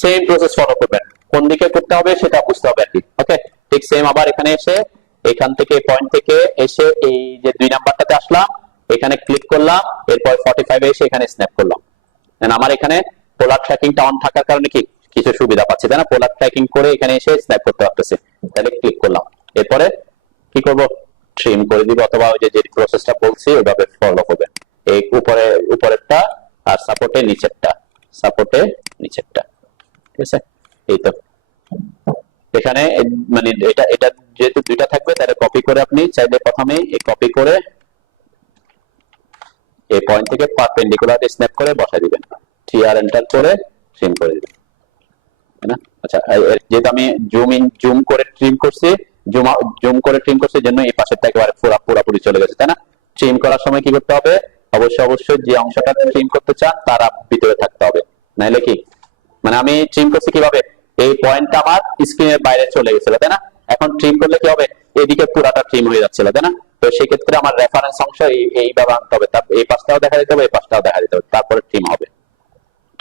সেম প্রসেস ফলো করবেন, কোন দিকে করতে হবে সেটা বুঝতে হবে আর কি। ওকে, ঠিক সেম আবার এখানে এসে এখান থেকে পয়েন্ট থেকে এসে এই যে 2 নাম্বারটাতে আসলাম, এখানে ক্লিক করলাম, এরপর 45 এ এসে এখানে স্ন্যাপ করলাম, আমার এখানে পোলার ট্র্যাকিংটা অন থাকার কারণে কি কিছু সুবিধা পাচ্ছি, তাই না? পোলার ট্র্যাকিং করে এখানে এসে স্ন্যাপ করতে পারতেছি, তাহলে ক্লিক করলাম, এরপরে কি করব, ট্রিম করে দিব, অথবা ওই যে প্রসেসটা বলছি ওইভাবে ফলো করবেন, এই উপরেরটা আর সাপোর্টে নিচেরটা, সাপোর্টে নিচেরটা, ঠিক আছে? এই তো, এখানে মানে এটা এটা যেহেতু দুইটা থাকবে, তাহলে কপি করে আপনি চাইলে প্রথমে এই কপি করে এই পয়েন্ট থেকে পারপেন্ডিকুলার স্ন্যাপ করে বসাই দিবেন, টিআর এন্টার করে ট্রিম করে দিবেন, তাই না? আচ্ছা, যেহেতু আমি জুম করে ট্রিম করছি, জুম করে ট্রিম করছি জন্য এই পাশেরটা একেবারে পুরোপুরি চলে গেছে, তাই না? ট্রিম করার সময় কি করতে হবে, অবশ্যই যে অংশটা ট্রিম করতে চান তার ভিতরে থাকতে হবে, নাইলে কি, মানে আমি ট্রিম করছি কিভাবে, এই পয়েন্টটা আমার স্ক্রিনের বাইরে চলে গেছিল, তাই না? এখন ট্রিম করলে কি হবে, এদিকে পুরাটা ট্রিম হয়ে যাচ্ছিল, তাই না? তো সেই ক্ষেত্রে আমার রেফারেন্স অংশ এইভাবে আনতে হবে, তারপর এই পাশটাও দেখা দিতে হবে, এই পাশটাও দেখা দিতে হবে, তারপরে ট্রিম হবে।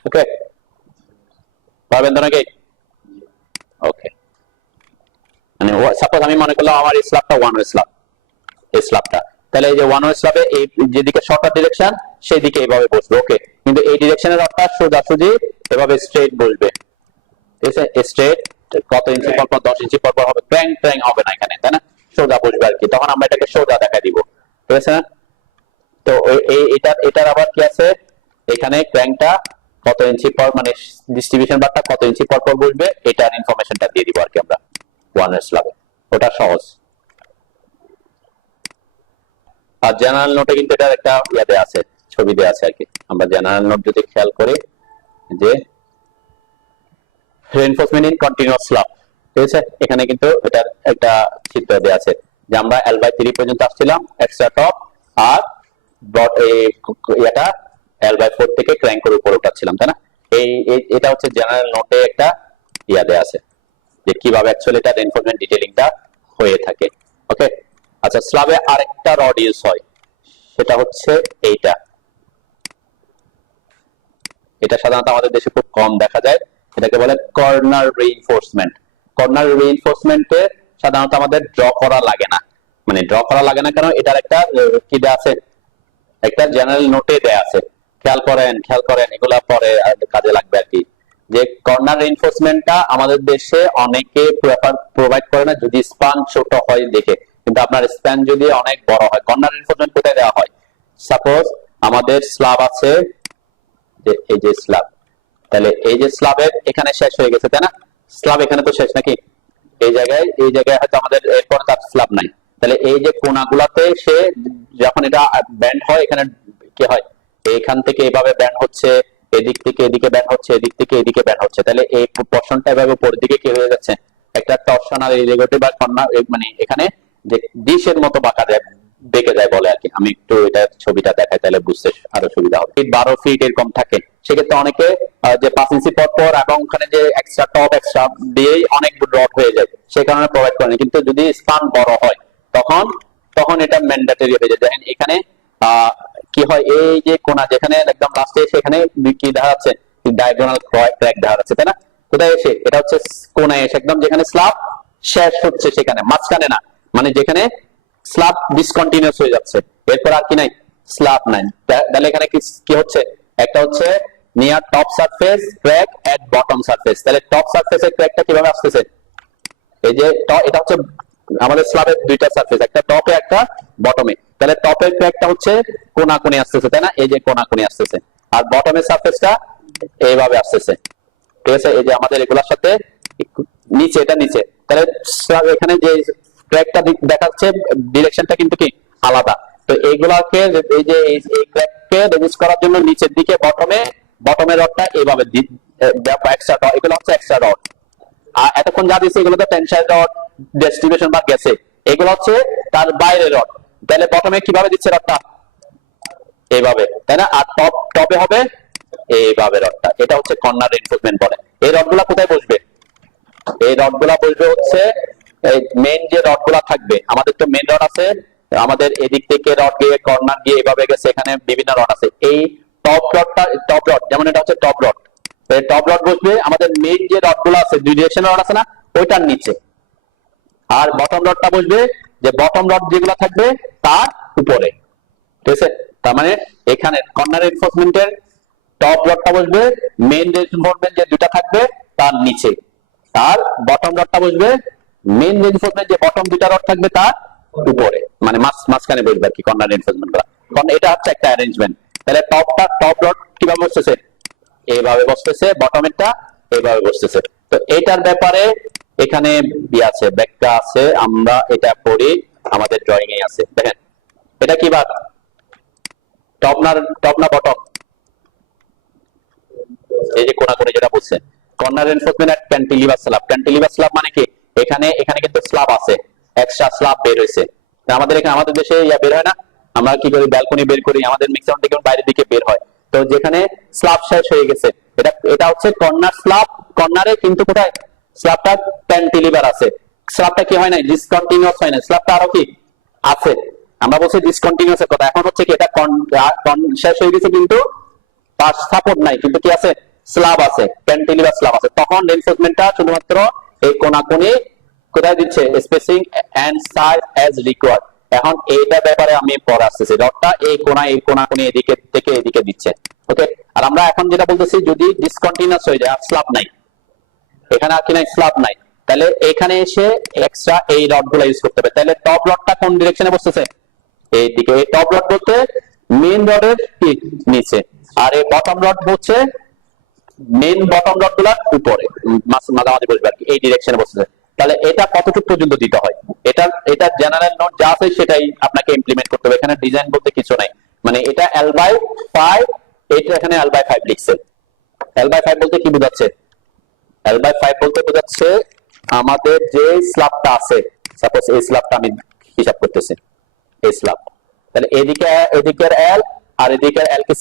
ওকে, পারবেন তো নাকি? ওকে, মানে সাপোজ আমি মনে করলাম আমার স্ল্যাবটা 1 ওয়ে স্ল্যাব, এই স্ল্যাবটা, তাহলে এই যে 1 ওয়ে স্ল্যাবে এই যেদিকে শর্টার ডিরেকশন সেই দিকে এইভাবে বসবে, ওকে, কিন্তু এই ডিরেকশনের অর্থাৎ সোজাসুজি এভাবে স্ট্রেট বসবে, ঠিক আছে? স্ট্রেট কত ইঞ্চি পর পর, 10 ইঞ্চি পর পর হবে, ট্র্যাং হবে না এখানে, তাই না? সোজা বসবে আর কি, তখন আমরা এটাকে সোজা দেখা দিব, ঠিক আছে না? তো এটার আবার কি আছে, এখানে ক্র্যাঙ্কটা কত ইঞ্চি পর, মানে ডিস্ট্রিবিউশন বারটা কত ইঞ্চি পর পর বসবে, এটার ইনফরমেশনটা দিয়ে দিব আর কি আমরা 1 এর স্ল্যাবে, ওটা সহজ। আর জেনারেল নোটে কিন্তু এটার একটা ইয়াতে আছে, ছবি দেয়া আছে আর কি, আমরা জেনারেল নোট যদি খেয়াল করি যে রিইনফোর্সমেন্ট ইন কন্টিনিউয়াস স্ল্যাব, ঠিক আছে? এখানে কিন্তু এটার একটা চিত্র দেয়া আছে যে আমরা L/3 পর্যন্ত আসছিলাম এক্সট্রা টপ, আর এটা L/4 থেকে ক্র্যাঙ্ক করে উপরে উঠাচ্ছিলাম, তাই না? এটা হচ্ছে জেনারেল নোটে একটা ইয়া দেয়া আছে যে কিভাবে অ্যাকচুয়ালি এটা রিইনফোর্সমেন্ট ডিটেইলিংটা হয়ে থাকে। ওকে, আচ্ছা, স্ল্যাবে আরেকটা রড ইউজ হয়, সেটা হচ্ছে এইটা, এটা সাধারণত আমাদের দেশে খুব কম দেখা যায়, এটাকে বলে কর্নার রিইনফোর্সমেন্ট। কর্নার রিইনফোর্সমেন্টে সাধারণত আমাদের ড্র করা লাগে না। মানে ড্র করা লাগে না কারণ এটার একটা কি দেয়া আছে, একটা জেনারেল নোটে দেয়া আছে। খেয়াল করেন এগুলা পরে কাজে লাগবে আর কি। যে কর্নার রিইনফোর্সমেন্টটা আমাদের দেশে অনেকে প্রোভাইড করে না যদি স্প্যান ছোট হয় দেখে, কিন্তু আপনার স্প্যান যদি অনেক বড় হয়। কর্নার রিইনফোর্সমেন্ট কোথায় দেওয়া হয়? সাপোজ আমাদের স্ল্যাব আছে, যে এই যে স্ল্যাব, তাহলে এই যে স্ল্যাবের এখানে শেষ হয়ে গেছে তাই না? স্ল্যাব এখানে তো শেষ নাকি? এই জায়গায় হয়তো আমাদের এরপর তার স্ল্যাব নাই। তাহলে এই যে কোণাগুলাতে সে যখন এটা ব্যান্ড হয়, এখানে কি হয়, এখান থেকে এভাবে ব্যান্ড হচ্ছে, এদিক থেকে এদিকে ব্যান্ড হচ্ছে, এদিক থেকে এদিকে ব্যান্ড হচ্ছে। তাহলে এই পোরশনটা এভাবে উপরের দিকে কি হয়ে যাচ্ছে, একটা টরশনাল ইরিগেটিভ বা কর্নার, মানে এখানে যে ডিশের মতো বাঁকা যায়, বেঁকে যায় বলে আর কি। আমি একটু এটা ছবিটা দেখাই তাহলে বুঝতে আরো সুবিধা হবে। 12 ফিট এরকম থাকে, সেক্ষেত্রে অনেকে যে 5 ইঞ্চি পর এবং ওখানে যে এক্সট্রা টপ এক্সট্রা দিয়েই অনেক রড হয়ে যায়, সে কারণে প্রোভাইড করেন। কিন্তু যদি স্পান বড় হয় তখন এটা ম্যান্ডেটরি হয়ে যায়। দেখেন এখানে কি হয়, এই যে কোণা যেখানে একদম লাস্টে সেখানে কি দেখা যাচ্ছে, ডায়াগোনাল ক্র্যাক দেখা যাচ্ছে তাই না? কোথায় এসে, এটা হচ্ছে কোণায় এসে একদম যেখানে স্ল্যাব শেষ হচ্ছে সেখানে, মাঝখানে না, মানে যেখানে স্ল্যাব ডিসকন্টিনিউয়াস হয়ে যাচ্ছে, এরপর আর কি নাই, স্ল্যাব নাই। তাহলে এখানে কি হচ্ছে, একটা হচ্ছে নিয়ার টপ সারফেস ক্র্যাক এট বটম সারফেস। তাহলে টপ সারফেসের ক্র্যাকটা কিভাবে আসতেছে, এই যে এটা হচ্ছে আমাদের স্ল্যাবের দুইটা সারফেস, একটা টপে একটা বটমে। তাহলে টপের ক্র্যাকটা হচ্ছে কোণাকুনি আসতেছে তাই না? এই যে কোণাকুনি আসতেছে। আর বটমের সারফেসটা এইভাবে আসতেছে, ঠিক আছে? এই যে আমাদের এগুলোর সাথে নিচে, এটা নিচে। তাহলে এখানে যে ক্র্যাকটা দেখাচ্ছে ডিরেকশনটা কিন্তু কি আলাদা। তো এইগুলাকে এই যে এই ক্র্যাককে রেজিস্ট করার জন্য নিচের দিকে বটমের রডটা এইভাবে এক্সট্রা রড, এগুলো হচ্ছে এক্সট্রা রড। আর এতক্ষণ যা দিচ্ছে এগুলো তো টেনশন রড, ডেস্টিনেশন বা গেছে, এগুলো হচ্ছে তার বাইরে রড। তাহলে বটমে কিভাবে দিচ্ছে রডটা, এইভাবে তাই না? আর টপে হবে এইভাবে রডটা। এটা হচ্ছে কর্নার রিইনফোর্সমেন্ট বলে। এই রডগুলা কোথায় বসবে? এই রডগুলা বসবে হচ্ছে মেইন যে রডগুলা থাকবে, আমাদের তো মেইন রড আছে, আমাদের এদিক থেকে রড গিয়ে কর্নার গিয়ে এভাবে গেছে, এখানে বিভিন্ন রড আছে। এই টপ রড যেমন এটা হচ্ছে টপ রড, টপ রড বসবে আমাদের মেইন যে রডগুলো আছে, দুই ডিরেকশন রড আছে না, ওইটার নিচে। আর বটম রডটা বসবে, যে বটম রড যেগুলো থাকবে তার উপরে, ঠিক আছে? তার মানে এখানে কর্নার রিইনফোর্সমেন্টের টপ রডটা বসবে মেইন রিইনফোর্সমেন্ট যে দুটো থাকবে তার নিচে, আর বটম রডটা বসবে মেইন রিইনফোর্সমেন্ট যে বটম দুটো রড থাকবে তার উপরে, মানে মাঝখানে বসবে আর কি কর্নার রিইনফোর্সমেন্ট গুলো। কারণ এটা হচ্ছে একটা অ্যারেঞ্জমেন্ট। তাহলে টপ রড কিভাবে বসতেছে, এইভাবে বসতেছে, বটমেরটা এইভাবে বসতেছে। তো এটার ব্যাপারে এখানে আছে, ব্যাখ্যা আছে, আমরা এটা পড়ি, আমাদের ড্রয়িং এ আছে। দেখেন এটা কি বাদ, টপ না বটম? এই যে কোণাকুনি যেটা বলছে, কর্নার রিইনফোর্সমেন্ট এট ক্যান্টিলিভার স্ল্যাব। ক্যান্টিলিভার স্ল্যাব মানে কি, এখানে কিন্তু স্ল্যাব আছে, এক্সট্রা স্ল্যাব বের হয়েছে। আমাদের দেশে বের হয় না, আমরা কি করি, ব্যালকনি বের করি, আমাদের ম্যাক্সিমাম থেকে বাইরের দিকে বের হয়। তো যেখানে স্ল্যাব শেষ হয়ে গেছে, এটা হচ্ছে কর্নার স্ল্যাব। কর্নারে কিন্তু কোথায় স্ল্যাবটা ক্যান্টিলিভার আছে, স্ল্যাবটা কি হয় না, ডিসকন্টিনিউয়াস হয় না, স্ল্যাবটা আরো কি আছে। আমরা বলছি ডিসকন্টিনিউয়াস এর কথা, এখন হচ্ছে কি এটা শেষ হয়ে গেছে কিন্তু পাশ সাপোর্ট নাই, কিন্তু কি আছে, স্ল্যাব আছে, ক্যান্টিলিভার স্ল্যাব আছে। তখন রিইনফোর্সমেন্টটা শুধুমাত্র এই কোণাকুনি কোথায় দিচ্ছে, spacing and size as required. এখন এইটা ব্যাপারে আমি পরে আসতেছি, রডটা এই কোণাকুনি এদিকে থেকে এদিকে দিচ্ছে, ওকে? আর আমরা এখন যেটা বলতেছি, যদি ডিসকন্টিনিউয়াস হয়ে যায়, স্ল্যাব নাই এখানে, আর কি নাই, স্ল্যাব নাই, তাহলে এখানে এসে এক্সট্রা এই রডগুলো ইউজ করতে হবে। তাহলে টপ রডটা কোন ডিরেকশনে বসতেছে, এইদিকে। এই টপ রড বলতে মেইন রডের নিচে, আর এই বটম রড হচ্ছে মেইন বটম রড গুলার উপরে, মাঝামাঝি বসবে আর কি, এই ডিরেকশনে বসতেছে। তাহলে এটা কতটুকু পর্যন্ত দিতে হয়, এটা জেনারেল নোট যা আছে সেটাই আপনাকে ইমপ্লিমেন্ট করতে হবে। এখানে ডিজাইন বলতে কিছু নাই, মানে এটা L/5, এটা এখানে L/5 লিখছে। L/5 বলতে কি বোঝাচ্ছে, L/5 বলতে বোঝাচ্ছে আমাদের যে স্ল্যাবটা আছে, সাপোজ এই স্ল্যাবটা আমি হিসাব করতেছি, এই স্ল্যাব, তাহলে এদিকের L আর এদিকের L কি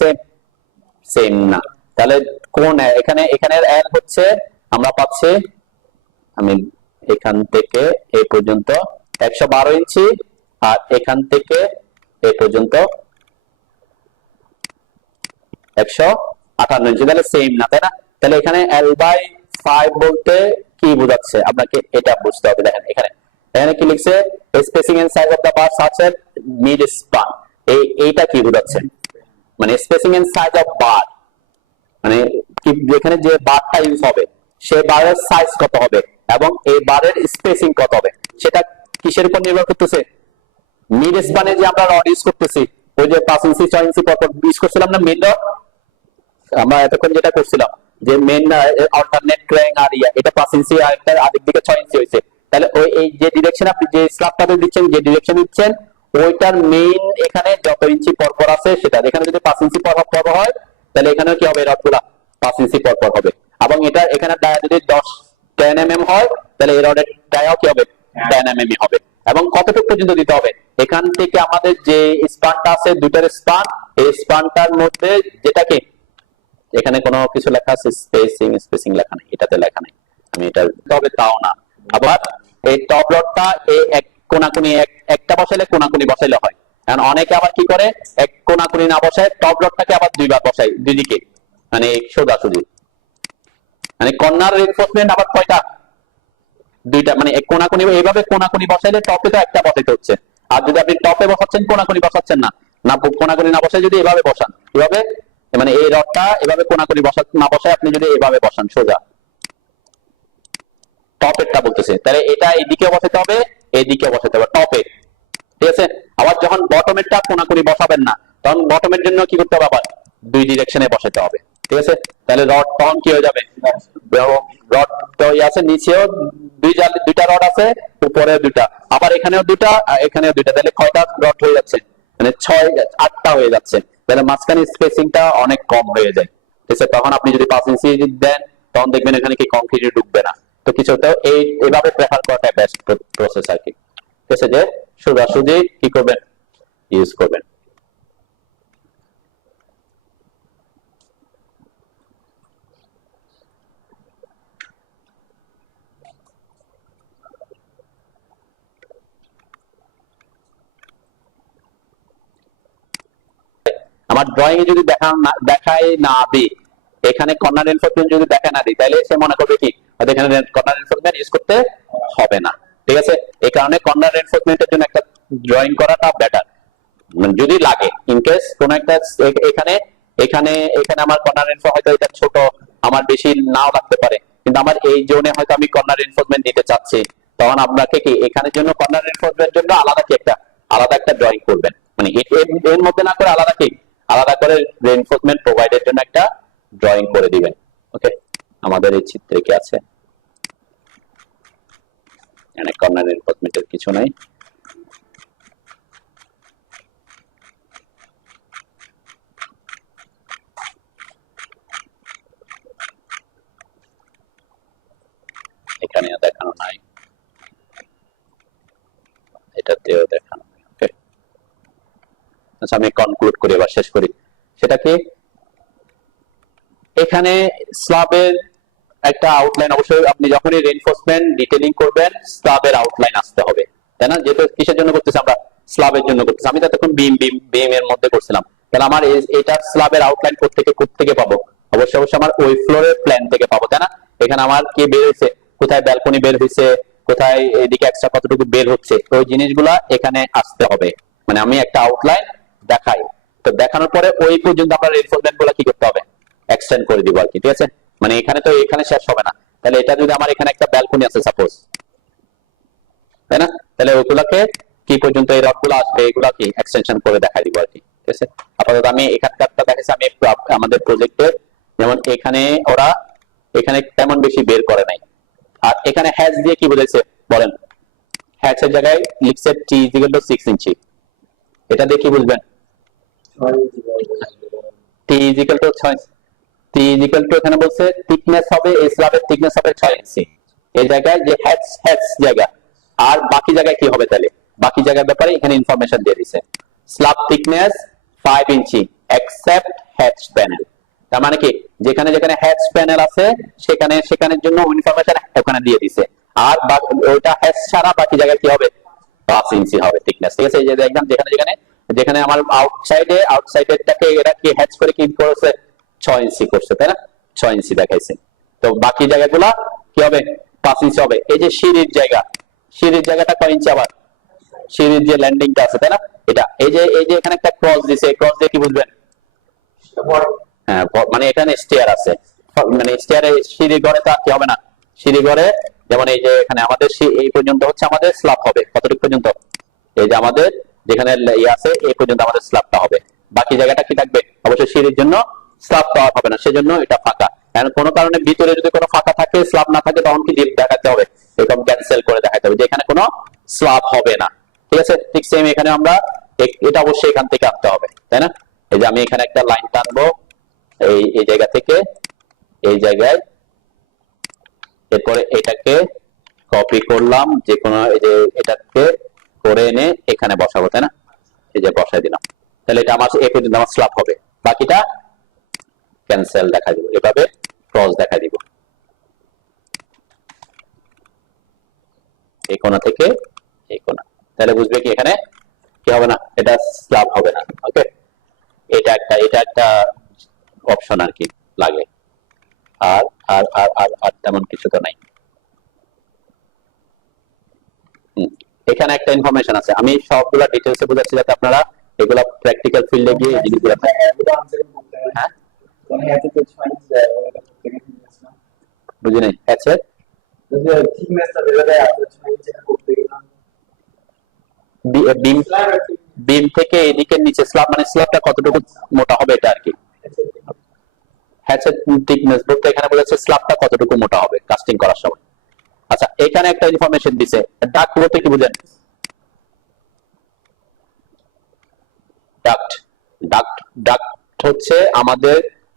সেম না? তাহলে কোন এখানের L হচ্ছে আমরা পাচ্ছি, আমি এখান থেকে এই পর্যন্ত 112 ইঞ্চি, আর এখান থেকে এই পর্যন্ত 158 ইঞ্চি, তাহলে সেম না তাই না? তাহলে এখানে L/5 বলতে কি বোঝাচ্ছে আপনাকে, এটা বুঝতে হবে। দেখেন এখানে এখানে কি লিখছে spacing and size of the bar such at mid span. এইটা কি বোঝাচ্ছে, মানে spacing and size of bar মানে কি, যেখানে যে বারটা ইউজ হবে সে বারের সাইজ কত হবে এবং এই বারের স্পেসিং কত হবে সেটা কিসের উপর নির্ভর করতেছে? মিড স্পানে যে আমরা রড ইউজ করতেছি, ওই যে 5 ইঞ্চি 6 ইঞ্চি পর ইউজ করছিলাম না মিড রড, আমরা এতক্ষণ যেটা করছিলাম যে মেন অল্টারনেট ক্র্যাং আর এটা 5 ইঞ্চি আর একটা আরেক দিকে 6 ইঞ্চি হয়েছে, তাহলে ওই এই যে ডিরেকশন আপনি যে স্ল্যাবটাতে দিচ্ছেন, যে ডিরেকশন দিচ্ছেন ওইটার মেইন এখানে যত ইঞ্চি পর পর আছে সেটা, এখানে যদি 5 ইঞ্চি পর পর হয় তাহলে এখানেও কি হবে, রডগুলা 5 ইঞ্চি পর পর হবে। এবং এটা এখানে ডায়া যদি 10 mm হয় তাহলে এই রডের ডায়াও কি হবে, 10 mm হবে। এবং কতটুকু পর্যন্ত দিতে হবে, এখান থেকে আমাদের যে স্পানটা আছে দুইটার স্পান, এই স্পানটার মধ্যে যেটা কি এখানে কোনো কিছু লেখা আছে স্পেসিং লেখা নেই, এটাতে লেখা নেই, আমি এটা তবে তাও না। আবার এই টপ রডটা এই এক কোনাকুনি একটা বসাইলে কোনাকুনি বসাইলে হয়, কারণ অনেকে আবার কি করে এক কোনাকুনি না বসায় টপ রডটাকে আবার দুইবার বসায় দুইদিকে, মানে সোজাসুজি, মানে কর্নার রিইনফোর্সমেন্ট আবার কয়টা, দুইটা, মানে এক কোনাকুনি এইভাবে কোনাকুনি বসাইলে টপে তো একটা বসাইতে হচ্ছে, আর যদি আপনি টপে বসাচ্ছেন কোনাকুনি বসাচ্ছেন না, না কোনাকুনি না বসায় যদি এভাবে বসান, এভাবে মানে এই রডটা এভাবে কোনাকুনি না বসায় আপনি যদি এভাবে বসান সোজা, টপেরটা বলতেছে, তাহলে এটা এইদিকে বসাতে হবে এইদিকে বসাতে হবে টপে, ঠিক আছে। আবার যখন বটমেরটা কোনাকুনি বসাবেন না তখন বটমের জন্য কি করতে হবে, আবার দুই ডিরেকশনে বসাতে হবে, ঠিক আছে। তাহলে রড তখন কি হয়ে যাবে, রড তো আছে নিচেও দুইটা রড আছে, উপরে দুইটা, আবার এখানেও দুইটা এখানেও দুইটা, তাহলে কয়টা রড হয়ে যাচ্ছে, মানে 6-8টা হয়ে যাচ্ছে, তাহলে মাঝখানে স্পেসিংটা অনেক কম হয়ে যায়, ঠিক আছে। তখন আপনি যদি 5 ইঞ্চি দেন তখন দেখবেন এখানে কি কংক্রিট ঢুকবে না, তো কিছুটা এইভাবে প্রেফার করাটা বেস্ট প্রসেস আর কি, ঠিক আছে, যে সোজাসুজি কি করবেন ইউজ করবেন। আমার ড্রয়িং এ যদি দেখায় না দিই, এখানে কর্নার রিইনফোর্সমেন্ট যদি দেখা না দিই তাহলে সে মনে করবে কি এখানে কর্নার রিইনফোর্সমেন্ট ইউজ করতে হবে না, ঠিক আছে। এই কারণে কর্নার রিইনফোর্সমেন্টের জন্য একটা ড্রয়িং করাটা বেটার, যদি লাগে ইন কেস কোন একটা এখানে এখানে এখানে আমার কর্নার রিইনফোর্সমেন্ট হয়তো এটা ছোট, আমার বেশি নাও লাগতে পারে, কিন্তু আমার এই জোনে হয়তো আমি কর্নার রিইনফোর্সমেন্ট দিতে চাচ্ছি, তখন আপনাকে কি এখানের জন্য কর্নার রিইনফোর্সমেন্টের জন্য আলাদা একটা ড্রয়িং করবেন, মানে এর মধ্যে না করে আলাদা করে রিইনফোর্সমেন্ট প্রোভাইডের জন্য একটা ড্রয়িং করে দিবেন। ওকে, আমাদের এই চিত্রে কি আছে, এখানে কর্নার রিইনফোর্সমেন্টের কিছু নাই, এখানে দেখানো নাই, এটাতেও দেখানো নাই। ওকে, আচ্ছা আমি কনক্লুড করি, এবার শেষ করি। সেটা কি, এখানে স্ল্যাবের একটা আউটলাইন, অবশ্যই আপনি যখনই রিইনফোর্সমেন্ট ডিটেইলিং করবেন স্ল্যাবের আউটলাইন আসতে হবে, তাই না? যেহেতু কিসের জন্য করতেছি আমরা, স্ল্যাবের জন্য করতেছি, আমি তো তখন বিম এর মধ্যে করছিলাম, তাহলে আমার এটা স্ল্যাবের আউটলাইন কোত্থেকে পাবো, অবশ্যই আমার ওই ফ্লোরের প্ল্যান থেকে পাবো, তাই না? এখানে আমার কি বের হয়েছে, কোথায় ব্যালকনি বের হয়েছে, কোথায় এদিকে এক্সট্রা কতটুকু বের হচ্ছে, ওই জিনিসগুলা এখানে আসতে হবে, মানে আমি একটা আউটলাইন দেখাই, তো দেখানোর পরে ওই পর্যন্ত আমরা রিইনফোর্সমেন্ট গুলা কি করতে হবে, এক্সটেন্ড করে দিব আর কি, ঠিক আছে। মানে এখানে তো এখানে শেষ হবে না, তাহলে এটা যদি আমার এখানে একটা ব্যালকনি আছে সাপোজ, তাই না, তাহলে ওইগুলাকে কি পর্যন্ত এই রডগুলো আসবে এগুলা কি এক্সটেনশন করে দেখাই দিব আর কি, ঠিক আছে। আপাতত আমি এখানকারটা দেখাচ্ছি, আমি আমাদের প্রজেক্টে যেমন এখানে ওরা এখানে তেমন বেশি বের করে নাই, আর এখানে হ্যাচ দিয়ে কি বোঝাইছে বলেন, হ্যাচের জায়গায় লিখছে টি ইকুয়াল টু 6 ইঞ্চি, এটা দিয়ে কি বুঝবেন, T equal to 6, T equal to এখানে বলছে থিকনেস হবে, এই স্ল্যাবের থিকনেস হবে 6 ইঞ্চি, এই জায়গায় যে হ্যাচ জায়গা, আর বাকি জায়গায় কি হবে, তাহলে বাকি জায়গার ব্যাপারে এখানে ইনফরমেশন দিয়ে দিয়েছে, স্ল্যাব থিকনেস 5 ইঞ্চি এক্সেপ্ট হ্যাচ প্যানেল, তার মানে কি যেখানে যেখানে হ্যাচ প্যানেল আছে সেখানের জন্য ইনফরমেশন ওখানে দিয়ে দিয়েছে, আর ওইটা হ্যাচ ছাড়া বাকি জায়গায় কি হবে 5 ইঞ্চি হবে থিকনেস, ঠিক আছে। এই যে একদম যেখানে আমার আউটসাইডেরটাকে এরা কি হ্যাচ করে কি করেছে 6 ইঞ্চি করছে, তাই না, 6 ইঞ্চি দেখাইছে, তো বাকি জায়গাগুলা কি হবে 5 ইঞ্চি হবে। এই যে সিঁড়ির জায়গা, সিঁড়ির জায়গাটা কয় ইঞ্চি, আবার সিঁড়ির যে ল্যান্ডিংটা আছে তাই না, এটা এই যে এখানে একটা ক্রস দিছে, এই ক্রস দিয়ে কি বুঝবেন? হ্যাঁ, মানে এখানে স্টেয়ার আছে, মানে স্টেয়ারে সিঁড়ি ঘরে তো আর কি হবে না, সিঁড়ি ঘরে যেমন এই যে এখানে আমাদের এই পর্যন্ত হচ্ছে আমাদের স্ল্যাব হবে, কতটুকু পর্যন্ত, এই যে আমাদের যেখানে ইয়ে আছে এই পর্যন্ত আমাদের স্ল্যাবটা হবে, বাকি জায়গাটা কি থাকবে, অবশ্যই সিঁড়ির জন্য স্ল্যাব পাওয়া হবে না, সেজন্য এটা ফাঁকা। কারণ কোনো কারণে ভিতরে যদি কোনো ফাঁকা থাকে, স্ল্যাব না থাকে, তখন কি ডিপ দেখাতে হবে, এরকম ক্যান্সেল করে দেখাতে হবে যে এখানে কোনো স্ল্যাব হবে না, ঠিক আছে। ঠিক সেম এখানে আমরা এটা অবশ্যই এখান থেকে আনতে হবে, তাই না। এই যে আমি এখানে একটা লাইন টানবো এই জায়গা থেকে এই জায়গায়, এরপরে এটাকে কপি করলাম, যে কোনো এই যে এটাকে করে এনে এখানে বসাবো, তাই না, এই যে বসাই দিলাম, তাহলে এটা আমার এই পর্যন্ত আমার স্ল্যাব হবে, বাকিটা ক্যান্সেল দেখা দিব, এভাবে ক্রস দেখা দিব এই কোণা থেকে এই কোণা, তাহলে বুঝবে কি এখানে কি হবে না, এটা স্ল্যাব হবে না। ওকে, এটা একটা অপশন আর কি লাগে, আর আর আর আর আর তেমন কিছু তো নাই। এখানে একটা ইনফরমেশন আছে, আমি সবগুলা ডিটেইলসে বোঝাচ্ছি যাতে আপনারা এগুলা প্র্যাকটিক্যাল ফিল্ডে গিয়ে এই জিনিসগুলো, হ্যাঁ বুঝি নাই, আচ্ছা বিম থেকে এদিকে নিচে স্ল্যাব, মানে স্ল্যাবটা কতটুকু মোটা হবে এটা আর কি, হ্যাচের থিকনেস বলতে এখানে বলেছে স্ল্যাবটা কতটুকু মোটা হবে কাস্টিং করার সময়। আচ্ছা, এখানে একটা ইনফরমেশন দিছে, ডাক্ট বলতে কি বুঝেন? ডাক্ট ডাক্ট ডাক্ট হচ্ছে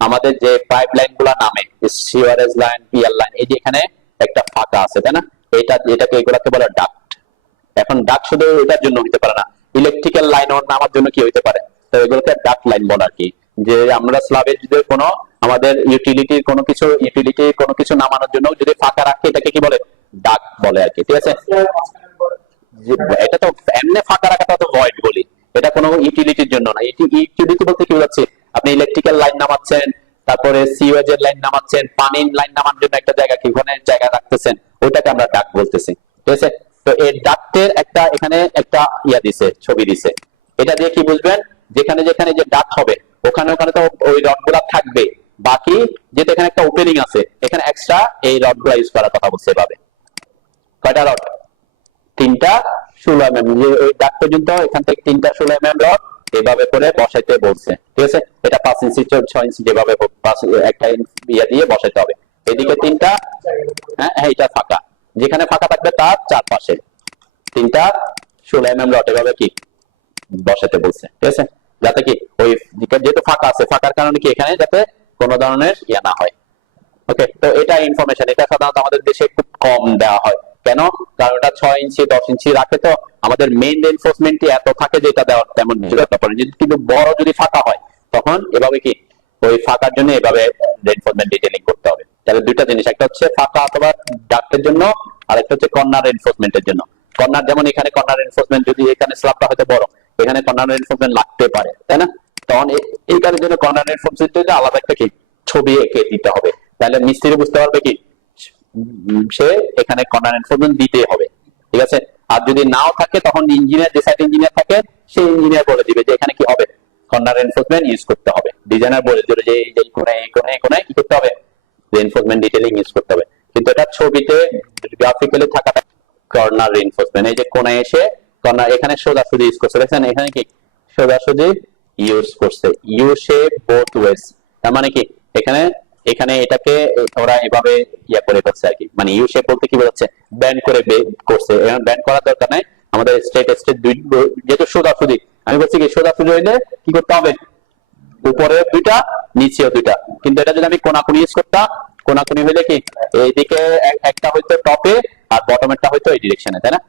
আমাদের যে পাইপ লাইন গুলা নামে, সিওয়ারেজ লাইন, পিয়ার লাইন, এই যে এখানে একটা ফাঁকা আছে তাই না, এটাকে এগুলাকে বলে ডাক্ট। এখন ডাক্ট শুধু এটার জন্য হতে পারে না, ইলেকট্রিক্যাল লাইন নামার জন্য কি হতে পারে, তো এগুলোকে ডাক্ট লাইন বলে আর কি। যে আমরা স্ল্যাবের যদি কোনো আমাদের ইউটিলিটির কোনো কিছু নামানোর জন্য যদি ফাঁকা রাখে, এটাকে কি বলে, ডাক্ট বলে আর কি, ঠিক আছে। এটা তো এমনি ফাঁকা রাখাটা তো ভয়েড বলি, এটা কোনো ইউটিলিটির জন্য না। ইউটিলিটি বলতে কি বোঝাচ্ছে, আপনি ইলেকট্রিক্যাল লাইন নামাচ্ছেন, তারপরে সিওয়েজের লাইন নামাচ্ছেন, পানির লাইন নামার জন্য একটা জায়গা কি ওখানে জায়গা রাখতেছেন, ওইটাকে আমরা ডাক্ট বলতেছি, ঠিক আছে। তো এই ডাক্টের একটা এখানে একটা দিছে, ছবি দিছে, এটা দিয়ে কি বুঝবেন, যেখানে যেখানে যে ডাক্ট হবে ওখানে ওখানে তো ওই রডগুলা থাকবে, বাকি যেটা এখানে একটা ওপেনিং আছে এখানে এক্সট্রা এই রডগুলা ইউজ করার কথা বলছে। এভাবে কয়টা রড, 3টা 16 mm, যে ওই ডাক পর্যন্ত এখান থেকে 3টা 16 mm রড এভাবে করে বসাইতে বলছে, ঠিক আছে। এটা 5 ইঞ্চি 6 ইঞ্চি যেভাবে একটা দিয়ে বসাইতে হবে, এদিকে 3টা, হ্যাঁ এটা ফাঁকা, যেখানে ফাঁকা থাকবে তার চারপাশে 3টা 16 mm রড এভাবে কি বসাইতে বলছে, ঠিক আছে, যাতে কি ওই দিকে যেহেতু ফাঁকা আছে, ফাঁকার কারণে কি এখানে যাতে কোনো ধরনের না হয়। ওকে, তো এটা ইনফরমেশন, এটা সাধারণত আমাদের দেশে খুব কম দেওয়া হয়, কেন, কারণ এটা 6 ইঞ্চি 10 ইঞ্চি রাখে, তো আমাদের মেইন রেইনফোর্সমেন্টই এত থাকে যে এটা দেওয়ার তেমন দরকার পড়ে। যদি কিন্তু বড় যদি ফাঁকা হয় তখন এভাবে কি ওই ফাঁকার জন্য এভাবে রেইনফোর্সমেন্ট ডিটেইলিং করতে হবে। তাহলে দুইটা জিনিস, একটা হচ্ছে ফাঁকা অথবা ডাক্টের জন্য, আর একটা হচ্ছে কর্নার রেইনফোর্সমেন্টের জন্য। কর্নার যেমন এখানে কর্নার রেইনফোর্সমেন্ট, যদি এখানে স্ল্যাবটা হয়তো বড়, এখানে কর্নার রেইনফোর্সমেন্ট লাগতে পারে, তাই না, তখন এই কারণের জন্য কর্নার রেইনফোর্সমেন্টের আলাদা একটা কি ছবি এঁকে দিতে হবে, তাহলে মিস্ত্রি বুঝতে পারবে কি সে এখানে কর্নার এনফোর্সমেন্ট দিতে হবে, ঠিক আছে। আর যদি নাও থাকে তখন ইঞ্জিনিয়ার, যে সাইড ইঞ্জিনিয়ার থাকে সেই ইঞ্জিনিয়ার বলে দিবে যে এখানে কি হবে, কর্নার এনফোর্সমেন্ট ইউজ করতে হবে। ডিজাইনার বলে দিবে যে এই কোণায় এই কোণায় এই কোণায় কি করতে হবে, রেইনফোর্সমেন্ট ডিটেইলিং ইউজ করতে হবে। কিন্তু এটা ছবিতে গ্রাফিক্যালি থাকাটা কর্নার রেইনফোর্সমেন্ট, এই যে কোণায় এসে কর্নার এখানে সোজাসুজি ইউজ করছে, দেখেন এখানে কি সোজাসুজি ইউজ করছে, ইউ শেপ বোথ ওয়েজ, তার মানে কি এখানে এটাকে ওরা এভাবে করে করছে আর কি, মানে ইউ শেপ বলতে কি বোঝাচ্ছে, ব্যান্ড করে করছে, ব্যান্ড করার দরকার নাই, আমাদের স্ট্রেট যেহেতু সোজাসুজি, আমি বলছি কি সোজাসুজি হইলে কি করতে হবে, উপরে দুইটা নিচেও দুইটা, কিন্তু এটা যদি আমি কোনাকুনি ইউজ করতাম, কোনাকুনি হইলে কি এইদিকে একটা হয়তো টপে আর বটমেরটা হয়তো এই ডিরেকশনে, তাই না,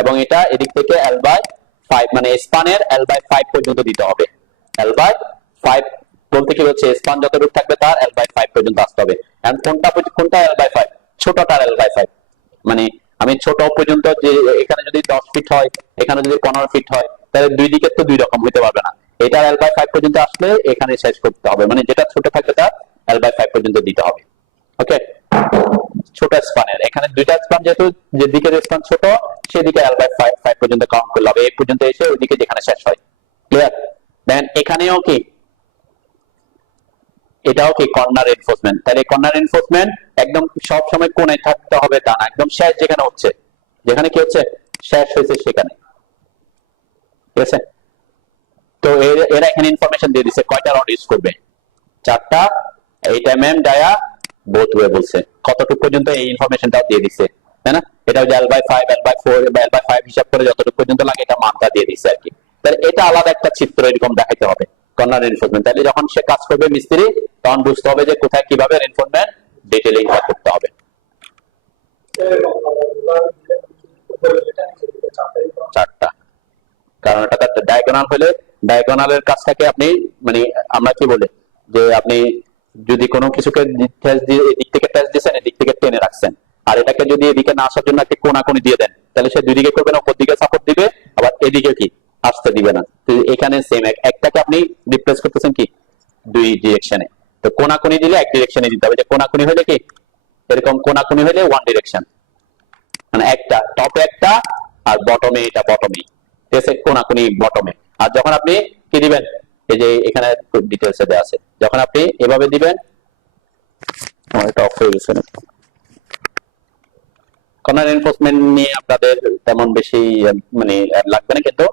এবং এটা এদিক থেকে L/5 মানে স্পানের L/5 পর্যন্ত দিতে হবে, L/5 বলতে কি হচ্ছে স্পান যতটুকু থাকবে তার L/5 পর্যন্ত আসতে হবে। এখন কোনটা L/5, ছোটটার L/5, মানে আমি ছোট পর্যন্ত, যে এখানে যদি 10 ফিট হয়, এখানে যদি 15 ফিট হয়, তাহলে দুই দিকে তো দুই রকম হতে পারবে না, এটার L/5 পর্যন্ত আসলে এখানে শেষ করতে হবে, মানে যেটা ছোট থাকবে তার L/5 পর্যন্ত দিতে হবে। ওকে, ছোট স্পানের, এখানে দুইটা স্পান যেহেতু যেদিকে স্পান ছোট সেদিকে L/5 পর্যন্ত কাউন্ট করলে হবে, এই পর্যন্ত এসে ওইদিকে যেখানে শেষ হয়। ক্লিয়ার? দেন এখানেও কি, এটাও কি কর্নার রিইনফোর্সমেন্ট। তাহলে কর্নার রিইনফোর্সমেন্ট একদম সব সময় কোণে থাকতে হবে তা না, একদম শেষ যেখানে হচ্ছে, যেখানে কি হচ্ছে শেষ হয়েছে সেখানে। ঠিক আছে? তো এরা এখানে ইনফরমেশন দিয়ে দিচ্ছে কয়টা রড ইউজ করবে, 4টা। 8 mm ডায়া বোথ ওয়ে বলছে, কতটুকু পর্যন্ত এই ইনফরমেশনটাও দিয়ে দিচ্ছে, তাই না? এটা হচ্ছে L/5 L/4 বা L/5 হিসাব করে যতটুকু পর্যন্ত লাগে এটা মানটা দিয়ে দিচ্ছে আর কি। তাহলে এটা আলাদা একটা চিত্র এরকম দেখাইতে হবে কর্নার রিইনফোর্সমেন্ট। তাহলে যখন সে কাজ করবে মিস্ত্রি তখন বুঝতে হবে যে কোথায় কিভাবে রিইনফোর্সমেন্ট ডিটেইলিং করতে হবে। 4টা, কারণ এটা ডায়াগোনাল হলে ডায়াগোনালের কাজটাকে আপনি মানে আমরা কি বলে যে আপনি যদি কোনো কিছুকে এদিক থেকে টেস্ট দিচ্ছেন এদিক থেকে টেনে রাখছেন, আর এটাকে যদি এদিকে না আসার জন্য একটা কোনাকুনি দিয়ে দেন তাহলে সে দুই দিকে করবে না, উপর দিকে সাপোর্ট দিবে, আবার এদিকে কি আসতে দিবে না। তো এখানে সেম একটাকে আপনি রিপ্লেস করতেছেন কি দুই ডিরেকশনে, তো কোনাকুনি দিলে এক ডিরেকশনে দিতে হবে। যে কোনাকুনি হলে কি এরকম কোনাকুনি হলে ওয়ান ডিরেকশন, মানে একটা টপে একটা আর বটমে এটা বটমে, ঠিক আছে, কোনাকুনি বটমে। আর যখন আপনি কি দিবেন, এই যে এখানে ডিটেইলসে দেওয়া আছে, যখন আপনি এভাবে দিবেন, এটা অফ হয়ে গেছে। কর্নার এনফোর্সমেন্ট নিয়ে আপনাদের তেমন বেশি মানে লাগবে না, কিন্তু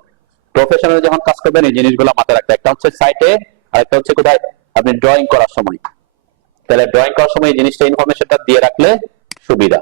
প্রফেশনাল যখন কাজ করবেন এই জিনিসগুলো মাথায় রাখতে। একটা হচ্ছে সাইটে আর একটা হচ্ছে কোথায় আপনি ড্রয়িং করার সময়। তাহলে ড্রয়িং করার সময় এই জিনিসটা ইনফরমেশনটা দিয়ে রাখলে সুবিধা।